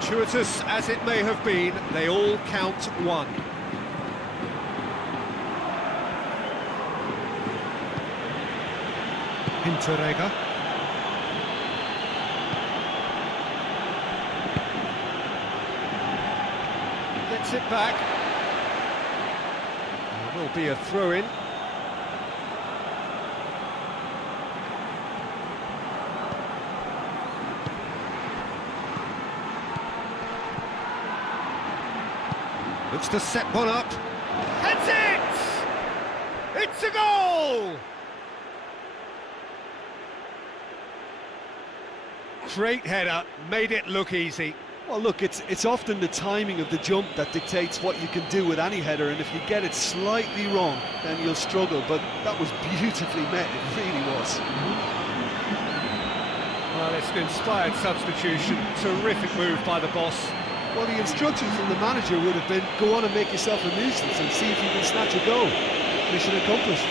Fortuitous as it may have been, they all count one. Hinteregger. Gets it back. There will be a throw-in. Looks to set one up. Heads it! It's a goal! Great header, made it look easy. Well, look, it's often the timing of the jump that dictates what you can do with any header, and if you get it slightly wrong, then you'll struggle, but that was beautifully met, it really was. Well, it's an inspired substitution, terrific move by the boss. Well, the instruction from the manager would have been, go on and make yourself a nuisance and see if you can snatch a goal. Mission accomplished.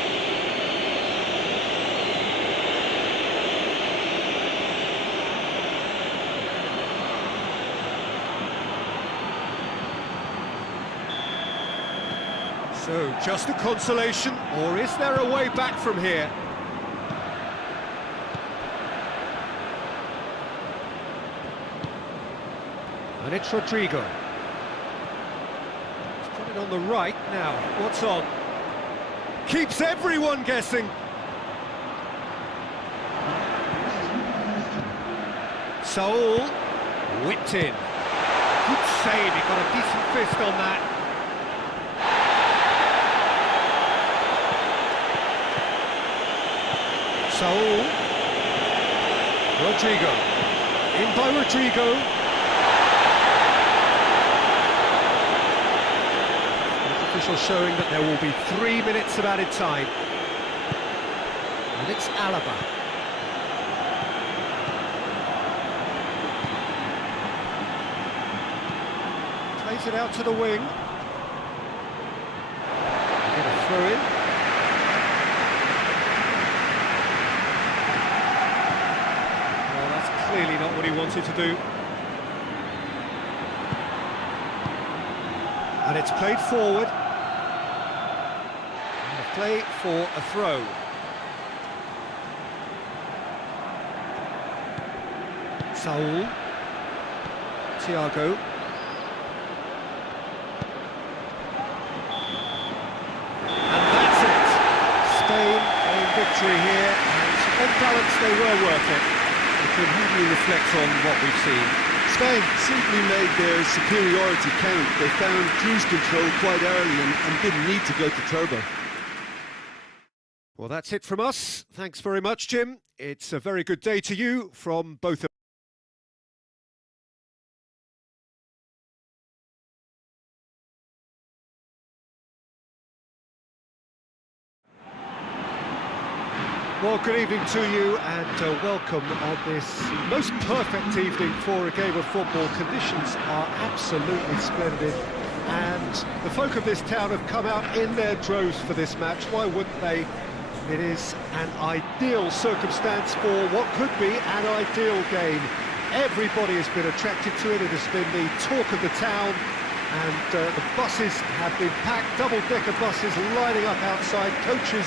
So, just a consolation, or is there a way back from here? And it's Rodrigo. He's put it on the right now. What's on? Keeps everyone guessing. Saul whipped in. Good save. He got a decent fist on that. Saul. Rodrigo. In by Rodrigo. Official showing that there will be 3 minutes of added time. And it's Alaba. Plays it out to the wing. Get a throw in. Well, that's clearly not what he wanted to do. And it's played forward. And a play for a throw. Saul. Thiago. And that's it. Spain in victory here, and on balance they were worth it. We can hugely reflect on what we've seen. Spain simply made their superiority count. They found cruise control quite early and didn't need to go to turbo. Well, that's it from us. Thanks very much, Jim. It's a very good day to you from both of us. Well, good evening to you and welcome on this most perfect evening for a game of football. Conditions are absolutely splendid and the folk of this town have come out in their droves for this match. Why wouldn't they? It is an ideal circumstance for what could be an ideal game. Everybody has been attracted to it. It has been the talk of the town And the buses have been packed, double-decker buses lining up outside. Coaches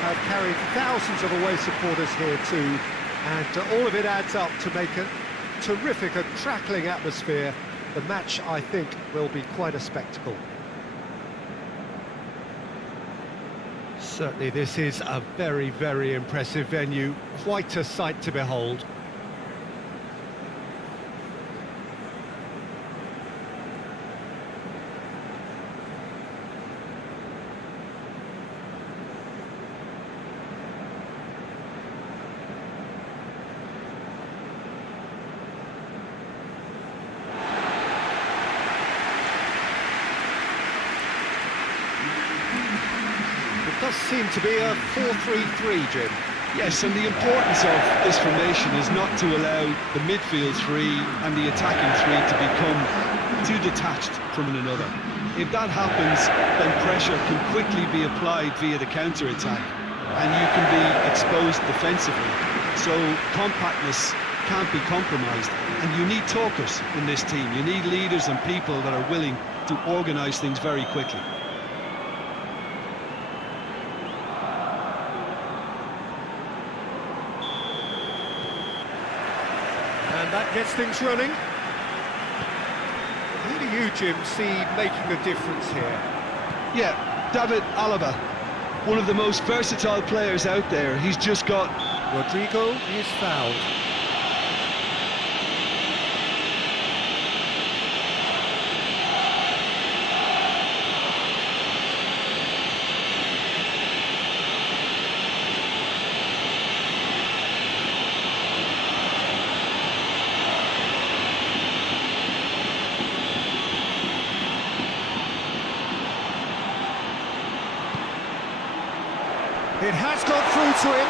have carried thousands of away supporters here too, and all of it adds up to make a terrific, a crackling atmosphere. The match, I think, will be quite a spectacle. Certainly this is a very, very impressive venue, quite a sight to behold. Does seem to be a 4-3-3, Jim. Yes, and the importance of this formation is not to allow the midfield three and the attacking three to become too detached from one another. If that happens, then pressure can quickly be applied via the counter-attack, and you can be exposed defensively. So compactness can't be compromised, and you need talkers in this team. You need leaders and people that are willing to organise things very quickly. And that gets things running. Who do you, Jim, see making the difference here? Yeah, David Alaba, one of the most versatile players out there. He's just got... Rodrigo is fouled. It has got through to him.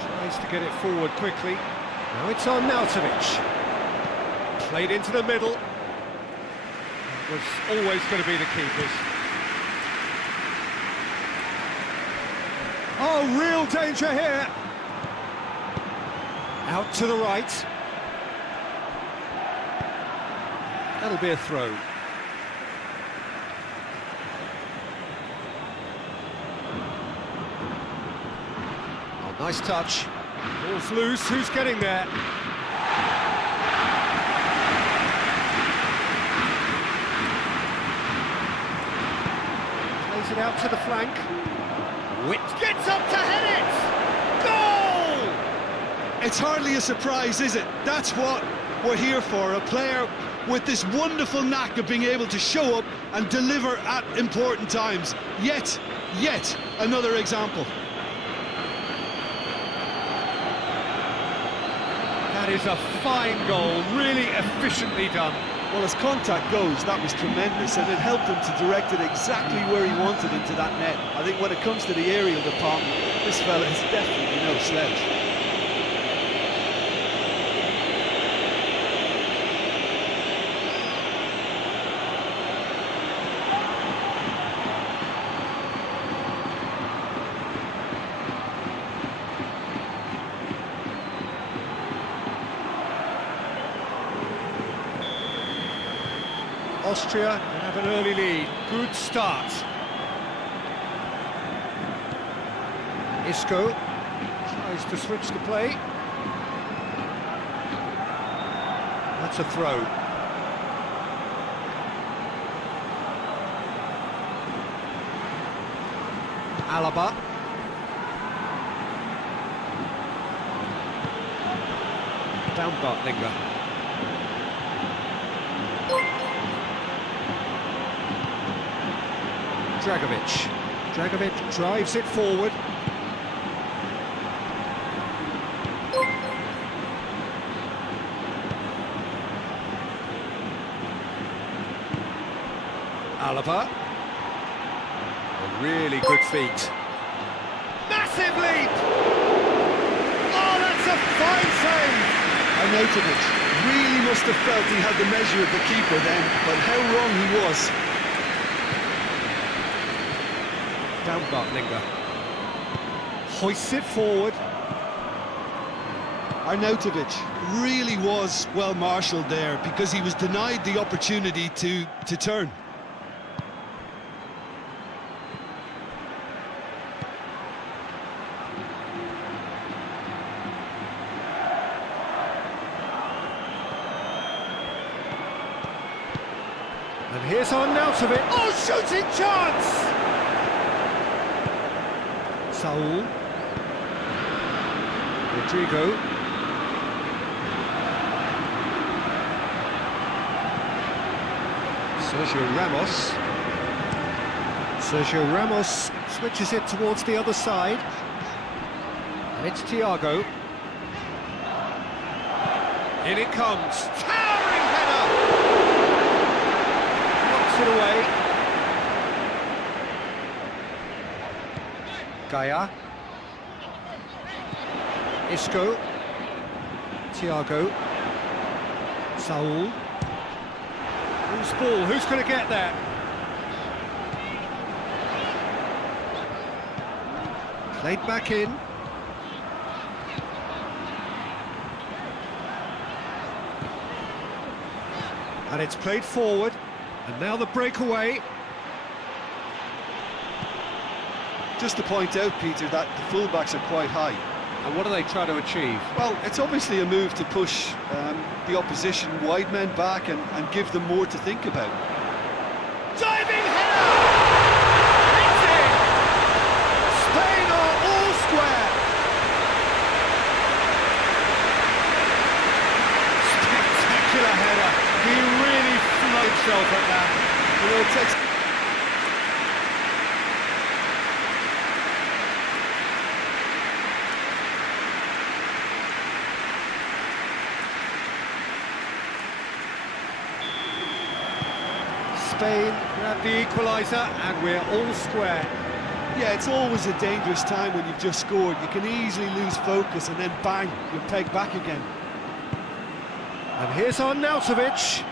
Tries to get it forward quickly. Now it's on Nautovic. Played into the middle. It was always going to be the keepers. Oh, real danger here. Out to the right. That'll be a throw. Oh, nice touch. Ball's loose. Who's getting there? Plays it out to the flank. Witt gets up to head it! It's hardly a surprise, is it? That's what we're here for, a player with this wonderful knack of being able to show up and deliver at important times. Yet another example. That is a fine goal, really efficiently done. Well, as contact goes, that was tremendous, and it helped him to direct it exactly where he wanted into that net. I think when it comes to the aerial department, this fella is definitely no slouch. Austria have an early lead. Good start. Isco tries to switch the play. That's a throw. Alaba. Down Bartlinger. Dragovic drives it forward. Alaba. A really good feat. Massive leap! Oh, that's a fine save! Arnautovic really must have felt he had the measure of the keeper then, but how wrong he was. Staubachlinger hoists it forward. Arnautovic really was well marshalled there because he was denied the opportunity to turn. And here's Arnautovic. Oh, shooting chance! Saul. Rodrigo. Sergio Ramos switches it towards the other side. And it's Thiago. In it comes. Towering header! Knocks it away. Gaia. Isco. Thiago. Saul. Who's ball? Who's going to get there? Played back in. And it's played forward. And now the breakaway. Just to point out, Peter, that the fullbacks are quite high. And what are they trying to achieve? Well, it's obviously a move to push the opposition wide men back and give them more to think about. Diving header! It's in! Spain are all square! Spectacular header. He really flung himself at that. You know, it takes... Spain grab the equaliser and we're all square. Yeah, it's always a dangerous time when you've just scored. You can easily lose focus and then bang, you're pegged back again. And here's Arnautovic.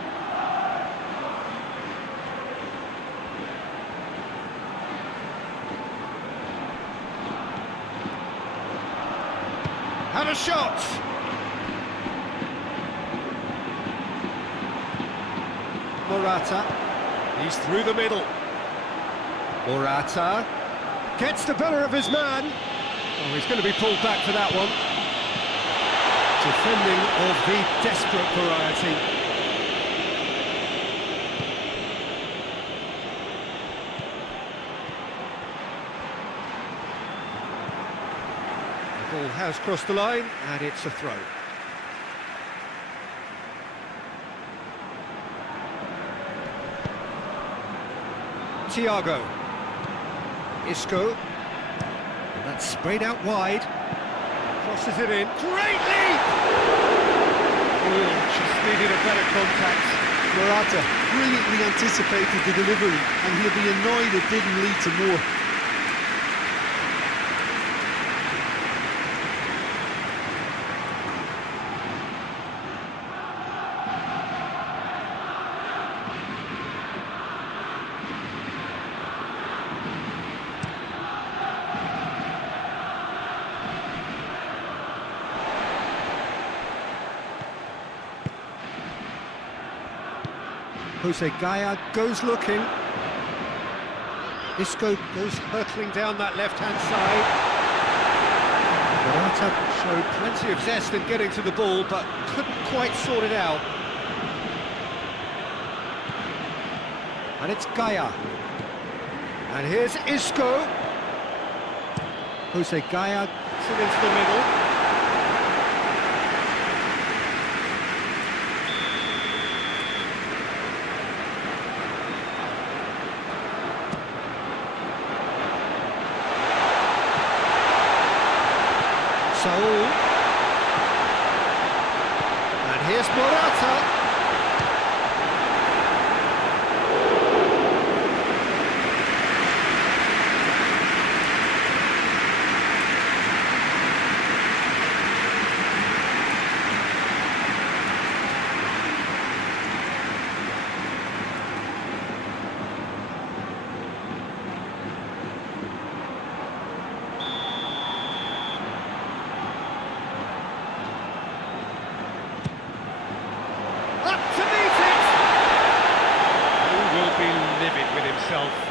Had a shot. Morata. He's through the middle. Morata gets the better of his man. Oh, he's going to be pulled back for that one. Defending of the desperate variety. The ball has crossed the line and it's a throw. Thiago. Isco. And that's sprayed out wide. Crosses it in. Great leap! Oh, just needed a better contact. Morata brilliantly anticipated the delivery and he'll be annoyed it didn't lead to more. Jose Gaia goes looking. Isco goes hurtling down that left-hand side. Morata showed plenty of zest in getting to the ball, but couldn't quite sort it out. And it's Gaia. And here's Isco. Jose Gaia gets it into the middle. Saul. And here's Morata. himself.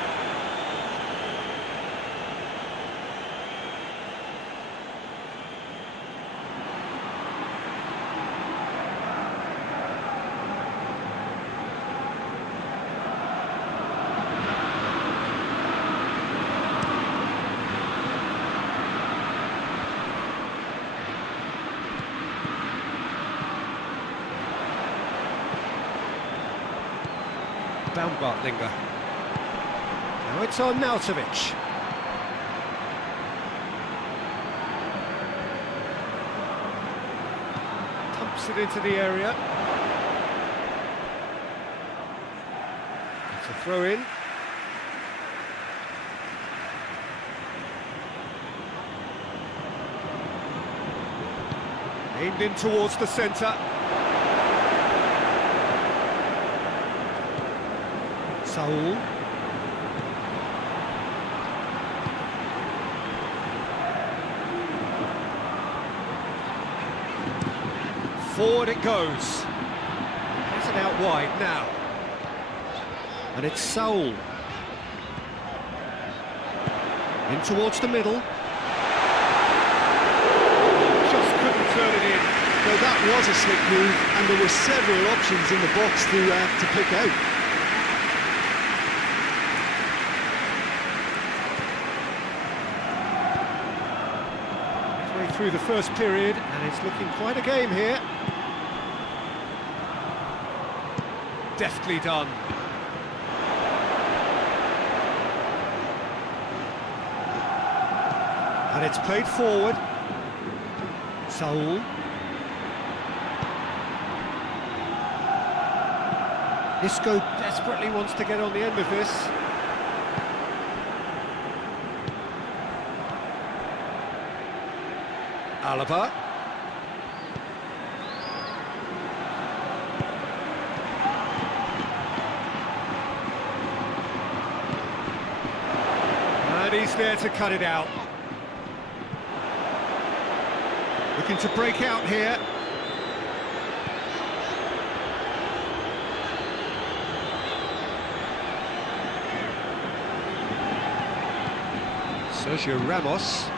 Baumgartlinger. Now it's on Nautovic. Pumps it into the area. It's a throw in. Aimed in towards the centre. Saul. Forward it goes. Has it out wide now. And it's Saul. In towards the middle. Just couldn't turn it in. Now that was a slick move, and there were several options in the box to pick out. Through the first period, and it's looking quite a game here. Deftly done. And it's played forward. Saul. Isco desperately wants to get on the end of this. Alaba. And he's there to cut it out. Looking to break out here. Sergio Ramos.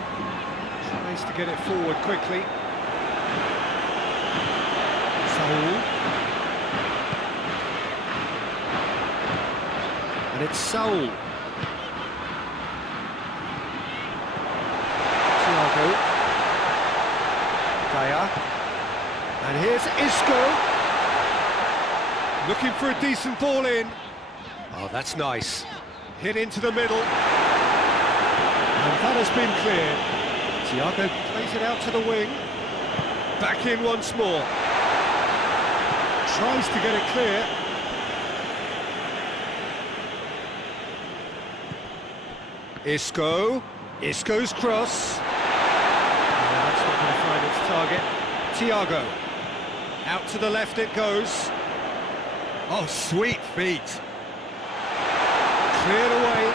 Tries to get it forward quickly. Saul. And it's Saul. Thiago. Daya. And here's Isco. Looking for a decent ball in. Oh, that's nice. Hit into the middle. And that has been cleared. Thiago plays it out to the wing. Back in once more. Tries to get it clear. Isco. Isco's cross. That's not going to find its target. Thiago. Out to the left it goes. Oh, sweet feet. Cleared away.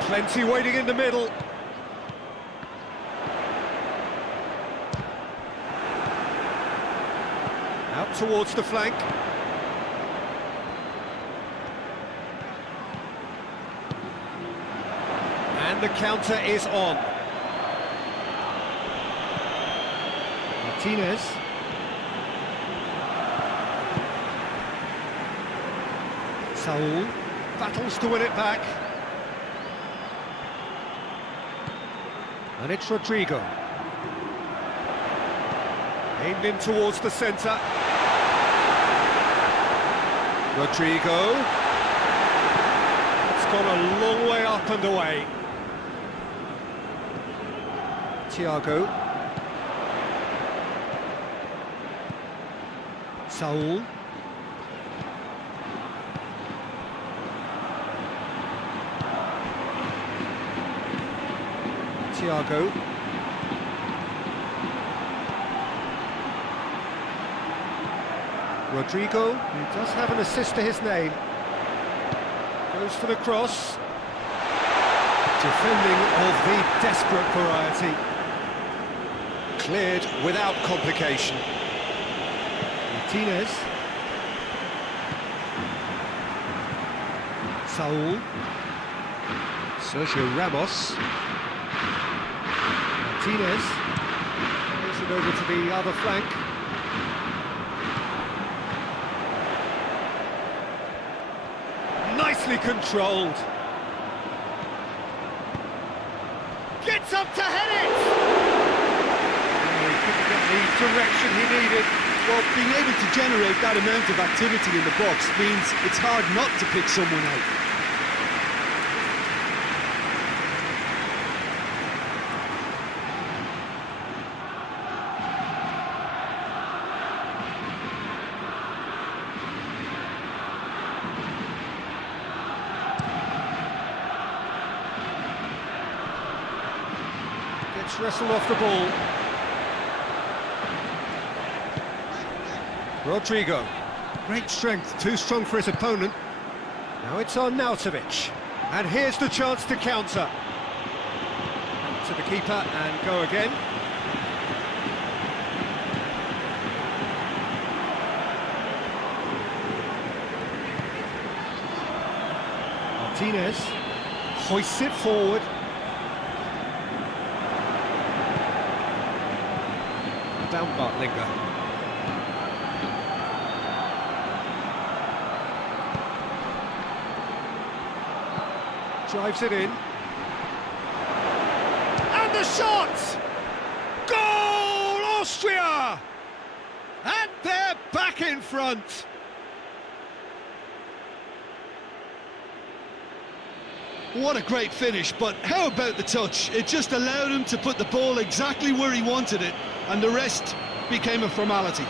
Plenty waiting in the middle. Out towards the flank. And the counter is on. Martinez. Saul battles to win it back. And it's Rodrigo. Aimed in towards the centre. Rodrigo. It's gone a long way up and away. Thiago. Saul. Thiago. Rodrigo, who does have an assist to his name, goes for the cross. Defending of the desperate variety. Cleared without complication. Martinez. Saul. Sergio Ramos. Martinez. Moves it over to the other flank. Nicely controlled. Gets up to head it! Oh, he couldn't get the direction he needed. Well, being able to generate that amount of activity in the box means it's hard not to pick someone out. Gets wrestled off the ball. Rodrigo. Great strength, too strong for his opponent. Now it's on Nautovic. And here's the chance to counter. Out to the keeper and go again. Martinez hoists it forward. Baumgartlinger. Drives it in. And the shot! Goal, Austria! And they're back in front. What a great finish, but how about the touch? It just allowed him to put the ball exactly where he wanted it, and the rest became a formality.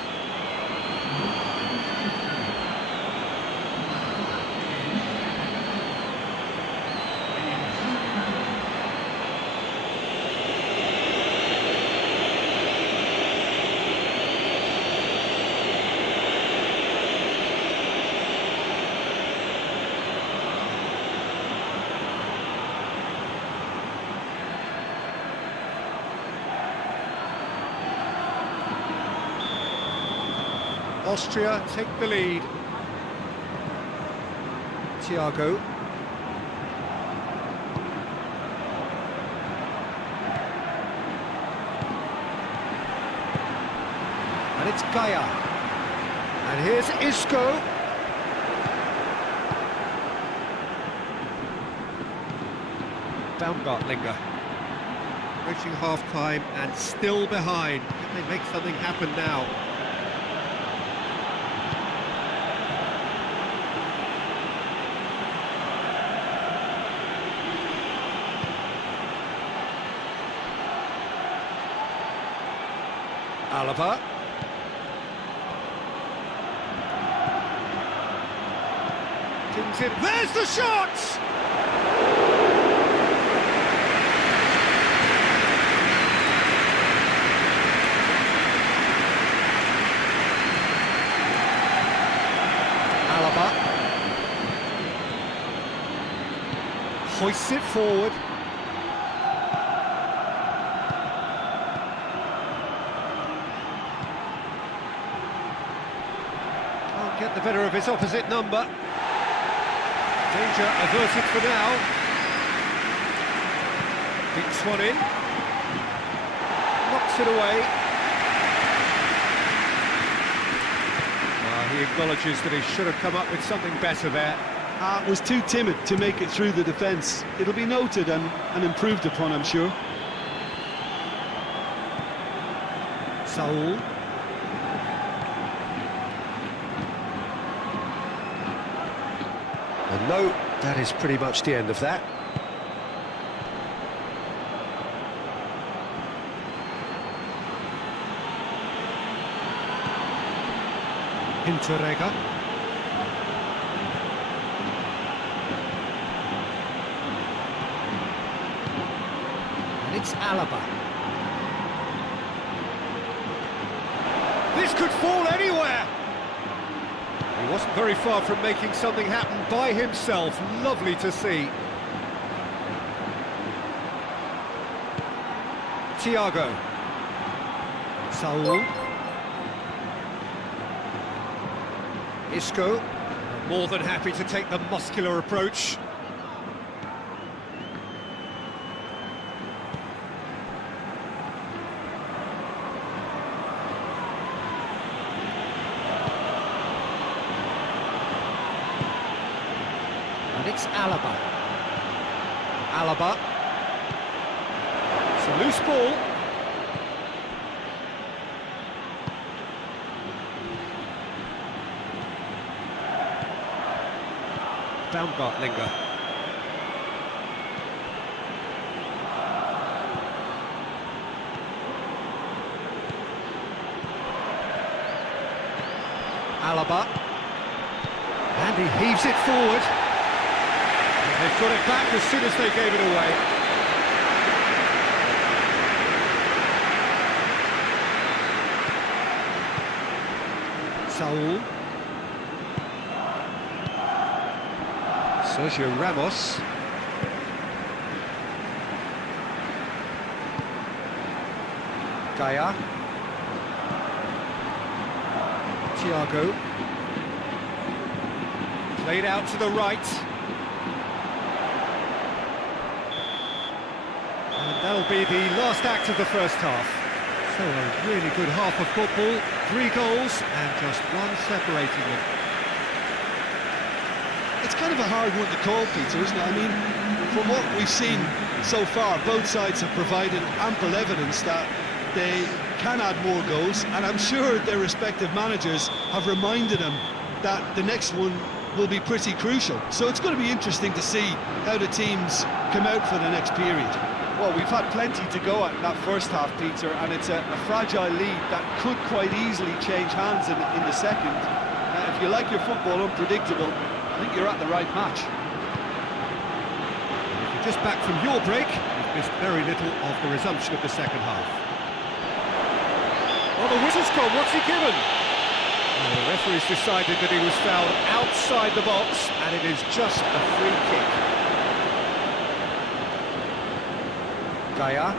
Austria take the lead. Thiago. And it's Gaia. And here's Isco. Baumgartlinger. Approaching half-time and still behind. Can they make something happen now? Alaba. Kings in. There's the shot! Alaba. Hoists it forward. Get the better of his opposite number. Danger averted for now. Dinks one in. Knocks it away. He acknowledges that he should have come up with something better there. Was too timid to make it through the defence. It'll be noted and improved upon, I'm sure. Saul. And no, that is pretty much the end of that. Interrega. And it's Alaba. This could fall anywhere! He wasn't very far from making something happen by himself. Lovely to see. Thiago. Saul. Isco. More than happy to take the muscular approach. And it's Alaba. Alaba. It's a loose ball. Baumgartlinger. Alaba. And he heaves it forward. They've got it back as soon as they gave it away. Saul. Sergio Ramos. Gaia. Thiago. Played out to the right. And that'll be the last act of the first half. So a really good half of football. 3 goals and just one separating them. It's kind of a hard one to call, Peter, isn't it? I mean, from what we've seen so far, both sides have provided ample evidence that they can add more goals, and I'm sure their respective managers have reminded them that the next one will be pretty crucial. So it's going to be interesting to see how the teams come out for the next period. Well, we've had plenty to go at in that first half, Peter, and it's a fragile lead that could quite easily change hands in the second. If you like your football unpredictable, I think you're at the right match. If you're just back from your break, you've missed very little of the resumption of the second half. Well, the whistle's gone. What's he given? Well, the referee's decided that he was fouled outside the box, and it is just a free kick. Gaia.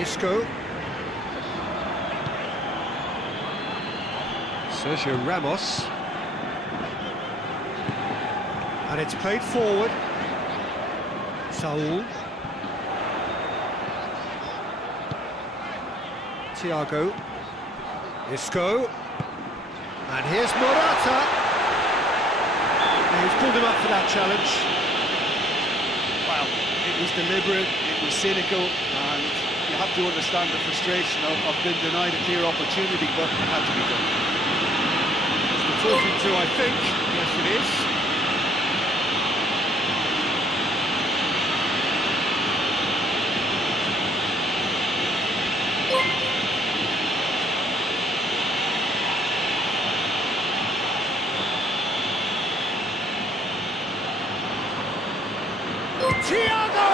Isco. Sergio Ramos. And it's played forward. Saul. Thiago. Isco. And here's Morata. He's pulled him up for that challenge. Well, it was deliberate, it was cynical, and you have to understand the frustration of being denied a clear opportunity, but it had to be done. It's the talking to, I think. Yes, it is. Thiago!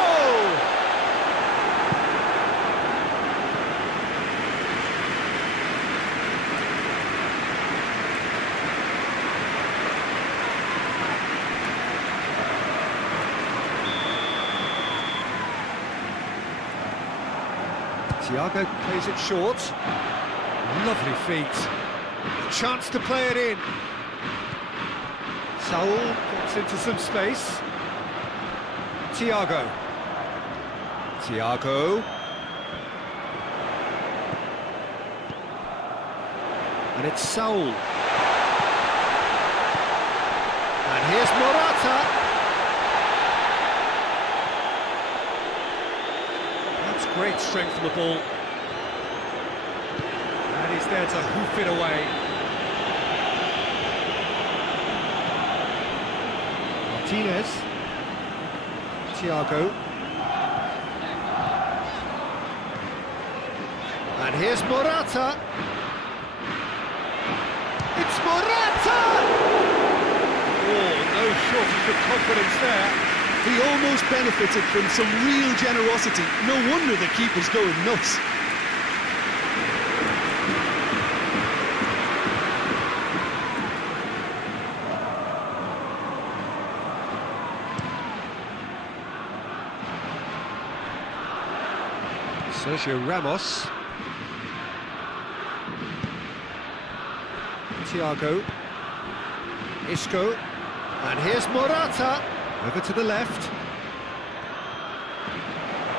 Thiago plays it short. Lovely feet. Chance to play it in. Saul gets into some space. Thiago. Thiago. And it's Saul. And here's Morata. That's great strength on the ball. And he's there to hoof it away. Martinez. Thiago. And here's Morata. It's Morata! Oh, no shortage of confidence there. He almost benefited from some real generosity. No wonder the keeper's going nuts. Sergio Ramos. Thiago. Isco, and here's Morata, over to the left.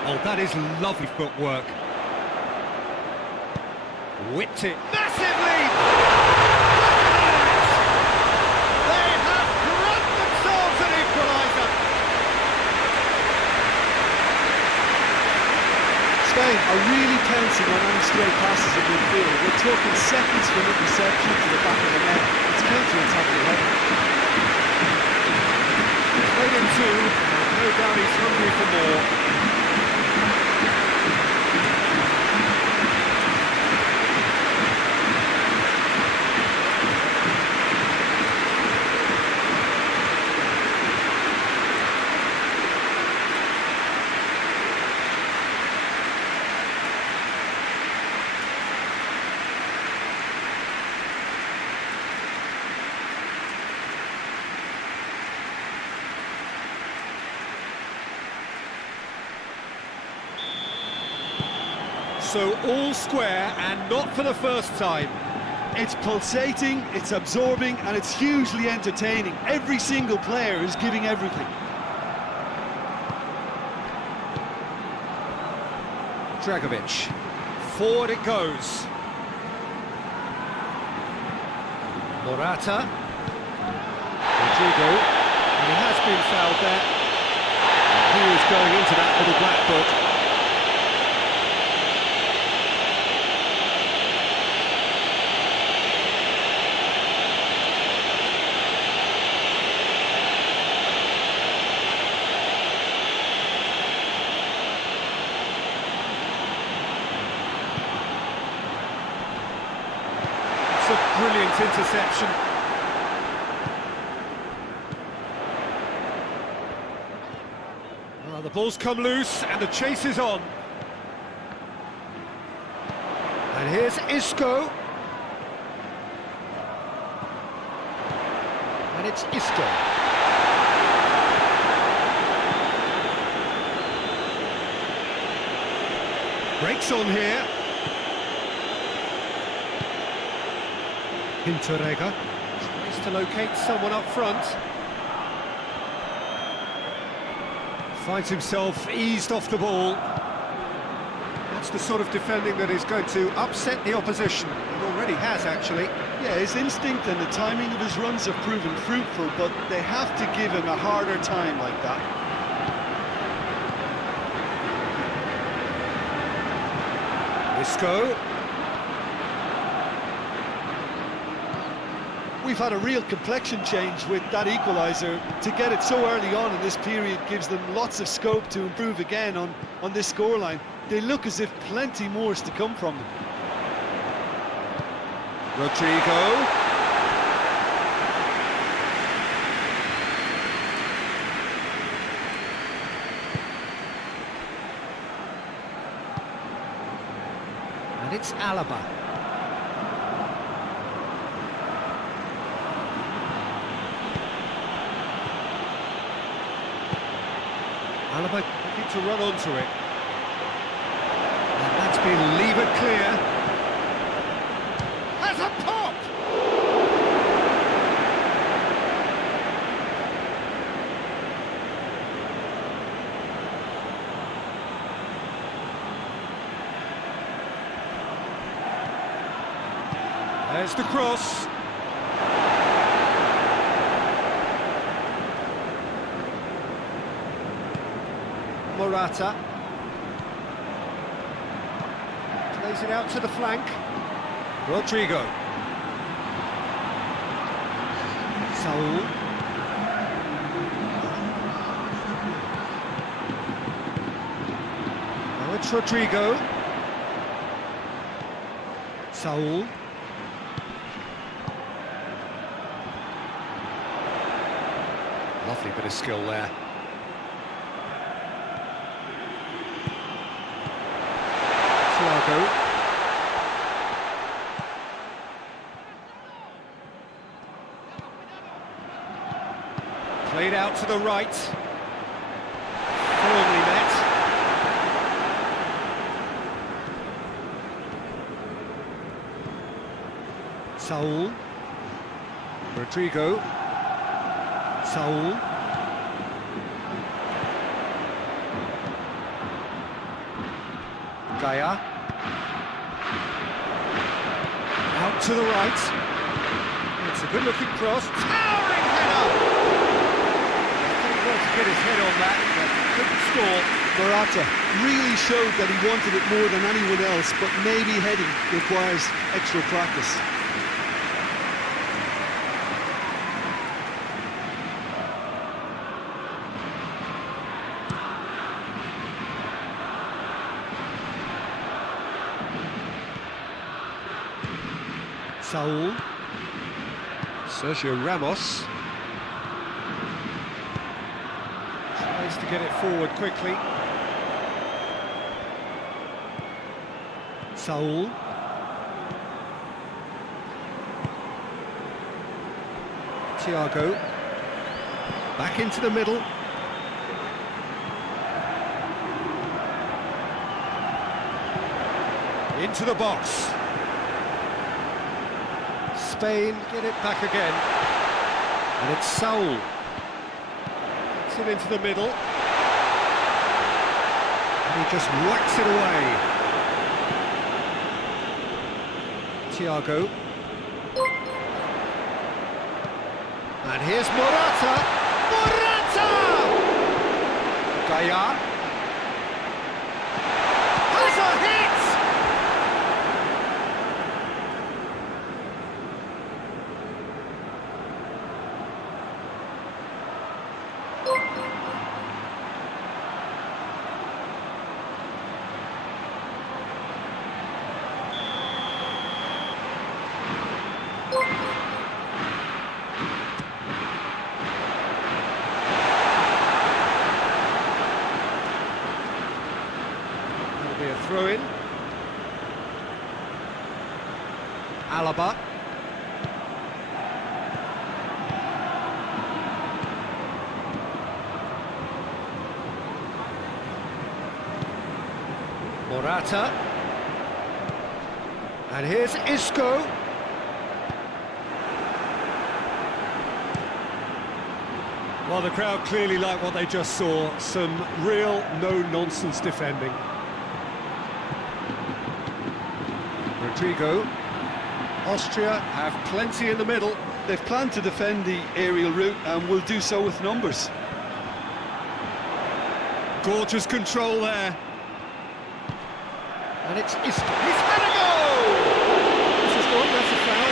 Oh, that is lovely footwork. Whipped it, massive lead! They have grabbed themselves an equaliser. Spain are really pouncing on any stray passes in midfield. We're talking seconds from interception to the back of the net. It's counter-attacking heavy. Played in two, no doubt he's hungry for more. So all square, and not for the first time. It's pulsating, it's absorbing, and it's hugely entertaining. Every single player is giving everything. Dragovic, forward it goes. Morata. Rodrigo, and he has been fouled there. He was going into that little black book. A brilliant interception. The ball's come loose and the chase is on. And here's Isco. And it's Isco. Breaks on here. Hinterega tries to locate someone up front. Finds himself eased off the ball. That's the sort of defending that is going to upset the opposition. It already has, actually. Yeah, his instinct and the timing of his runs have proven fruitful, but they have to give him a harder time like that. Isco. We've had a real complexion change with that equaliser. To get it so early on in this period gives them lots of scope to improve again on this scoreline. They look as if plenty more is to come from them. Rodrigo. And it's Alaba. Alaba looking to run onto it. And that's been levered clear. Has a pop! There's the cross. Morata plays it out to the flank. Rodrigo. Saul. Now it's Rodrigo. Saul. Lovely bit of skill there. Played out to the right. Firmly met. Saul. Rodrigo. Saul. Gaia. Out to the right. It's a good-looking cross. Towering header! He wanted to get his head on that, but couldn't score. Morata really showed that he wanted it more than anyone else, but maybe heading requires extra practice. Saul. Sergio Ramos. Tries to get it forward quickly. Saul. Thiago. Back into the middle. Into the box. Spain get it back again. And it's Saul. Gets it into the middle. And he just whacks it away. Thiago. And here's Morata. Morata! Gaia. Has a hit! Be a throw-in. Alaba. Morata. And here's Isco. Well, the crowd clearly like what they just saw. Some real no-nonsense defending. Rodrigo. Austria have plenty in the middle. They've planned to defend the aerial route and will do so with numbers. Gorgeous control there. And it's Isco. He's had a goal! This is good, that's a foul.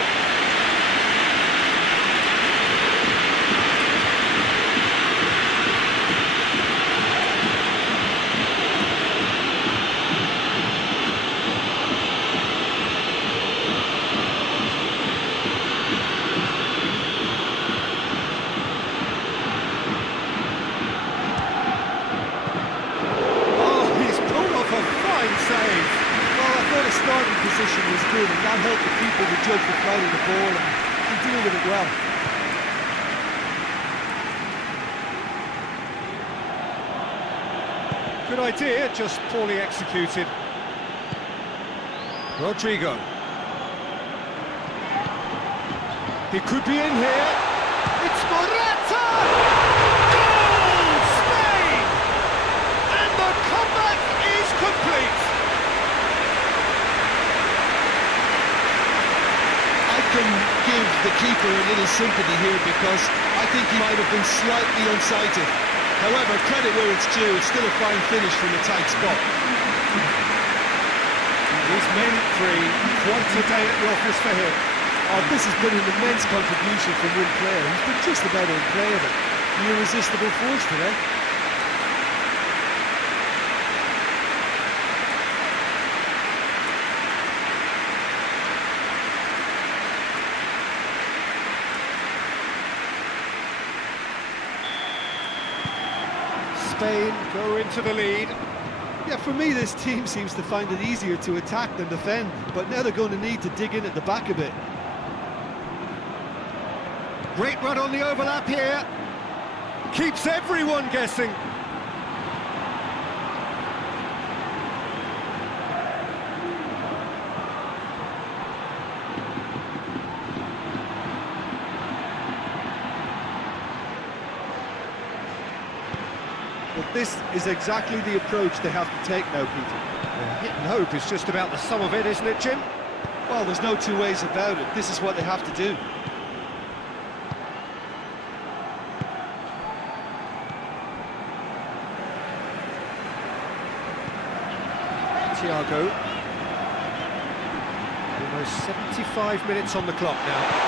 Starting position was good, and that helped the keeper to judge the flight of the ball and deal with it well. Good idea, just poorly executed. Rodrigo. He could be in here. It's Morata! Goal! Spain! And the comeback is complete. I can give the keeper a little sympathy here because I think he might have been slightly unsighted. However, credit where it's due, it's still a fine finish from a tight spot. He's men free. Quite a day at the office for him. Oh, this has been an immense contribution from one player. He's been just about unplayable. An irresistible force today. Spain go into the lead. Yeah, for me, this team seems to find it easier to attack than defend, but now they're going to need to dig in at the back a bit. Great run on the overlap here. Keeps everyone guessing. This is exactly the approach they have to take now, Peter. Yeah, hit and hope is just about the sum of it, isn't it, Jim? Well, there's no two ways about it. This is what they have to do. Thiago. Almost 75 minutes on the clock now.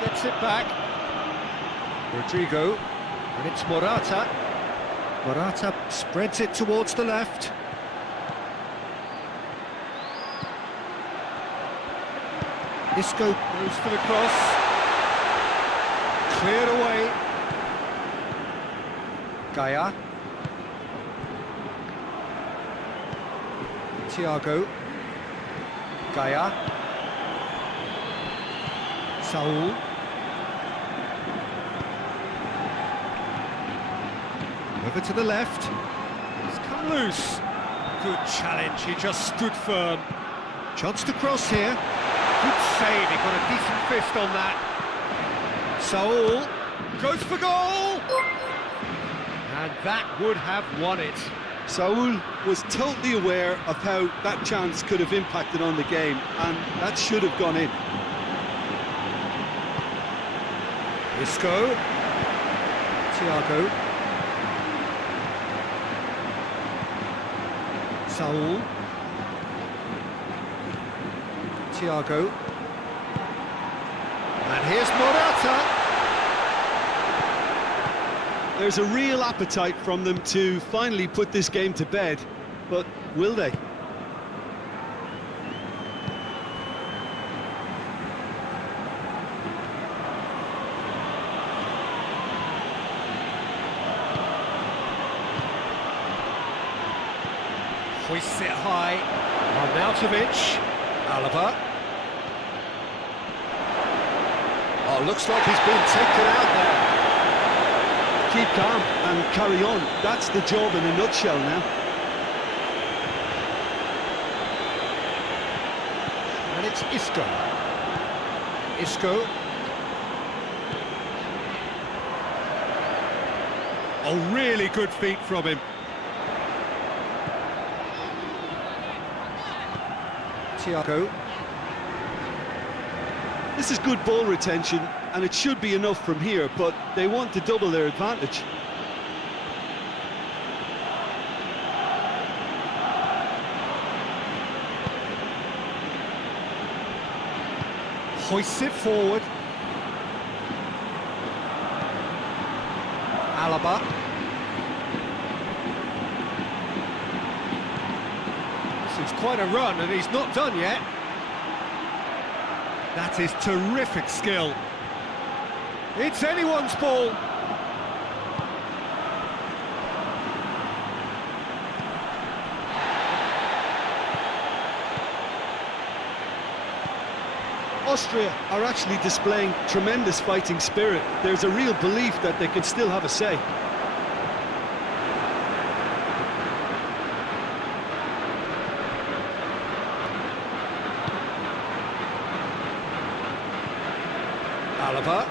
Gets it back. Rodrigo, and it's Morata. Morata spreads it towards the left. Isco goes for the cross. Cleared away. Gaia. Thiago. Gaia. Saul. Over to the left. He's come loose. Good challenge, he just stood firm. Chance to cross here. Good save, he got a decent fist on that. Saul goes for goal! And that would have won it. Saul was totally aware of how that chance could have impacted on the game, and that should have gone in. Isco. Thiago. Saul. Thiago. And here's Morata. There's a real appetite from them to finally put this game to bed, but will they? Hoists it high. Arnautovic. Alaba. Oh, looks like he's been taken out there. Keep calm and carry on. That's the job in a nutshell now. And it's Isco. Isco. Oh, really good feet from him. Thiago. This is good ball retention, and it should be enough from here, but they want to double their advantage. Hoists it forward. Alaba. This is quite a run, and he's not done yet. That is terrific skill. It's anyone's ball. Austria are actually displaying tremendous fighting spirit. There's a real belief that they can still have a say. Alaba.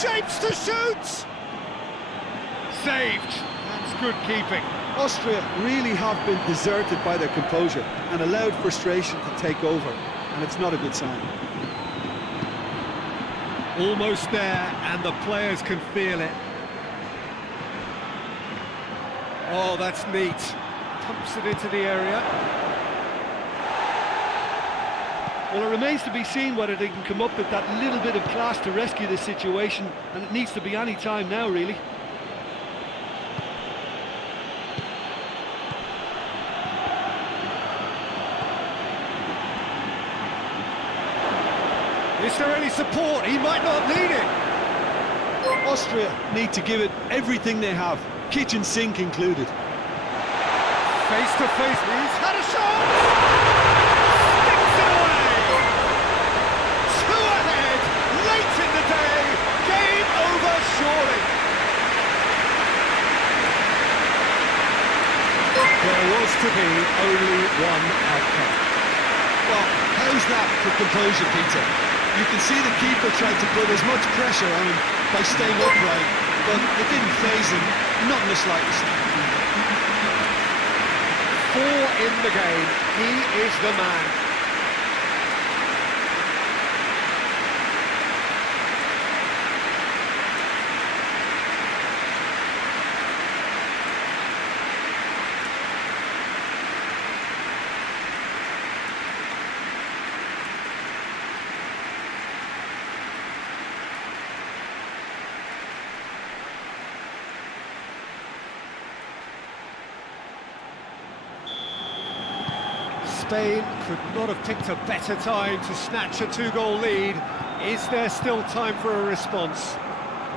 Shapes to shoot! Saved. That's good keeping. Austria really have been deserted by their composure and allowed frustration to take over, and it's not a good sign. Almost there, and the players can feel it. Oh, that's neat. Pumps it into the area. Well, it remains to be seen whether they can come up with that little bit of class to rescue this situation, and it needs to be any time now, really. Is there any support? He might not need it. Austria Need to give it everything they have, kitchen sink included. face to face. He's had a shot. Sticks it away. Two ahead. Late in the day. Game over surely. There was to be only one outcome. Well, how's that for composure, Peter? You can see the keeper tried to put as much pressure on him by staying upright, but it didn't faze him, not in the slightest. 4 in the game. He is the man. Spain could not have picked a better time to snatch a 2-goal lead. Is there still time for a response?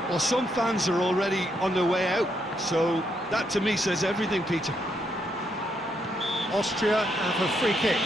Well, some fans are already on their way out, so that to me says everything, Peter. Austria have a free kick.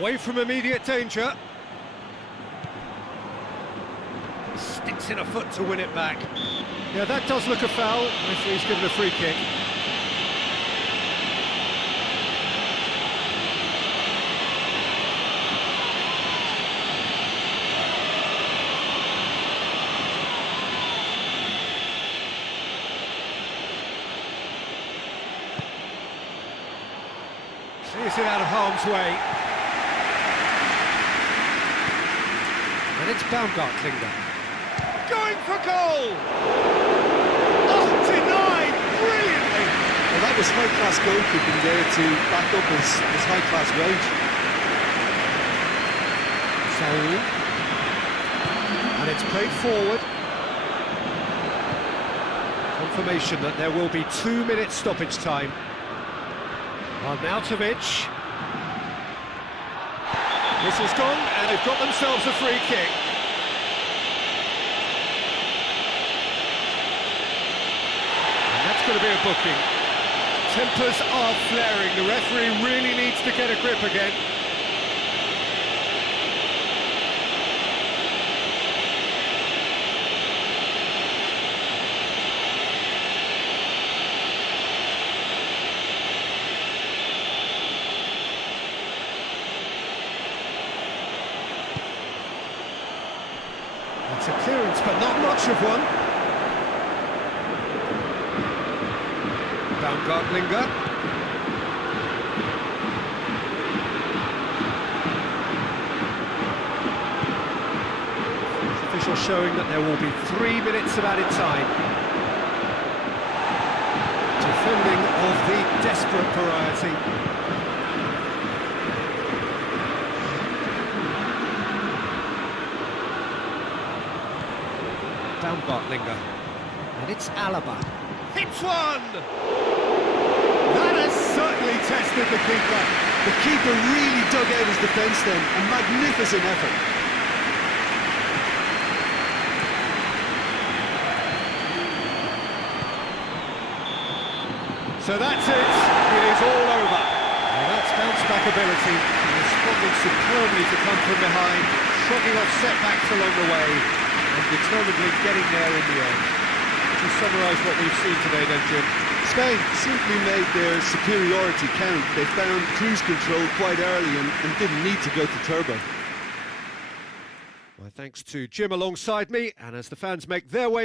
Away from immediate danger. Sticks in a foot to win it back. Yeah, that does look a foul. Referee's given a free kick. Clears it out of harm's way. And it's Baumgartlinger. Going for goal! Oh, denied brilliantly! Well, that was high-class goalkeeping there to back up his high-class range. Saul. And it's played forward. Confirmation that there will be 2 minutes stoppage time. Arnautovic. Whistle's gone, and they've got themselves a free kick. And that's going to be a booking. Tempers are flaring. The referee really needs to get a grip again. It's a clearance, but not much of one. Baumgartlinger. Official showing that there will be 3 minutes of added time. Defending of the desperate variety. Baumgartlinger, and it's Alaba. Hits one! That has certainly tested the keeper. The keeper really dug out his defence then, a magnificent effort. So that's it. It is all over. Well, that's bounce-back ability, responding superbly to come from behind, shrugging off setbacks along the way, and determinedly getting there in the end. To summarise what we've seen today then, Jim. Spain simply made their superiority count. They found cruise control quite early and didn't need to go to turbo. My thanks to Jim alongside me, and as the fans make their way